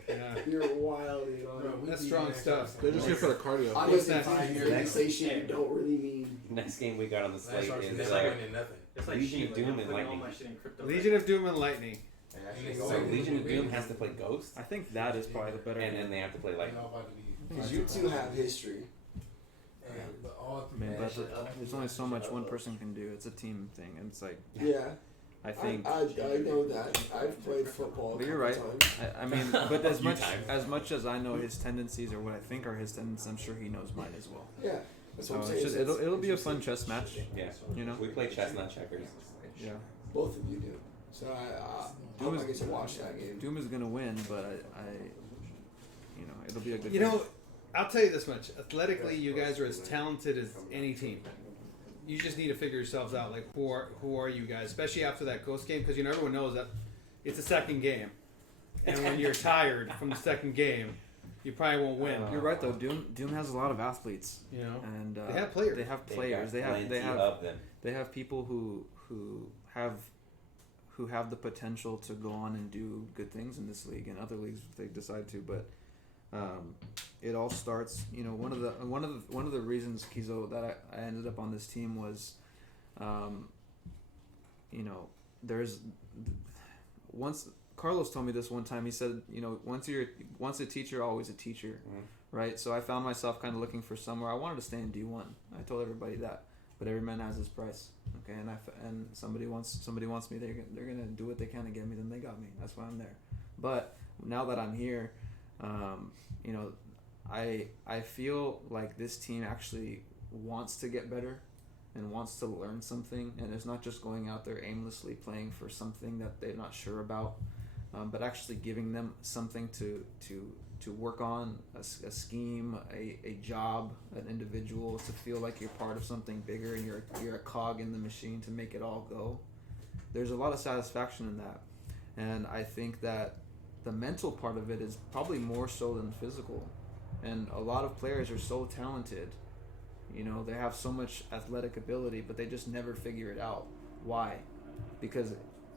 Yeah. You're wilding. Bro, we That's beat strong Land stuff. Sharks. They're just here for the cardio. I What's listen that? 5 years. You say shit you don't really mean. Next game we got on the Land slate Sharks is never winning nothing. It's like Legion of Sheila, Doom I'm and putting all Lightning. my shit in crypto. Legion of Doom and Lightning. So Legion of Doom has to play Ghost, I think that is probably the better. and then they have to play Lightning. Because you two have history. Man, but there's only so much one person can do. It's a team thing, and it's like Yeah. I think. I know that. I've played football a But you're couple right. times. I mean, but Few times. as much as I know his tendencies or what I think are his tendencies, I'm sure he knows mine as well. Yeah. That's So what I'm it's saying. just, it'll be a fun chess match. Yeah, You know. we play chestnut checkers. Yeah, Both of you do. So I hope I get to watch that game. Doom is gonna win, but I it'll be a good. You game. know, I'll tell you this much. Athletically, you guys are as talented as any team. You just need to figure yourselves out. Like, who are you guys? Especially after that Ghost game, because everyone knows that it's a second game, and when you're tired from the second game, you probably won't win. You're right though. Doom has a lot of athletes, You know, and they have players. They have players. They have of them. they have people who have the potential to go on and do good things in this league and other leagues if they decide to. But it all starts. One of the reasons, Kizo, that I ended up on this team was, there's once Carlos told me this one time. He said, once a teacher, always a teacher, right? So I found myself kind of looking for somewhere. I wanted to stay in D1. I told everybody that. But every man has his price, okay. And somebody wants me. They're gonna do what they can to get me. Then they got me. That's why I'm there. But now that I'm here, I feel like this team actually wants to get better, and wants to learn something, and it's not just going out there aimlessly playing for something that they're not sure about, but actually giving them something to work on, a scheme, a job, an individual, to feel like you're part of something bigger and you're a cog in the machine to make it all go. There's a lot of satisfaction in that, and I think that the mental part of it is probably more so than physical. And a lot of players are so talented, they have so much athletic ability, but they just never figure it out. Why? Because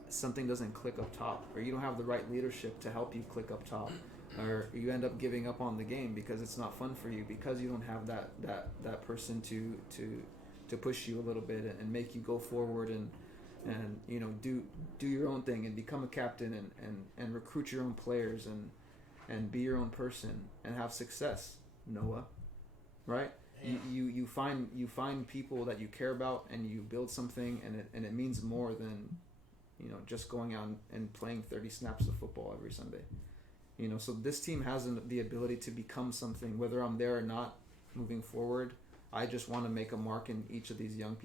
something doesn't click up top, or you don't have the right leadership to help you click up top. Or you end up giving up on the game because it's not fun for you, because you don't have that person to push you a little bit and make you go forward and do your own thing and become a captain and recruit your own players and be your own person and have success, Noah, right? Yeah. You find people that you care about and you build something, and it means more than just going out and playing 30 snaps of football every Sunday. So this team has the ability to become something, whether I'm there or not moving forward. I just want to make a mark in each of these young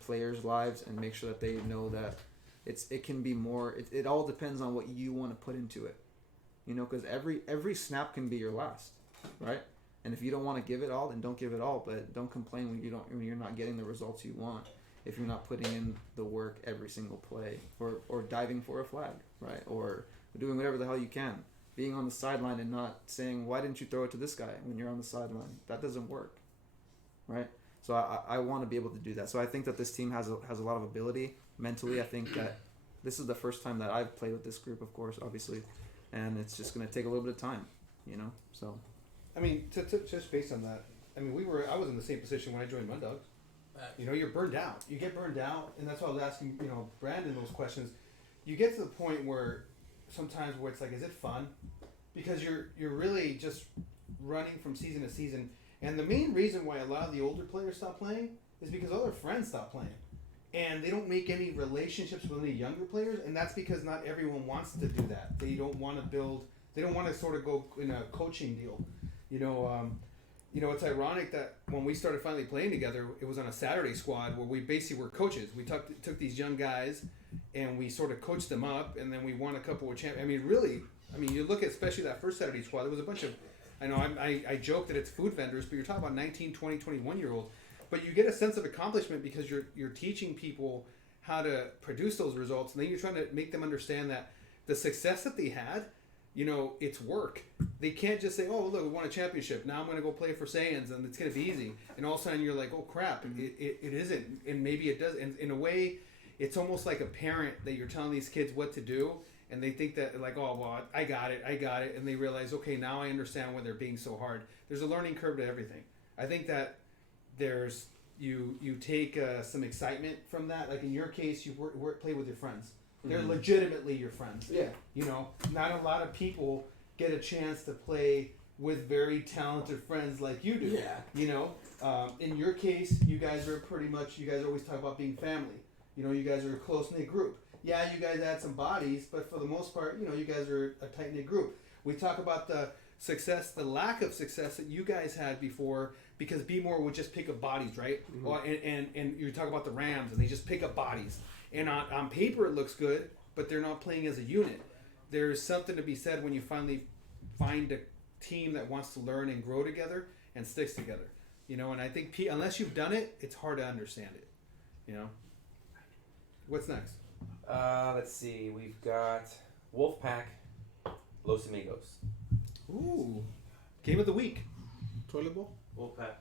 players' lives and make sure that they know that it can be more. It all depends on what you want to put into it, because every snap can be your last, right? And if you don't want to give it all, then don't give it all. But don't complain when you're not getting the results you want, if you're not putting in the work every single play, or diving for a flag, right? Or doing whatever the hell you can. Being on the sideline and not saying, why didn't you throw it to this guy when you're on the sideline? That doesn't work, right? So I want to be able to do that. So I think that this team has a lot of ability mentally. I think that this is the first time that I've played with this group, of course, obviously, and it's just going to take a little bit of time, So I mean, to just based on that, I mean, I was in the same position when I joined Mud Dogs. You're burned out. You get burned out, and that's why I was asking, Brandon those questions. You get to the point where sometimes where it's like, is it fun? Because you're really just running from season to season, and the main reason why a lot of the older players stop playing is because all their friends stop playing, and they don't make any relationships with any younger players, and that's because not everyone wants to do that. They don't want to build. They don't want to sort of go in a coaching deal. It's ironic that when we started finally playing together, it was on a Saturday squad where we basically were coaches. We took these young guys and we sort of coached them up, and then we won a couple of champions. You look at especially that first Saturday squad, there was a bunch of, I joke that it's food vendors, but you're talking about 19, 20, 21-year-olds. But you get a sense of accomplishment because you're teaching people how to produce those results, and then you're trying to make them understand that the success that they had it's work. They can't just say, oh, look, we won a championship. Now I'm going to go play for Saiyans and it's going to be easy. And all of a sudden you're like, oh, crap, it isn't. And maybe it does. And in a way, it's almost like a parent that you're telling these kids what to do. And they think that, like, oh, well, I got it. And they realize, okay, now I understand why they're being so hard. There's a learning curve to everything. I think that there's, you take some excitement from that. Like in your case, you play with your friends. They're legitimately your friends. Yeah. Not a lot of people get a chance to play with very talented friends like you do. Yeah. In your case, you guys always talk about being family. You guys are a close-knit group. Yeah, you guys add some bodies, but for the most part, you guys are a tight-knit group. We talk about the lack of success that you guys had before because B-More would just pick up bodies, right? And you talk about the Rams, and they just pick up bodies. And on paper it looks good, but they're not playing as a unit. There's something to be said when you finally find a team that wants to learn and grow together and sticks together. And I think unless you've done it, it's hard to understand it. What's next? Let's see. We've got Wolfpack, Los Amigos. Ooh. Game of the week. Toilet bowl? Wolfpack.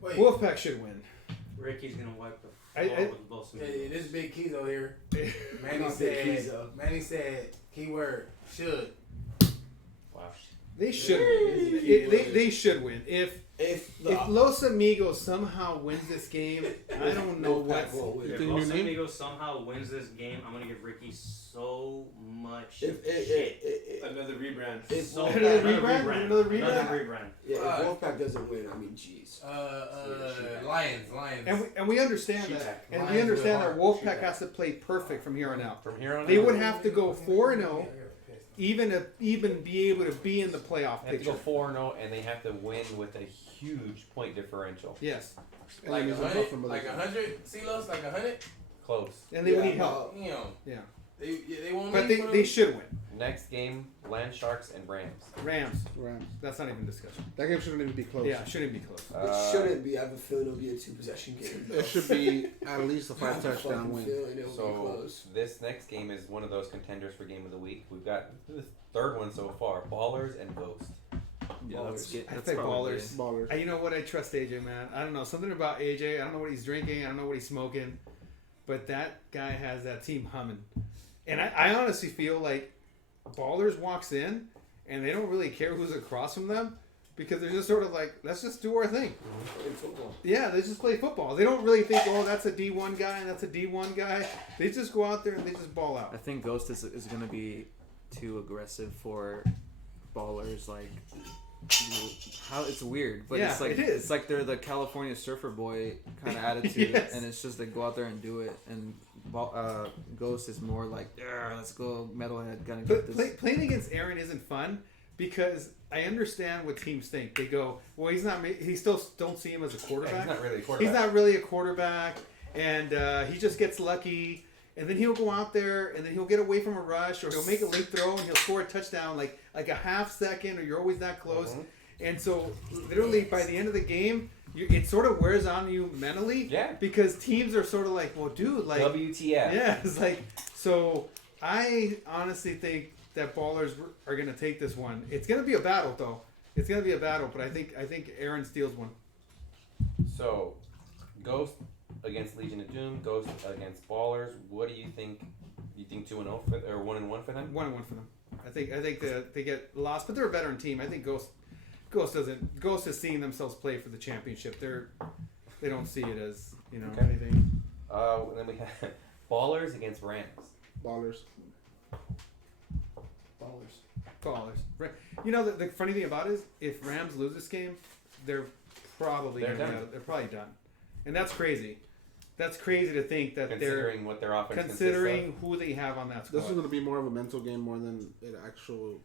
Wait, Wolfpack should win. Ricky's gonna wipe the floor with both of hey, this big Kizo here. Manny Not said. Big Kizo. Manny said. Keyword should. Wow. They should win. They should win. If Los Amigos somehow wins this game, I don't know what. If Can Los you name- Amigos somehow wins this game, I'm gonna give Ricky so much If shit. Another rebrand. So Another bad. rebrand? Another Rebrand? rebrand. Yeah, if Wolfpack doesn't win, I mean, jeez. Lions. And we understand that. Sheeppack. And we Lions understand with that heart. Wolfpack has to play perfect from here on out. From here on They out, would have to go 4-0 even to be able to be in the playoff they have to picture. go 4-0, and they have to win with a huge point differential. Yes. And Like then there's a vote 100, from like others. 100 Silos, like 100. Close. And they would need help. Yeah. Yeah. They won't. But they should win. Next game, Land Sharks and Rams. Rams. Rams. That's not even discussion. That game shouldn't even be close. Yeah, shouldn't be close. It shouldn't be. I have a feeling it'll be a 2-possession game. It should be at least a I have a 5-touchdown fucking win. feeling it'll be So close. this next game is one of those contenders for game of the week. We've got the third one so far: Ballers and Ghost. Yeah, that's I that's say probably Ballers. Ballers. You know what? I trust AJ, man. I don't know. Something about AJ. I don't know what he's drinking. I don't know what he's smoking. But that guy has that team humming. And I honestly feel like Ballers walks in and they don't really care who's across from them because they're just sort of like, let's just do our thing. In football. Yeah, they just play football. They don't really think, oh, that's a D1 guy and that's a D1 guy. They just go out there and they just ball out. I think Ghost is going to be too aggressive for Ballers. Like, how it's weird, but Yeah, it's like it is. it's like they're the California surfer boy kind of attitude, Yes. and it's just they go out there and do it. And Ghost is more like, yeah, let's go metalhead, gonna get But this. playing against Aaron isn't fun because I understand what teams think. They go, well, he's not. He still don't see him as a Yeah, quarterback. he's not really a He's quarterback. not really a quarterback, and he just gets lucky. And then he'll go out there, and then he'll get away from a rush, or he'll make a late throw, and he'll score a touchdown like a half second, or you're always that close. And so, literally, by the end of the game, it sort of wears on you mentally. Yeah. Because teams are sort of like, well, dude, like, WTF. yeah, it's like, so I honestly think that Ballers are going to take this one. It's going to be a battle, though. It's going to be a battle, but I think Aaron steals one. So, Ghost against Legion of Doom, Ghost against Ballers. What do you think? You think 2-0 or 1-1 for them? 1-1 for them. I think that they get lost, but they're a veteran team. I think Ghost is seeing themselves play for the championship. They don't see it as Okay. anything. Then we have Ballers against Rams. Ballers. Ballers. Right. The funny thing about it is if Rams lose this game, they're probably They're gonna be done. out. They're probably done, and that's crazy. That's crazy to think that Considering what their offense they're considering who they have on that squad. This is going to be more of a mental game more than an actual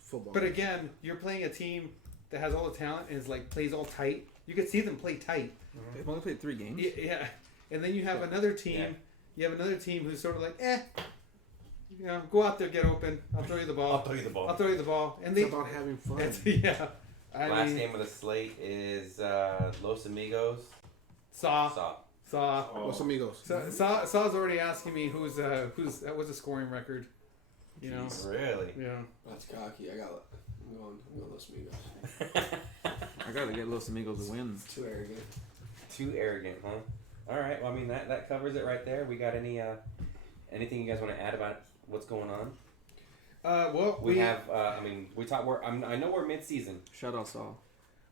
football. But again, you're playing a team that has all the talent and is like plays all tight. You could see them play tight. They've only played 3 games. Yeah, and then you have another team. Yeah. You have another team who's sort of like, go out there, get open. I'll throw you the ball. I'll throw you the ball. I'll throw you the ball. And it's they, about having fun. yeah. Last game of the slate is Los Amigos. Saw. Los Amigos. Saw's already asking me what's the scoring record. You know. Really? Yeah. That's cocky. I'm going Los Amigos. I gotta get Los Amigos to win. Too arrogant. Too arrogant, huh? All right. Well, I mean that covers it right there. We got anything you guys want to add about what's going on? Well, we have. We talk. I know we're mid-season. Shout out Saul.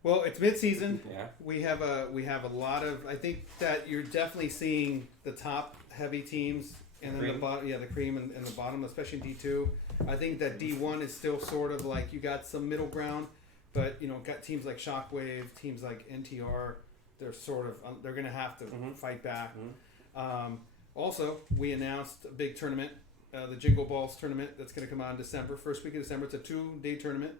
Well, it's mid-season. Yeah. We have a lot of. I think that you're definitely seeing the top heavy teams, and then the bottom. Yeah, the cream and the bottom, especially in D2. I think that D1 is still sort of like you got some middle ground, but got teams like Shockwave, teams like NTR. They're sort of they're going to have to fight back. Mm-hmm. Also, we announced a big tournament, the Jingle Balls tournament that's going to come out in December, first week of December. It's a 2-day tournament.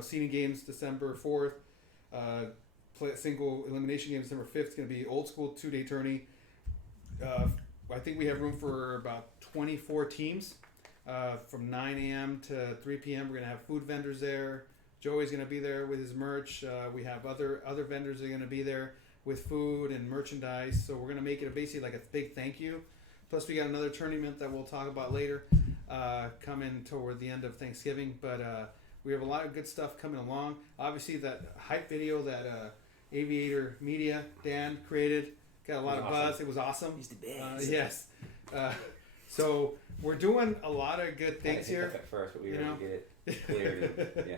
Seeding games December 4th. Single elimination game December 5th. It's going to be old school 2-day tourney. I think we have room for about 24 teams. From 9 a.m. to 3 p.m. We're going to have food vendors there. Joey's going to be there with his merch. We have other vendors that are going to be there with food and merchandise. So we're going to make it basically like a big thank you. Plus we got another tournament that we'll talk about later coming toward the end of Thanksgiving. But we have a lot of good stuff coming along. Obviously that hype video that Aviator Media, Dan, created, got a lot of buzz. It was awesome. He's the best. Yes. So we're doing a lot of good things here. At first, but we were able to get it cleared. Yeah.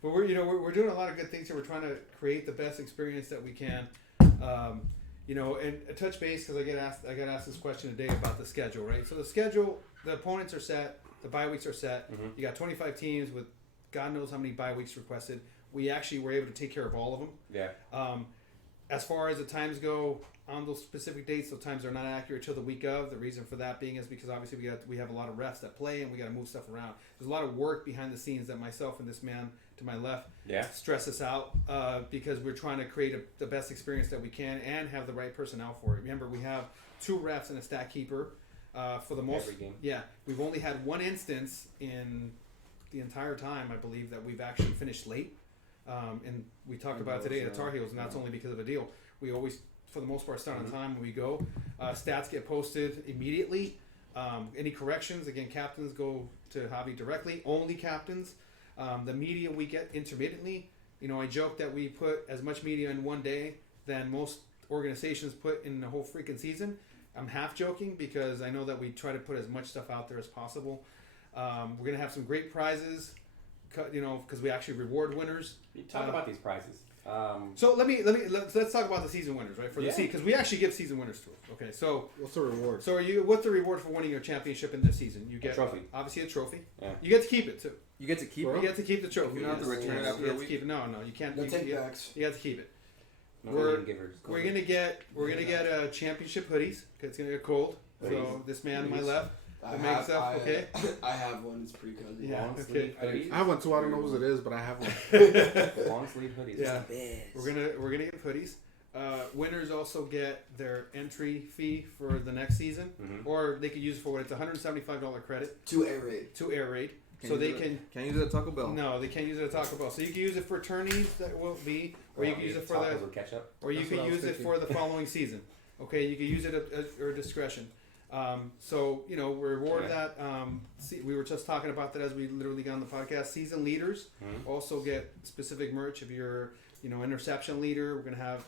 But we're doing a lot of good things here. We're trying to create the best experience that we can. And touch base because I got asked this question today about the schedule, right? So the schedule, the opponents are set, the bye weeks are set. Mm-hmm. You got 25 teams with God knows how many bye weeks requested. We actually were able to take care of all of them. Yeah. As far as the times go on those specific dates, those times are not accurate till the week of. The reason for that being is because obviously we have a lot of refs that play and we got to move stuff around. There's a lot of work behind the scenes that myself and this man to my left stress us out because we're trying to create the best experience that we can and have the right personnel for it. Remember, we have 2 refs and a stat keeper for the most. Every game. Yeah, we've only had one instance in the entire time, I believe, that we've actually finished late. And we talked about today at Tar Heels, and that's only because of a deal. We always, for the most part, start on time when we go. Stats get posted immediately. Any corrections, again, captains go to Javi directly. Only captains. The media we get intermittently. I joke that we put as much media in one day than most organizations put in the whole freaking season. I'm half joking because I know that we try to put as much stuff out there as possible. We're going to have some great prizes, because we actually reward winners. You talk about these prizes. So let's talk about the season winners, right? For the season, because we actually give season winners to us. Okay, so what's the reward? So what's the reward for winning your championship in this season? You get a trophy. Obviously a trophy. Yeah. You get to keep it too. You get to keep it. You get to keep the trophy. You don't have to return it after a week. No, you can't. No you take-backs. You have to keep it. No we're givers. gonna get championship hoodies because it's gonna get cold. So this man on my left. I have one. It's pretty cozy. Yeah. Okay. I have one too. I don't know what it is, but I have one. Long sleeve hoodies. Yeah. We're gonna get hoodies. Winners also get their entry fee for the next season, or they could use it for it's $175 credit to Air Raid. Can't use it at Taco Bell. No, they can't use it at Taco Bell. So you can use it for tourneys that will be, or you can use it for ketchup, or you can use it for the following season. Okay, you can use it at your discretion. We reward that. We were just talking about that as we literally got on the podcast. Season leaders also get specific merch. If you're, interception leader, we're gonna have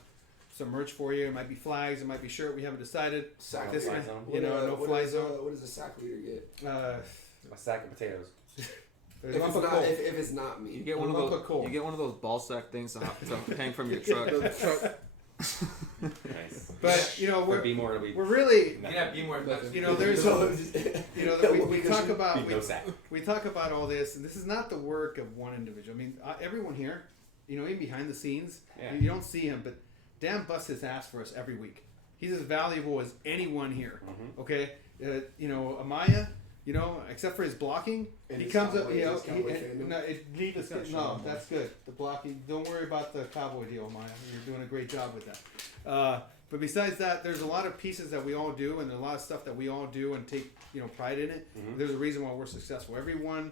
some merch for you. It might be flags, it might be shirt. We haven't decided. Sack this fly one, zone. no fly zone. What does a sack leader get? A sack of potatoes. If it's not me, you get one of those. You get one of those ball sack things to hang from your truck. Nice. But we're really be more. There's we talk about all this, and this is not the work of one individual. I mean, everyone here, even behind the scenes, you don't see him, but Dan busts his ass for us every week. He's as valuable as anyone here. Okay, Amaya. Except for his blocking, and he comes up. That's good. The blocking. Don't worry about the cowboy deal, Maya. You're doing a great job with that. But besides that, there's a lot of pieces that we all do, and a lot of stuff that we all do and take pride in it. There's a reason why we're successful. Everyone,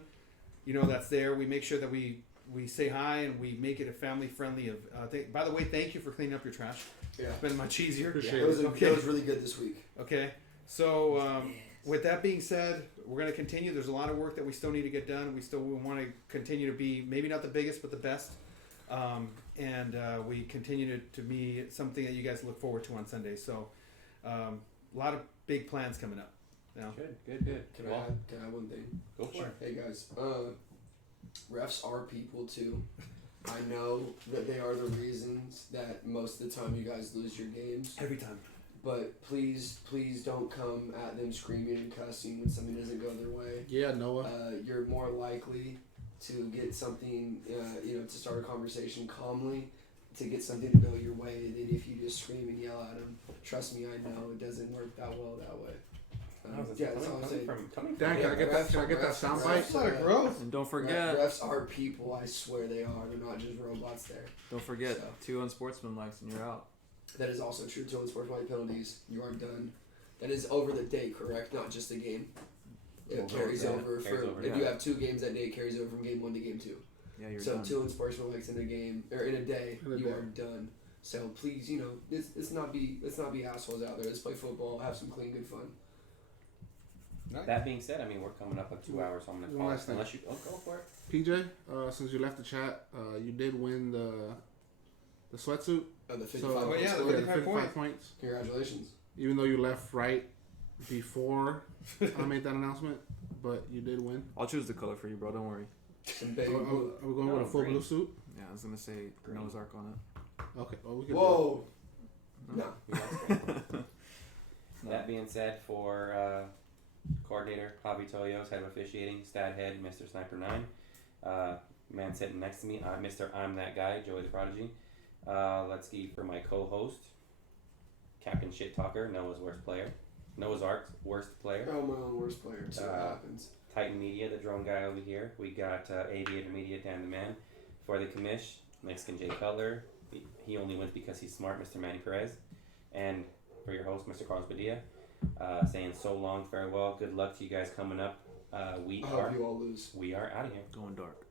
that's there. We make sure that we say hi and we make it a family friendly. By the way, thank you for cleaning up your trash. Yeah, it's been much easier. It was really good this week. Okay, so. with that being said, we're going to continue. There's a lot of work that we still need to get done. We want to continue to be maybe not the biggest, but the best. And we continue to be something that you guys look forward to on Sunday. So a lot of big plans coming up. Now. Good. Can I add one thing? Go for it. Hey guys, refs are people too. I know that they are the reasons that most of the time you guys lose your games. Every time. But please don't come at them screaming and cussing when something doesn't go their way. Yeah, Noah. You're more likely to get something, to start a conversation calmly, to get something to go your way than if you just scream and yell at them. Trust me, I know it doesn't work that well that way. That's all I'm saying. Dan, can I get that soundbite? That's a lot of growth. And don't forget, refs are people. I swear they are. They're not just robots there. don't forget, 2 unsportsmanlikes and you're out. That is also true. 2 unsportsmanlike penalties. You are done. That is over the day, correct? Not just the game. It carries over. If you have 2 games that day, it carries over from game 1 to game 2. Yeah, you're so done. 2 unsportsmanlikes in a game or in a day, you are done. So please, let's not be assholes out there. Let's play football. Have some clean, good fun. Nice. That being said, I mean, we're coming up on 2 hours, so I'm going to One call last it. thing. Unless you... Oh, go for it. PJ, since you left the chat, you did win the sweatsuit. Oh, the 55 So, points. yeah, the scored. 55 points. Congratulations. Even though you left right before I made that announcement, but you did win. I'll choose the color for you, bro. Don't worry. Some baby Are blue. we going with a full green. blue suit? Yeah, I was gonna say Noah's Ark on it. Okay. Well, we can Whoa. No. No. That being said, for coordinator, Javi Toyos, head of officiating, stat head, Mr. Sniper 9. Man sitting next to me, Mr. I'm That Guy, Joey the Prodigy. Let's see for my co-host, Captain Shit Talker, Noah's Ark's worst player. Oh, my own worst player. So what happens. Titan Media, the drone guy over here. We got Aviator Media, Dan the Man. For the commish, Mexican Jay Cutler. He only wins because he's smart, Mr. Manny Perez. And for your host, Mr. Carlos Padilla, saying so long, farewell, good luck to you guys coming up. I hope you all lose. We are out of here. Going dark.